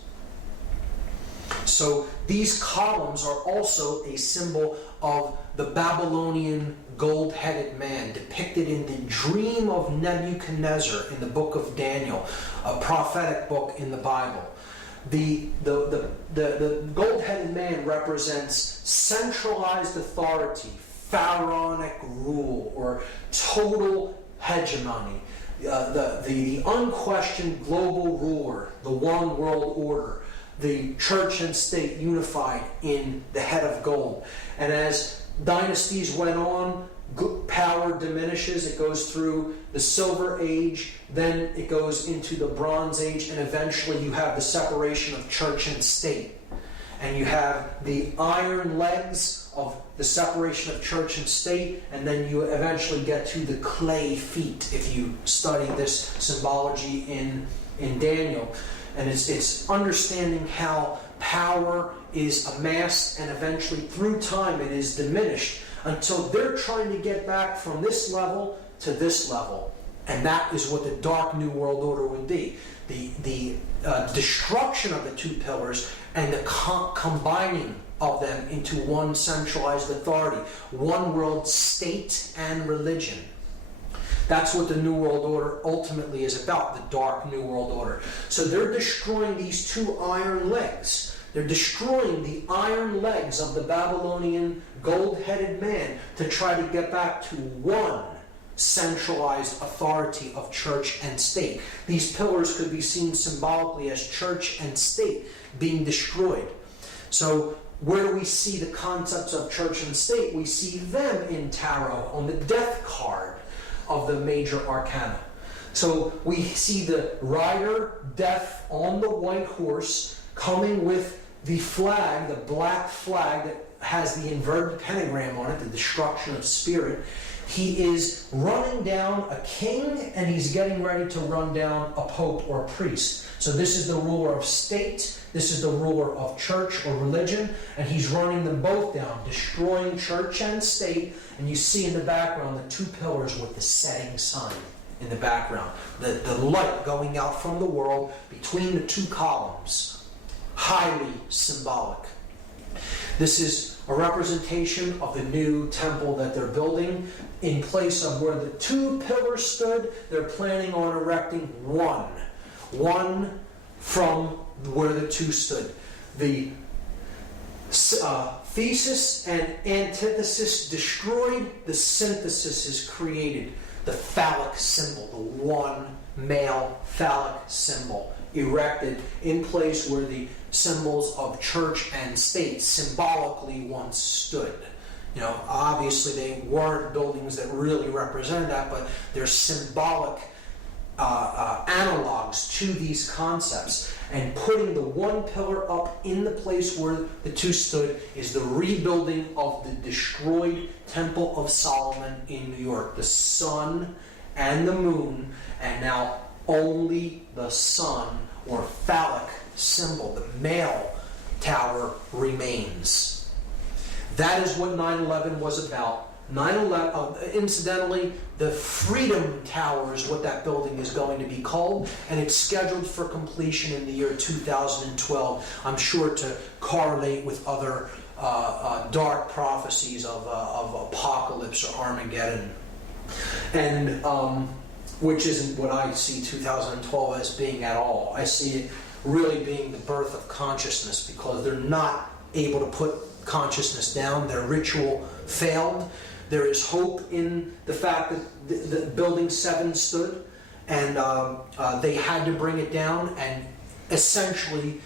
So these columns are also a symbol of the Babylonian gold-headed man depicted in the dream of Nebuchadnezzar in the book of Daniel, a prophetic book in the Bible. The gold-headed man represents centralized authority, pharaonic rule, or total hegemony, the unquestioned global ruler, the one world order, the church and state unified in the head of gold. And as dynasties went on, power diminishes. It goes through the Silver Age, then it goes into the Bronze Age, and eventually you have the separation of church and state. And you have the iron legs of the separation of church and state, and then you eventually get to the clay feet if you study this symbology in Daniel. And it's understanding how power is amassed, and eventually through time it is diminished until they're trying to get back from this level to this level. And that is what the Dark New World Order would be. The destruction of the 2 pillars and the combining of them into one centralized authority, one world state and religion. That's what the New World Order ultimately is about, the Dark New World Order. So they're destroying these 2 iron legs. They're destroying the iron legs of the Babylonian gold-headed man to try to get back to one centralized authority of church and state. These pillars could be seen symbolically as church and state being destroyed. So where do we see the concepts of church and state? We see them in tarot on the death card of the major arcana. So we see the rider, death, on the white horse, coming with the flag, the black flag that has the inverted pentagram on it, the destruction of spirit. He is running down a king, and he's getting ready to run down a pope or a priest. So this is the ruler of state, this is the ruler of church or religion, and he's running them both down, destroying church and state. And you see in the background the 2 pillars with the setting sun in the background, the light going out from the world between the 2 columns. Highly symbolic. This is a representation of the new temple that they're building. In place of where the 2 pillars stood, they're planning on erecting one from where the 2 stood. The thesis and antithesis destroyed, the synthesis is created. The phallic symbol, the one male phallic symbol, erected in place where the symbols of church and state symbolically once stood. You know, obviously they weren't buildings that really represent that, but they're symbolic analogs to these concepts. And putting the 1 pillar up in the place where the 2 stood is the rebuilding of the destroyed Temple of Solomon in New York. The sun and the moon, and now only the sun or phallic symbol. The male tower remains. That is what 9/11 was about. 9/11, incidentally, the Freedom Tower is what that building is going to be called, and it's scheduled for completion in the year 2012. I'm sure to correlate with other dark prophecies of apocalypse or Armageddon, and which isn't what I see 2012 as being at all. I see it really being the birth of consciousness, because they're not able to put consciousness down. Their ritual failed. There is hope in the fact that the Building 7 stood, and they had to bring it down and essentially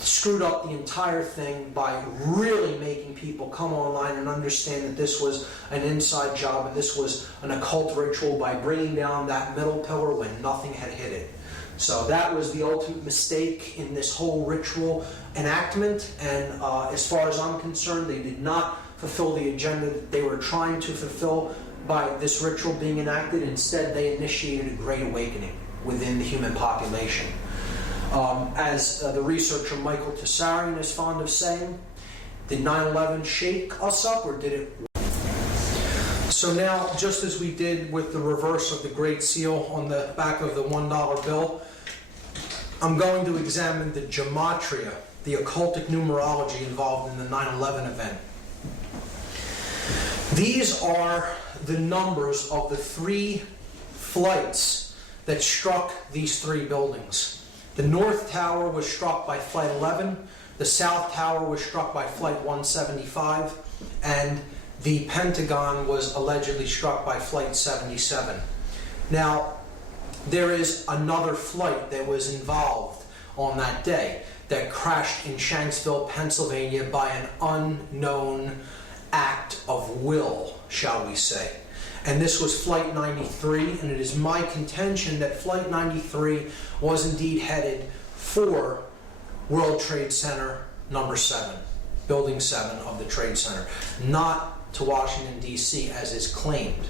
screwed up the entire thing by really making people come online and understand that this was an inside job and this was an occult ritual by bringing down that middle pillar when nothing had hit it. So that was the ultimate mistake in this whole ritual enactment, and as far as I'm concerned, they did not fulfill the agenda that they were trying to fulfill by this ritual being enacted. Instead, they initiated a great awakening within the human population. As the researcher Michael Tessarian is fond of saying, did 9/11 shake us up, or did it? So now, just as we did with the reverse of the Great Seal on the back of the $1 bill, I'm going to examine the gematria, the occultic numerology involved in the 9/11 event. These are the numbers of the 3 flights that struck these 3 buildings. The North Tower was struck by Flight 11, the South Tower was struck by Flight 175, and the Pentagon was allegedly struck by Flight 77. Now, there is another flight that was involved on that day that crashed in Shanksville, Pennsylvania by an unknown act of will, shall we say. And this was Flight 93, and it is my contention that Flight 93 was indeed headed for World Trade Center number 7, Building 7 of the Trade Center, not to Washington, D.C., as is claimed.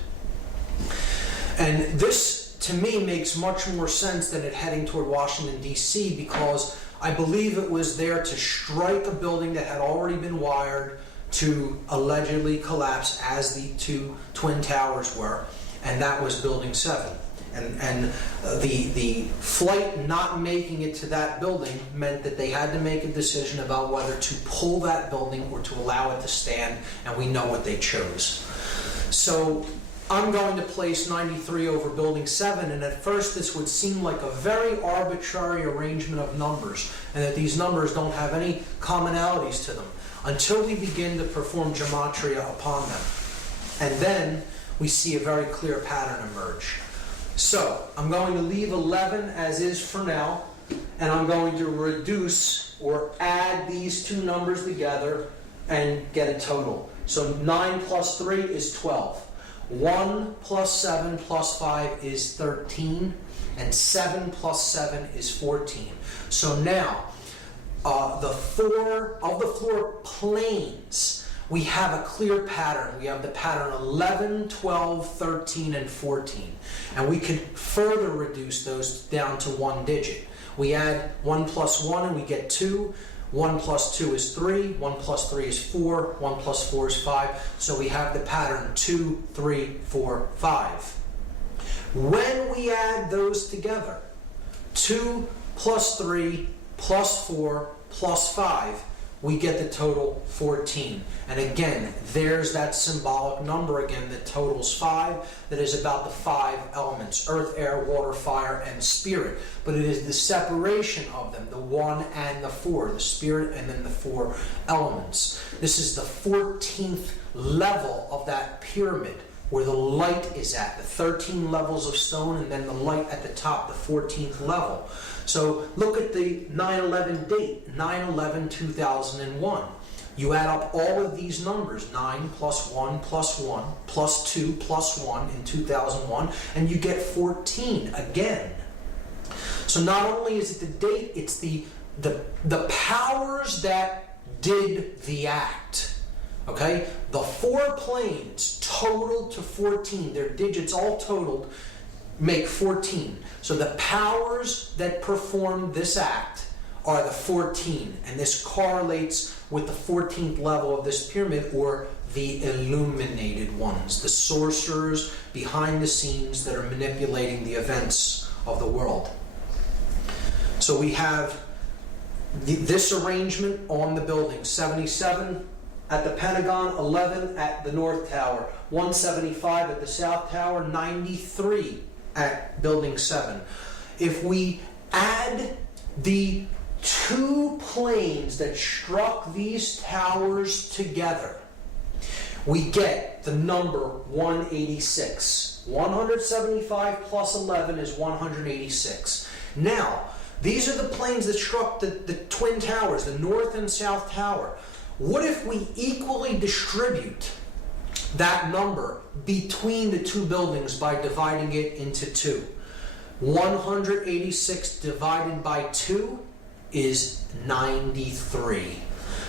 And this, to me, makes much more sense than it heading toward Washington, D.C., because I believe it was there to strike a building that had already been wired to allegedly collapse, as the 2 twin towers were, and that was Building 7. And the flight not making it to that building meant that they had to make a decision about whether to pull that building or to allow it to stand, and we know what they chose. So I'm going to place 93 over Building 7, and at first this would seem like a very arbitrary arrangement of numbers, and that these numbers don't have any commonalities to them, until we begin to perform gematria upon them. And then we see a very clear pattern emerge. So I'm going to leave 11 as is for now, and I'm going to reduce or add these 2 numbers together and get a total. So 9 plus 3 is 12. 1 plus 7 plus 5 is 13, and 7 plus 7 is 14. So now, the 4 of the floor planes, we have a clear pattern. We have the pattern 11, 12, 13, and 14. And we can further reduce those down to 1 digit. We add 1 plus 1 and we get 2. 1 plus 2 is 3. 1 plus 3 is 4. 1 plus 4 is 5. So we have the pattern 2, 3, 4, 5. When we add those together, 2 plus 3 plus 4 plus 5, we get the total 14. And again, there's that symbolic number again that totals 5, that is about the 5 elements: earth, air, water, fire, and spirit. But it is the separation of them, the 1 and the 4, the spirit and then the 4 elements. This is the 14th level of that pyramid, where the light is at, the 13 levels of stone, and then the light at the top, the 14th level. So look at the 9/11 date, 9/11/2001. You add up all of these numbers, 9 plus 1 plus 1 plus 2 plus 1 in 2001, and you get 14 again. So not only is it the date, it's the powers that did the act. Okay? The 4 planes totaled to 14, their digits all totaled make 14. So the powers that perform this act are the 14, and this correlates with the 14th level of this pyramid, or the illuminated ones, the sorcerers behind the scenes that are manipulating the events of the world. So we have this arrangement on the building: 77 at the Pentagon, 11 at the North Tower, 175 at the South Tower, 93 at Building 7. If we add the two planes that struck these towers together, we get the number 186. 175 plus 11 is 186. Now, these are the planes that struck the twin towers, the North and South Tower. What if we equally distribute that number between the two buildings by dividing it into two? 186 divided by 2 is 93.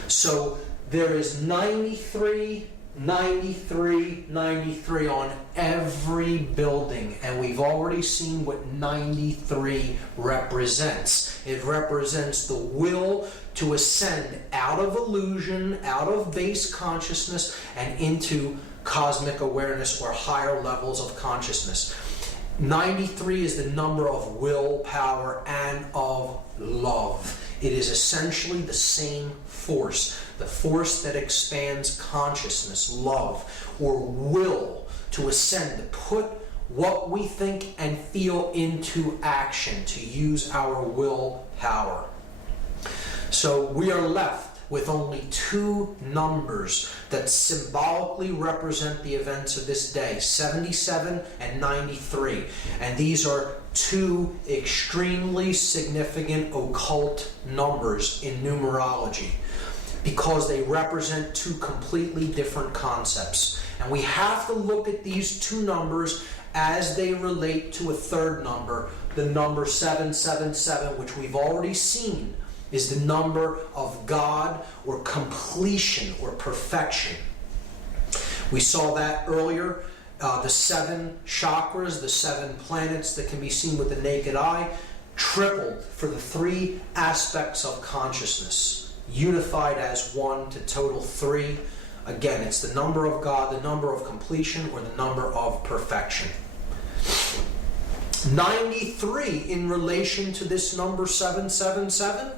So there is 93, 93, 93 on every building, and we've already seen what 93 represents. It represents the will to ascend out of illusion, out of base consciousness, and into cosmic awareness, or higher levels of consciousness. 93 is the number of willpower and of love. It is essentially the same force, the force that expands consciousness, love, or will to ascend, to put what we think and feel into action, to use our willpower. So we are left with only two numbers that symbolically represent the events of this day: 77 and 93. And these are two extremely significant occult numbers in numerology, because they represent two completely different concepts. And we have to look at these two numbers as they relate to a third number, the number 777, which we've already seen is the number of God, or completion, or perfection. We saw that earlier. The 7 chakras, the 7 planets that can be seen with the naked eye, tripled for the 3 aspects of consciousness, unified as one to total 3. Again, it's the number of God, the number of completion, or the number of perfection. 93 in relation to this number 777,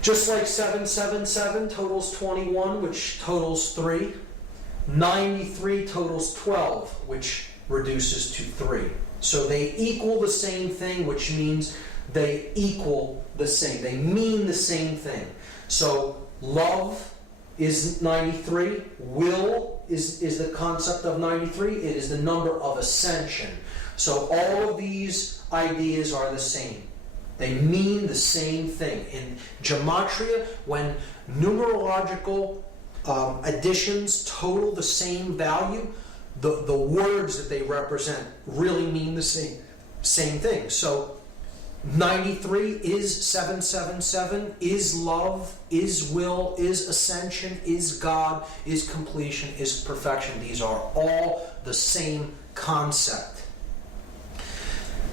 just like 777 totals 21, which totals 3, 93 totals 12, which reduces to 3. So they equal the same thing, which means they equal the same. They mean the same thing. So love is 93. Will is the concept of 93. It is the number of ascension. So all of these ideas are the same. They mean the same thing. In gematria, when numerological additions total the same value, the words that they represent really mean the same thing. So 93 is 777, is love, is will, is ascension, is God, is completion, is perfection. These are all the same concept.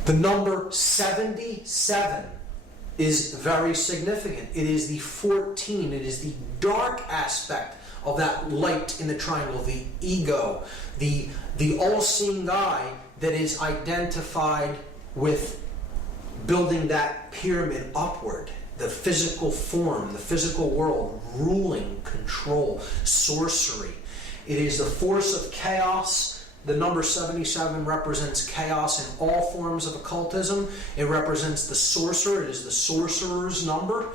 The number 77 is very significant. It is the 14. It is the dark aspect of that light in the triangle, the ego, the all-seeing eye that is identified with building that pyramid upward, the physical form, the physical world, ruling, control, sorcery. It is the force of chaos. The number 77 represents chaos in all forms of occultism. It represents the sorcerer. It is the sorcerer's number.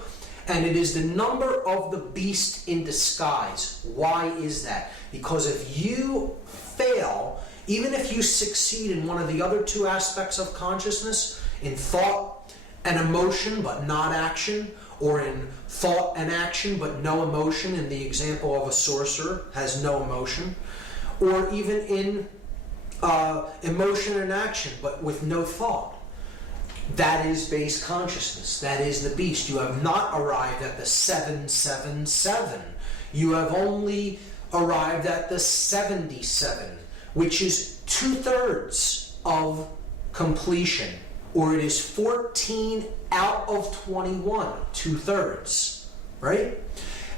And it is the number of the beast in disguise. Why is that? Because if you fail, even if you succeed in one of the other two aspects of consciousness, in thought and emotion but not action, or in thought and action but no emotion, in the example of a sorcerer, has no emotion, or even in emotion and action but with no thought, that is base consciousness. That is the beast. You have not arrived at the 777. You have only arrived at the 77, which is 2/3 of completion, or it is 14 out of 21, 2/3, right?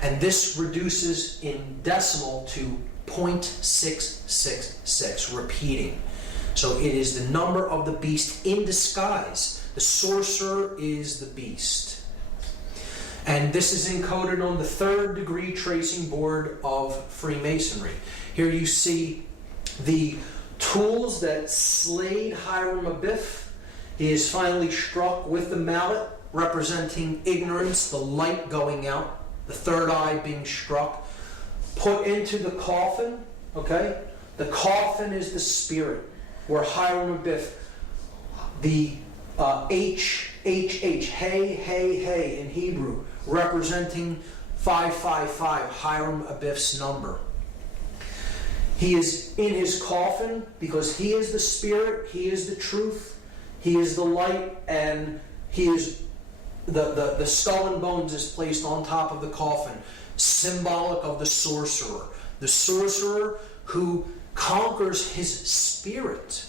And this reduces in decimal to 0.666, repeating. So it is the number of the beast in disguise. The sorcerer is the beast. And this is encoded on the 3rd degree tracing board of Freemasonry. Here you see the tools that slayed Hiram Abiff. He is finally struck with the mallet, representing ignorance, the light going out, the third eye being struck, put into the coffin, okay? The coffin is the spirit, where Hiram Abiff, the HHH, hey in Hebrew, representing 555, Hiram Abiff's number. He is in his coffin because he is the spirit, he is the truth, he is the light, and he is the skull and bones is placed on top of the coffin, symbolic of the sorcerer. The sorcerer who conquers his spirit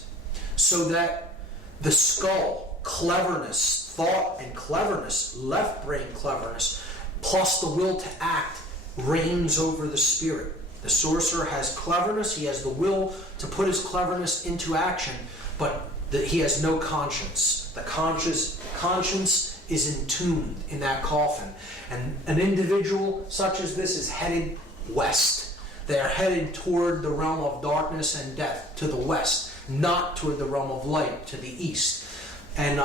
so that the skull, cleverness, thought and cleverness, left brain cleverness, plus the will to act, reigns over the spirit. The sorcerer has cleverness, he has the will to put his cleverness into action, but he has no conscience. The conscience is entombed in that coffin. And an individual such as this is headed west. They are headed toward the realm of darkness and death, to the west, not toward the realm of light, to the east. And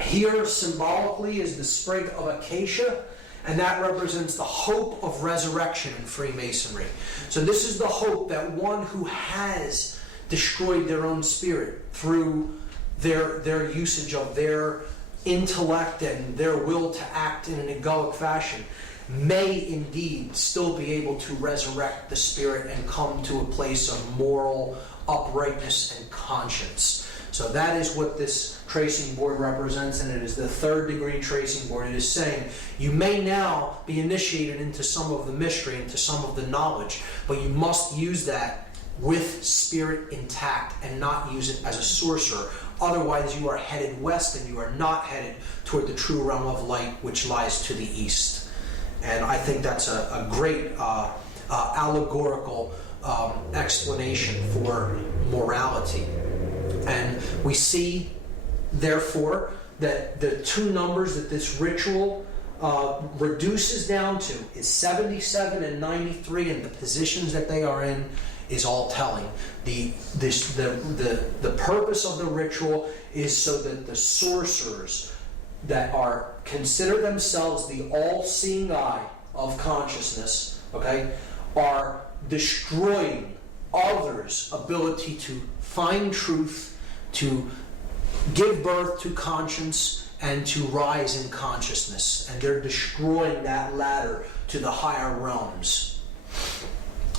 here symbolically is the sprig of acacia, and that represents the hope of resurrection in Freemasonry. So this is the hope that one who has destroyed their own spirit through their usage of their intellect and their will to act in an egoic fashion may indeed still be able to resurrect the spirit and come to a place of moral uprightness and conscience. So that is what this tracing board represents, and it is the 3rd degree tracing board. It is saying you may now be initiated into some of the mystery, into some of the knowledge, but you must use that with spirit intact and not use it as a sorcerer. Otherwise you are headed west and you are not headed toward the true realm of light, which lies to the east. And I think that's a great allegorical explanation for morality. And we see, therefore, that the two numbers that this ritual reduces down to is 77 and 93, and the positions that they are in is all telling. The purpose of the ritual is so that the sorcerers that are consider themselves the all-seeing eye of consciousness, okay, are destroying others' ability to find truth, to give birth to conscience, and to rise in consciousness. And they're destroying that ladder to the higher realms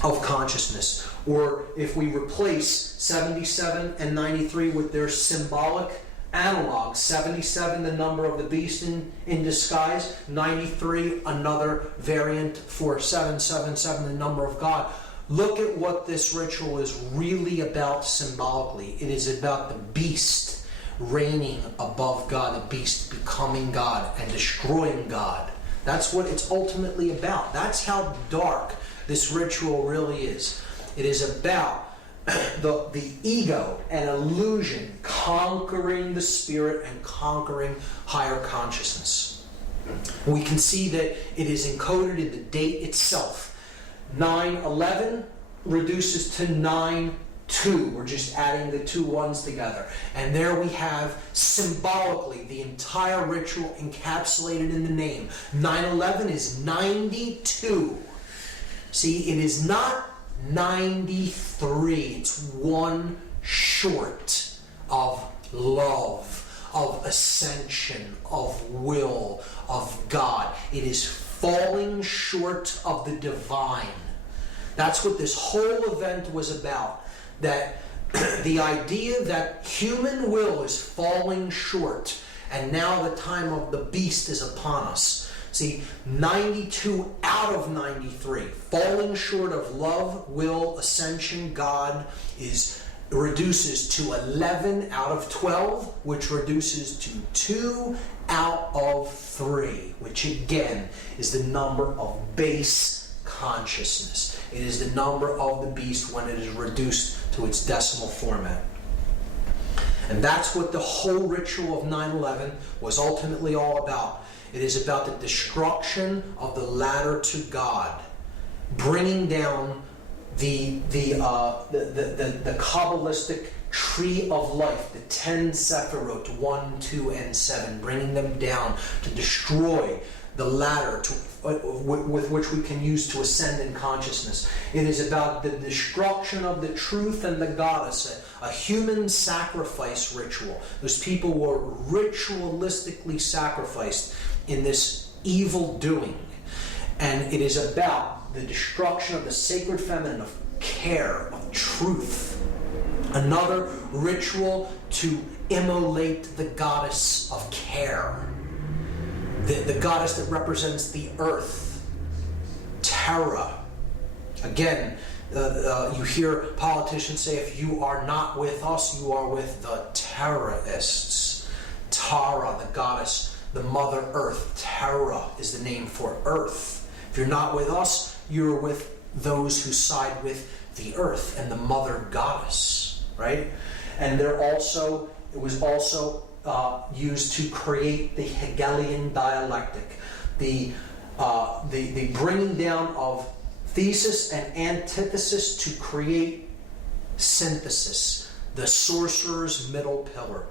of consciousness. Or if we replace 77 and 93 with their symbolic analog, 77 the number of the beast in disguise, 93 another variant for 777 the number of God. Look at what this ritual is really about symbolically. It is about the beast reigning above God, the beast becoming God and destroying God. That's what it's ultimately about. That's how dark this ritual really is. It is about the ego and illusion conquering the spirit and conquering higher consciousness. We can see that it is encoded in the date itself. 9/11 reduces to 9/2. We're just adding the two ones together. And there we have symbolically the entire ritual encapsulated in the name. 9/11 is 92. See, it is not 93. It's one short of love, of ascension, of will, of God. It is falling short of the divine. That's what this whole event was about. That the idea that human will is falling short, and now the time of the beast is upon us. See, 92 out of 93, falling short of love, will, ascension, God, is reduces to 11 out of 12, which reduces to 2 out of 3, which again is the number of base consciousness. It is the number of the beast when it is reduced to its decimal format. And that's what the whole ritual of 9/11 was ultimately all about. It is about the destruction of the ladder to God, bringing down the Kabbalistic tree of life, the 10 Sephirot, 1, 2, and 7, bringing them down to destroy the ladder with which we can use to ascend in consciousness. It is about the destruction of the truth and the goddess, a human sacrifice ritual. Those people were ritualistically sacrificed in this evil doing. And it is about the destruction of the sacred feminine, of care, of truth. Another ritual to immolate the goddess of care. The goddess that represents the earth, Terra. Again, you hear politicians say, if you are not with us, you are with the terrorists. Tara, the goddess, the Mother Earth. Terra is the name for earth. If you're not with us, you're with those who side with the earth and the Mother Goddess, right? And it was also used to create the Hegelian dialectic, the bringing down of thesis and antithesis to create synthesis, the sorcerer's middle pillar.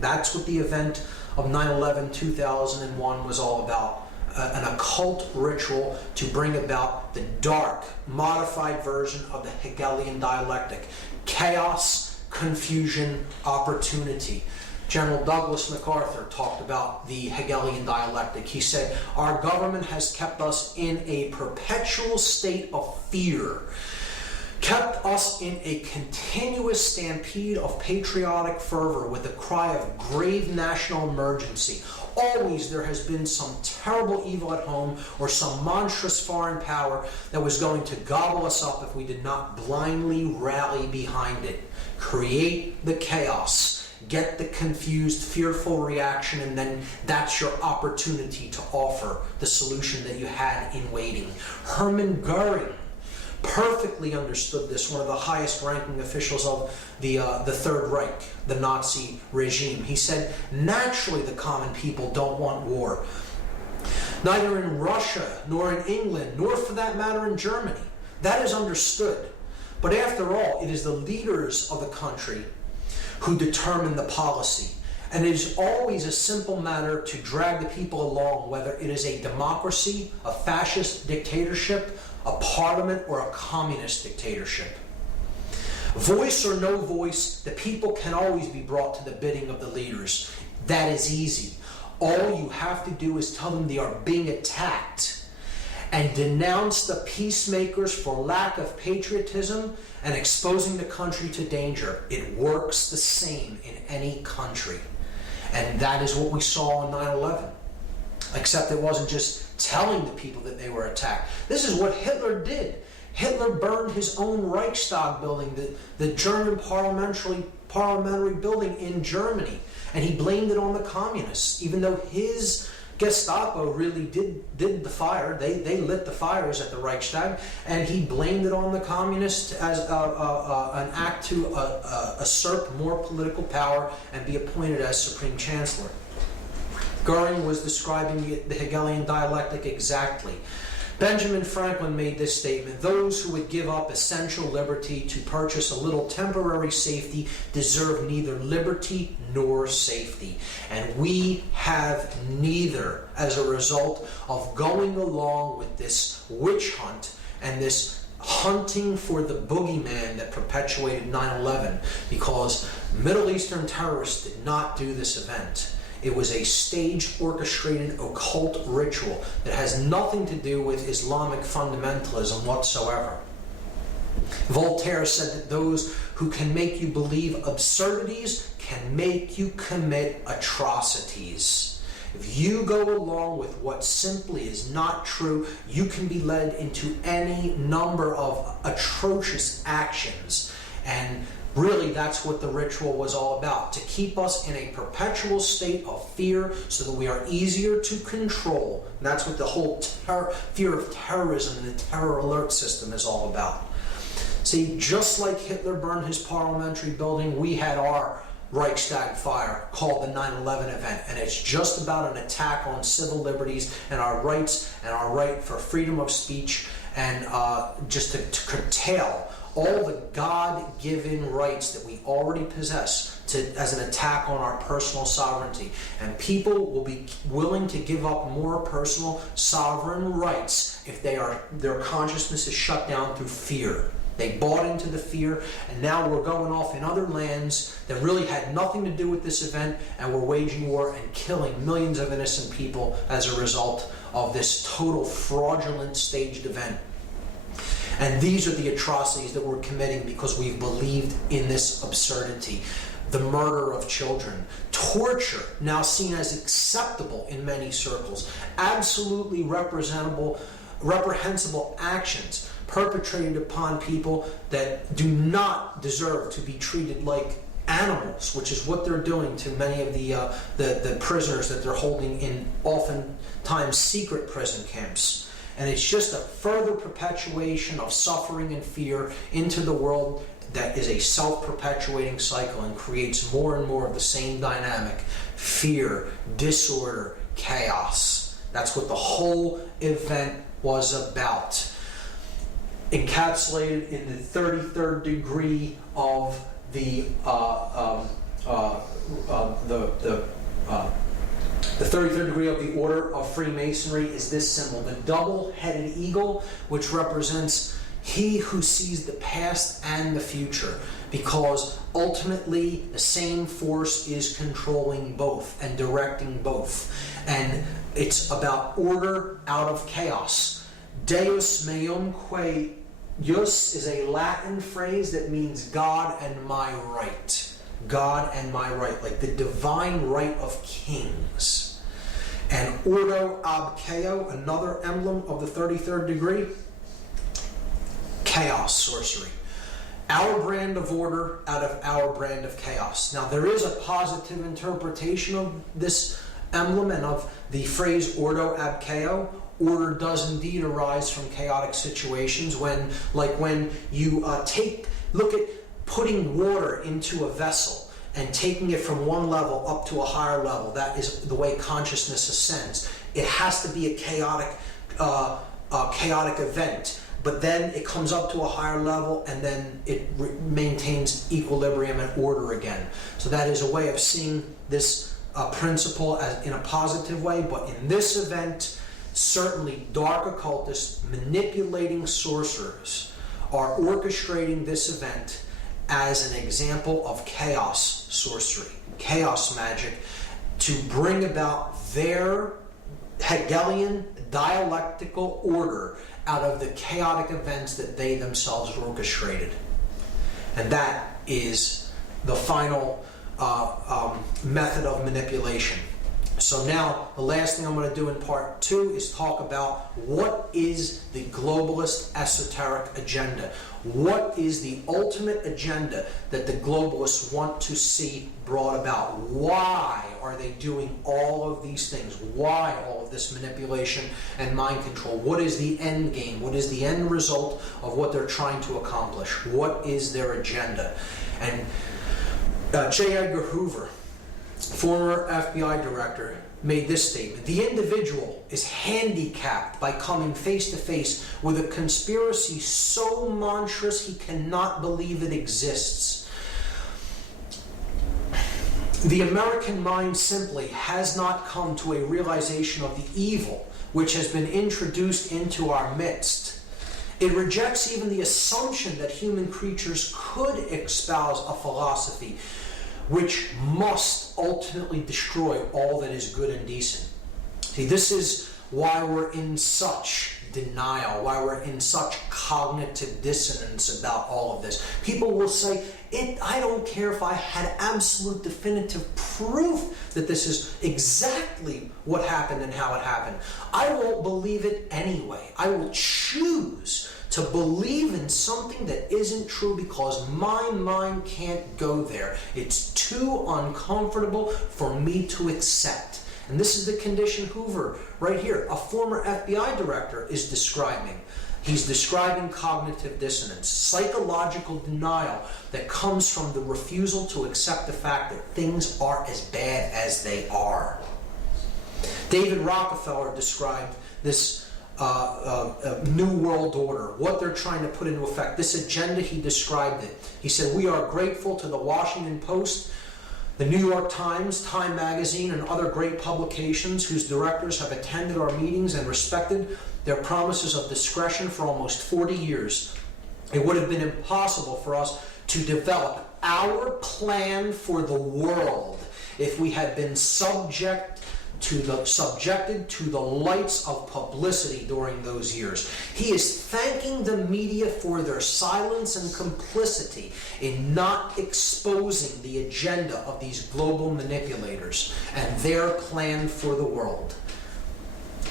That's what the event of 9/11, 2001 was all about. An occult ritual to bring about the dark, modified version of the Hegelian dialectic. Chaos, confusion, opportunity. General Douglas MacArthur talked about the Hegelian dialectic. He said, our government has kept us in a perpetual state of fear, kept us in a continuous stampede of patriotic fervor with the cry of grave national emergency. Always there has been some terrible evil at home or some monstrous foreign power that was going to gobble us up if we did not blindly rally behind it. Create the chaos. Get the confused, fearful reaction, and then that's your opportunity to offer the solution that you had in waiting. Hermann Goering perfectly understood this, one of the highest ranking officials of the Third Reich, the Nazi regime. He said, naturally the common people don't want war. Neither in Russia, nor in England, nor for that matter in Germany. That is understood. But after all, it is the leaders of the country who determine the policy. And it is always a simple matter to drag the people along, whether it is a democracy, a fascist dictatorship, a parliament, or a communist dictatorship. Voice or no voice, the people can always be brought to the bidding of the leaders. That is easy. All you have to do is tell them they are being attacked and denounce the peacemakers for lack of patriotism and exposing the country to danger. It works the same in any country. And that is what we saw on 9/11. Except it wasn't just telling the people that they were attacked. This is what Hitler did. Hitler burned his own Reichstag building, the German parliamentary building in Germany. And he blamed it on the communists, even though his Gestapo really did the fire. They lit the fires at the Reichstag, and he blamed it on the communists as an act to usurp more political power and be appointed as Supreme Chancellor. Goering was describing the Hegelian dialectic exactly. Benjamin Franklin made this statement: those who would give up essential liberty to purchase a little temporary safety deserve neither liberty nor safety. And we have neither as a result of going along with this witch hunt and this hunting for the boogeyman that perpetuated 9/11, because Middle Eastern terrorists did not do this event. It was a staged, orchestrated, occult ritual that has nothing to do with Islamic fundamentalism whatsoever. Voltaire said that those who can make you believe absurdities can make you commit atrocities. If you go along with what simply is not true, you can be led into any number of atrocious actions. And really, that's what the ritual was all about, to keep us in a perpetual state of fear so that we are easier to control. And that's what the whole fear of terrorism and the terror alert system is all about. See, just like Hitler burned his parliamentary building, we had our Reichstag fire called the 9/11 event, and it's just about an attack on civil liberties and our rights and our right for freedom of speech, and just to curtail all the God-given rights that we already possess as an attack on our personal sovereignty. And people will be willing to give up more personal sovereign rights if their consciousness is shut down through fear. They bought into the fear, and now we're going off in other lands that really had nothing to do with this event, and we're waging war and killing millions of innocent people as a result of this total fraudulent staged event. And these are the atrocities that we're committing because we've believed in this absurdity. The murder of children, torture, now seen as acceptable in many circles, absolutely reprehensible actions perpetrated upon people that do not deserve to be treated like animals, which is what they're doing to many of the prisoners that they're holding in oftentimes secret prison camps. And it's just a further perpetuation of suffering and fear into the world that is a self-perpetuating cycle and creates more and more of the same dynamic: fear, disorder, chaos. That's what the whole event was about. Encapsulated in the 33rd degree of the 33rd degree of the Order of Freemasonry is this symbol, the double-headed eagle, which represents he who sees the past and the future, because ultimately the same force is controlling both and directing both. And it's about order out of chaos. Deus meum quae Jus is a Latin phrase that means God and my right. God and my right, like the divine right of kings. And Ordo ab Chao, another emblem of the 33rd degree, chaos, sorcery. Our brand of order out of our brand of chaos. Now, there is a positive interpretation of this emblem and of the phrase Ordo ab Chao. Order does indeed arise from chaotic situations when you look at putting water into a vessel and taking it from one level up to a higher level. That is the way consciousness ascends. It has to be a chaotic event, but then it comes up to a higher level and then it maintains equilibrium and order again. So that is a way of seeing this principle as in a positive way, but in this event, certainly dark occultists manipulating sorcerers are orchestrating this event as an example of chaos sorcery, chaos magic, to bring about their Hegelian dialectical order out of the chaotic events that they themselves orchestrated. And that is the final method of manipulation. So now, the last thing I'm going to do in part 2 is talk about what is the globalist esoteric agenda. What is the ultimate agenda that the globalists want to see brought about? Why are they doing all of these things? Why all of this manipulation and mind control? What is the end game? What is the end result of what they're trying to accomplish? What is their agenda? And J. Edgar Hoover, former FBI director, made this statement: the individual is handicapped by coming face to face with a conspiracy so monstrous he cannot believe it exists. The American mind simply has not come to a realization of the evil which has been introduced into our midst. It rejects even the assumption that human creatures could espouse a philosophy which must ultimately destroy all that is good and decent. See, this is why we're in such denial, why we're in such cognitive dissonance about all of this. People will say, I don't care if I had absolute definitive proof that this is exactly what happened and how it happened. I won't believe it anyway. I will choose to believe in something that isn't true because my mind can't go there. It's too uncomfortable for me to accept. And this is the condition Hoover, right here, a former FBI director, is describing. He's describing cognitive dissonance, psychological denial that comes from the refusal to accept the fact that things are as bad as they are. David Rockefeller described this New World Order, what they're trying to put into effect. This agenda, he described it. He said, "We are grateful to the Washington Post, the New York Times, Time Magazine, and other great publications whose directors have attended our meetings and respected their promises of discretion for almost 40 years. It would have been impossible for us to develop our plan for the world if we had been subjected to the lights of publicity during those years." He is thanking the media for their silence and complicity in not exposing the agenda of these global manipulators and their plan for the world.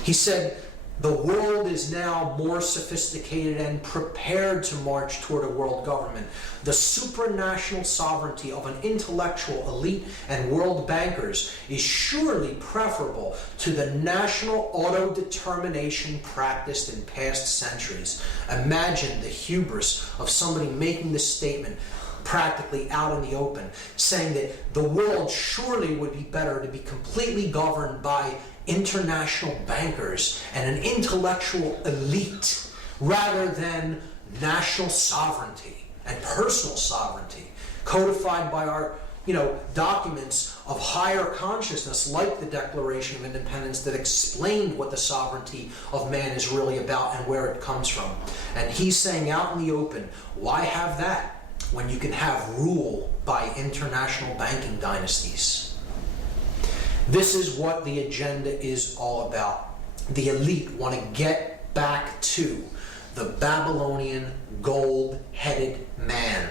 He said, "The world is now more sophisticated and prepared to march toward a world government. The supranational sovereignty of an intellectual elite and world bankers is surely preferable to the national auto-determination practiced in past centuries." Imagine the hubris of somebody making this statement practically out in the open, saying that the world surely would be better to be completely governed by international bankers and an intellectual elite rather than national sovereignty and personal sovereignty codified by our documents of higher consciousness, like the Declaration of Independence, that explained what the sovereignty of man is really about and where it comes from. And he's saying out in the open, why have that when you can have rule by international banking dynasties? This is what the agenda is all about. The elite want to get back to the Babylonian gold-headed man.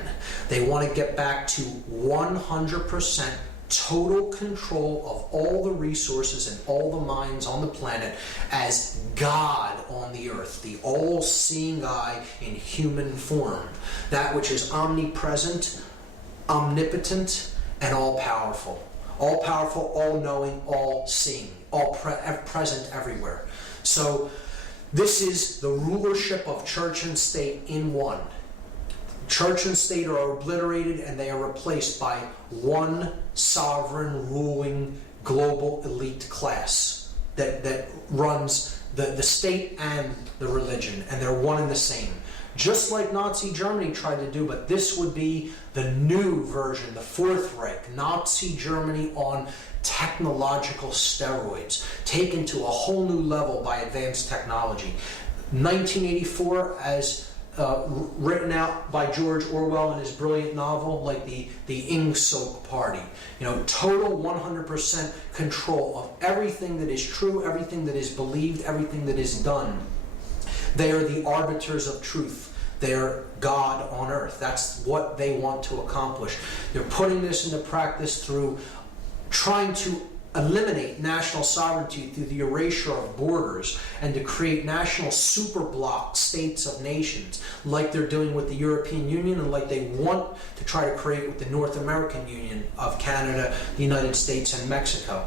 They want to get back to 100% total control of all the resources and all the minds on the planet as God on the earth, the all-seeing eye in human form, that which is omnipresent, omnipotent, and all-powerful. All-powerful, all-knowing, all-seeing, present everywhere. So this is the rulership of church and state in one. Church and state are obliterated and they are replaced by one sovereign, ruling, global elite class that runs the state and the religion, and they're one and the same. Just like Nazi Germany tried to do, but this would be the new version, the Fourth Reich, Nazi Germany on technological steroids, taken to a whole new level by advanced technology. 1984, as written out by George Orwell in his brilliant novel, like the Ingsoc Party. Total 100% control of everything that is true, everything that is believed, everything that is done. They are the arbiters of truth. They're God on earth. That's what they want to accomplish. They're putting this into practice through trying to eliminate national sovereignty through the erasure of borders and to create national superblock states of nations, like they're doing with the European Union and like they want to try to create with the North American Union of Canada, the United States, and Mexico.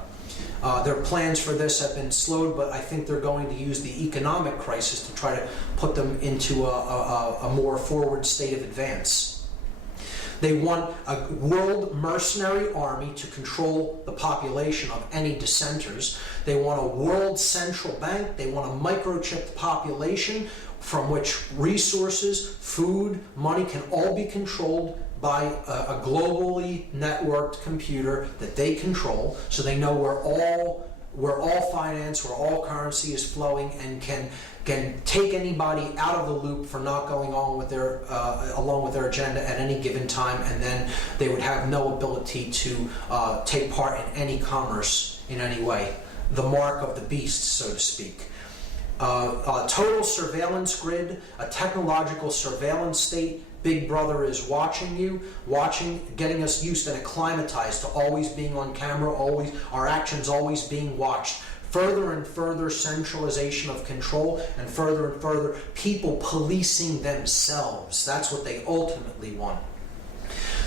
Their plans for this have been slowed, but I think they're going to use the economic crisis to try to put them into a more forward state of advance. They want a world mercenary army to control the population of any dissenters. They want a world central bank. They want a microchipped population from which resources, food, money can all be controlled by a globally networked computer that they control, so they know where all finance, where all currency is flowing, and can take anybody out of the loop for not going on with their along with their agenda at any given time, and then they would have no ability to take part in any commerce in any way. The mark of the beast, so to speak. A total surveillance grid, a technological surveillance state. Big Brother is watching you, getting us used and acclimatized to always being on camera, always our actions always being watched further and further centralization of control, and further people policing themselves. That's what they ultimately want.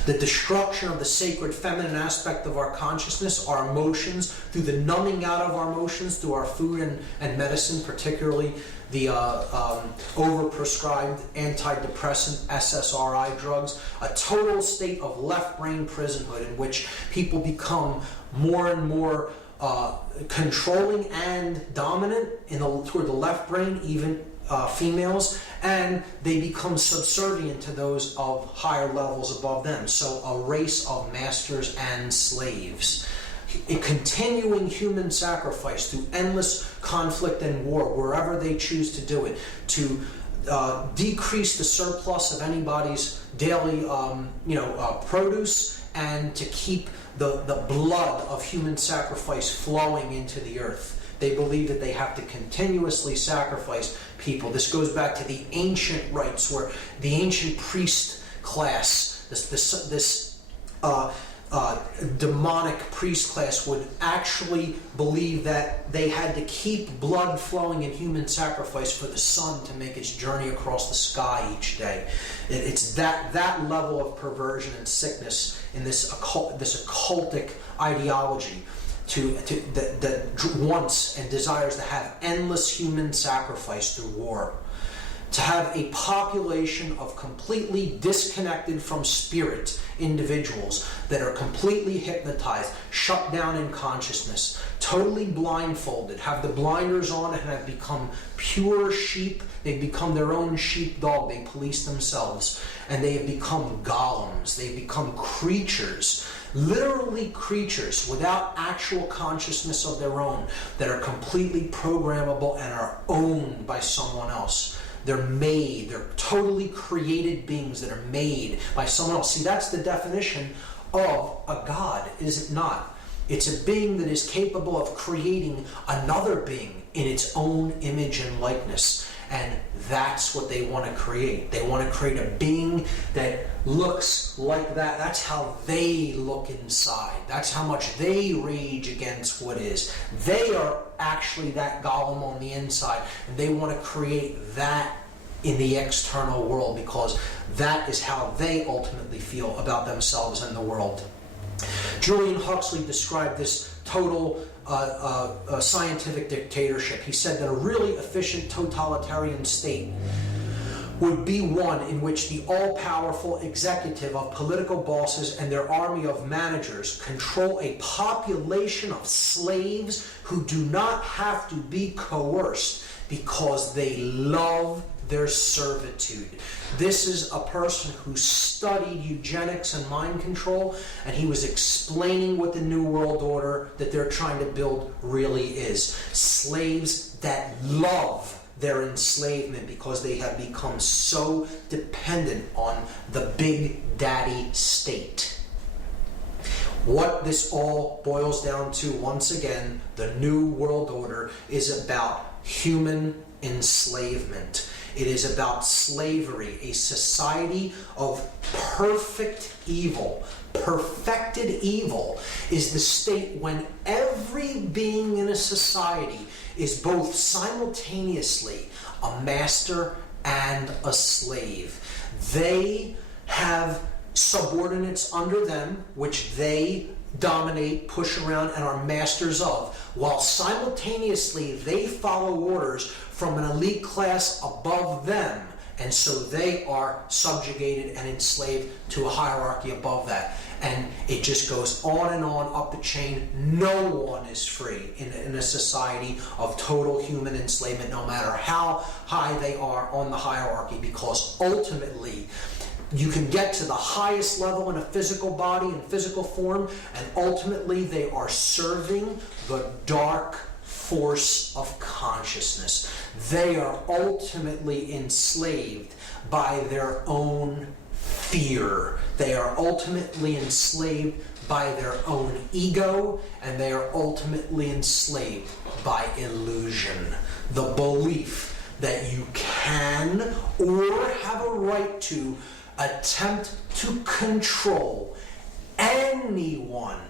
The destruction of the sacred feminine aspect of our consciousness, our emotions, through the numbing out of our emotions, through our food and medicine, particularly the overprescribed antidepressant SSRI drugs, a total state of left brain prisonhood in which people become more and more controlling and dominant toward the left brain, even females, and they become subservient to those of higher levels above them. So a race of masters and slaves. A continuing human sacrifice through endless conflict and war, wherever they choose to do it, to decrease the surplus of anybody's daily produce, and to keep the blood of human sacrifice flowing into the earth. They believe that they have to continuously sacrifice people. This goes back to the ancient rites, where the ancient priest class, this demonic priest class, would actually believe that they had to keep blood flowing in human sacrifice for the sun to make its journey across the sky each day. It's that level of perversion and sickness in this occultic ideology that wants and desires to have endless human sacrifice through war. To have a population of completely disconnected from spirit individuals that are completely hypnotized, shut down in consciousness, totally blindfolded, have the blinders on and have become pure sheep. They've become their own sheepdog. They police themselves. And they have become golems. They've become creatures, literally creatures without actual consciousness of their own, that are completely programmable and are owned by someone else. They're totally created beings that are made by someone else. See, that's the definition of a god, is it not? It's a being that is capable of creating another being in its own image and likeness. And that's what they want to create. They want to create a being that looks like that. That's how they look inside. That's how much they rage against what is. They are actually that golem on the inside, and they want to create that in the external world, because that is how they ultimately feel about themselves and the world. Julian Huxley described this total scientific dictatorship. He said that a really efficient totalitarian state would be one in which the all-powerful executive of political bosses and their army of managers control a population of slaves who do not have to be coerced because they love their servitude. This is a person who studied eugenics and mind control, and he was explaining what the New World Order that they're trying to build really is. Slaves that love their enslavement because they have become so dependent on the big daddy state. What this all boils down to, once again, the New World Order is about human enslavement. It is about slavery, a society of perfect evil. Perfected evil is the state when every being in a society is both simultaneously a master and a slave. They have subordinates under them, which they dominate, push around, and are masters of, while simultaneously they follow orders from an elite class above them, and so they are subjugated and enslaved to a hierarchy above that. And it just goes on and on up the chain. No one is free in a society of total human enslavement, no matter how high they are on the hierarchy, because ultimately you can get to the highest level in a physical body and physical form, and ultimately they are serving the dark force of consciousness. They are ultimately enslaved by their own fear. They are ultimately enslaved by their own ego, and they are ultimately enslaved by illusion. The belief that you can or have a right to attempt to control anyone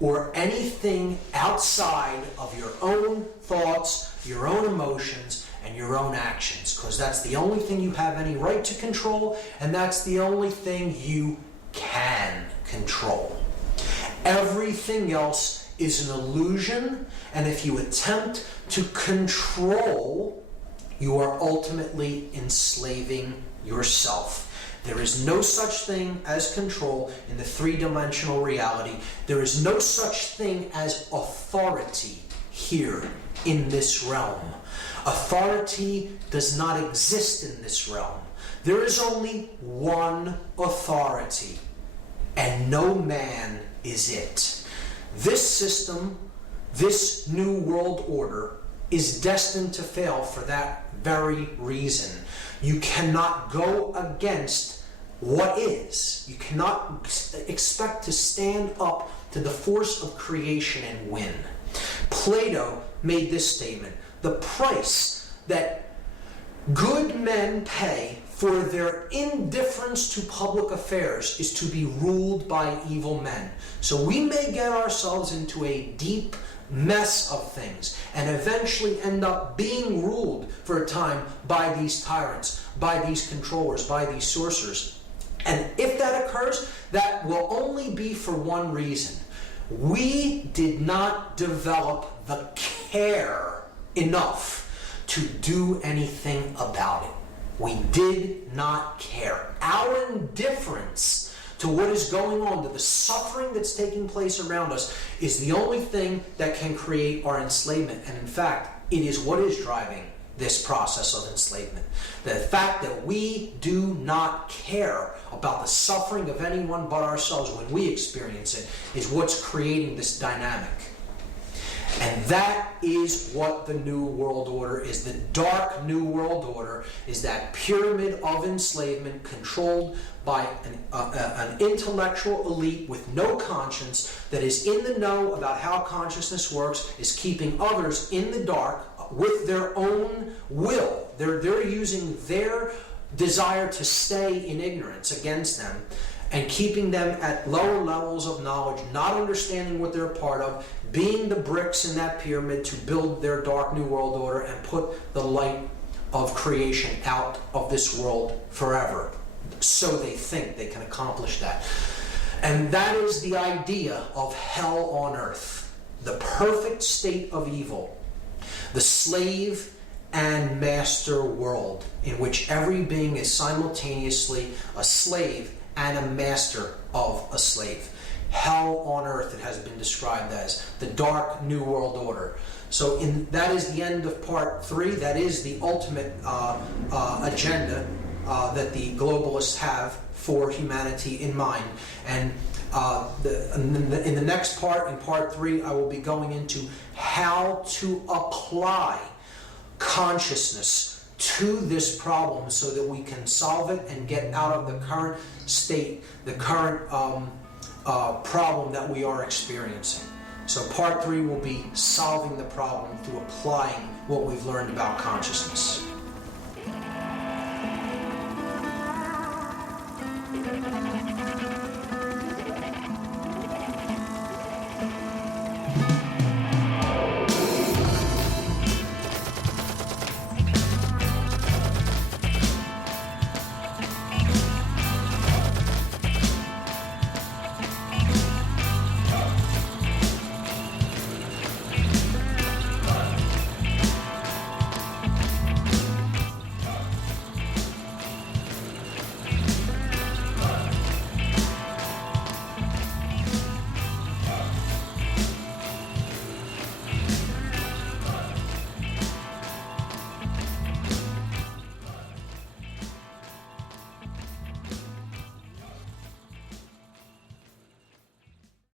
or anything outside of your own thoughts, your own emotions, and your own actions, because that's the only thing you have any right to control, and that's the only thing you can control. Everything else is an illusion, and if you attempt to control, you are ultimately enslaving yourself. There is no such thing as control in the three-dimensional reality. There is no such thing as authority here in this realm. Authority does not exist in this realm. There is only one authority, and no man is it. This system, this new world order, is destined to fail for that very reason. You cannot go against what is. You cannot expect to stand up to the force of creation and win. Plato made this statement: the price that good men pay for their indifference to public affairs is to be ruled by evil men. So we may get ourselves into a deep mess of things and eventually end up being ruled for a time by these tyrants, by these controllers, by these sorcerers. And if that occurs, that will only be for one reason. We did not develop the care enough to do anything about it. We did not care. Our indifference to what is going on, to the suffering that's taking place around us, is the only thing that can create our enslavement. And in fact, it is what is driving this process of enslavement. The fact that we do not care about the suffering of anyone but ourselves when we experience it is what's creating this dynamic. And that is what the New World Order is. The dark New World Order is that pyramid of enslavement controlled by an intellectual elite with no conscience that is in the know about how consciousness works, is keeping others in the dark with their own will. They're using their desire to stay in ignorance against them and keeping them at lower levels of knowledge, not understanding what they're a part of, being the bricks in that pyramid to build their dark New World Order and put the light of creation out of this world forever. So they think they can accomplish that. And that is the idea of hell on earth, the perfect state of evil, the slave and master world in which every being is simultaneously a slave and a master of a slave. Hell on earth, it has been described as the dark New World Order. So that is the end of part 3. That is the ultimate agenda that the globalists have for humanity in mind. And in the next part, in part 3, I will be going into how to apply consciousness to this problem so that we can solve it and get out of the current state, the current problem that we are experiencing. So part 3 will be solving the problem through applying what we've learned about consciousness.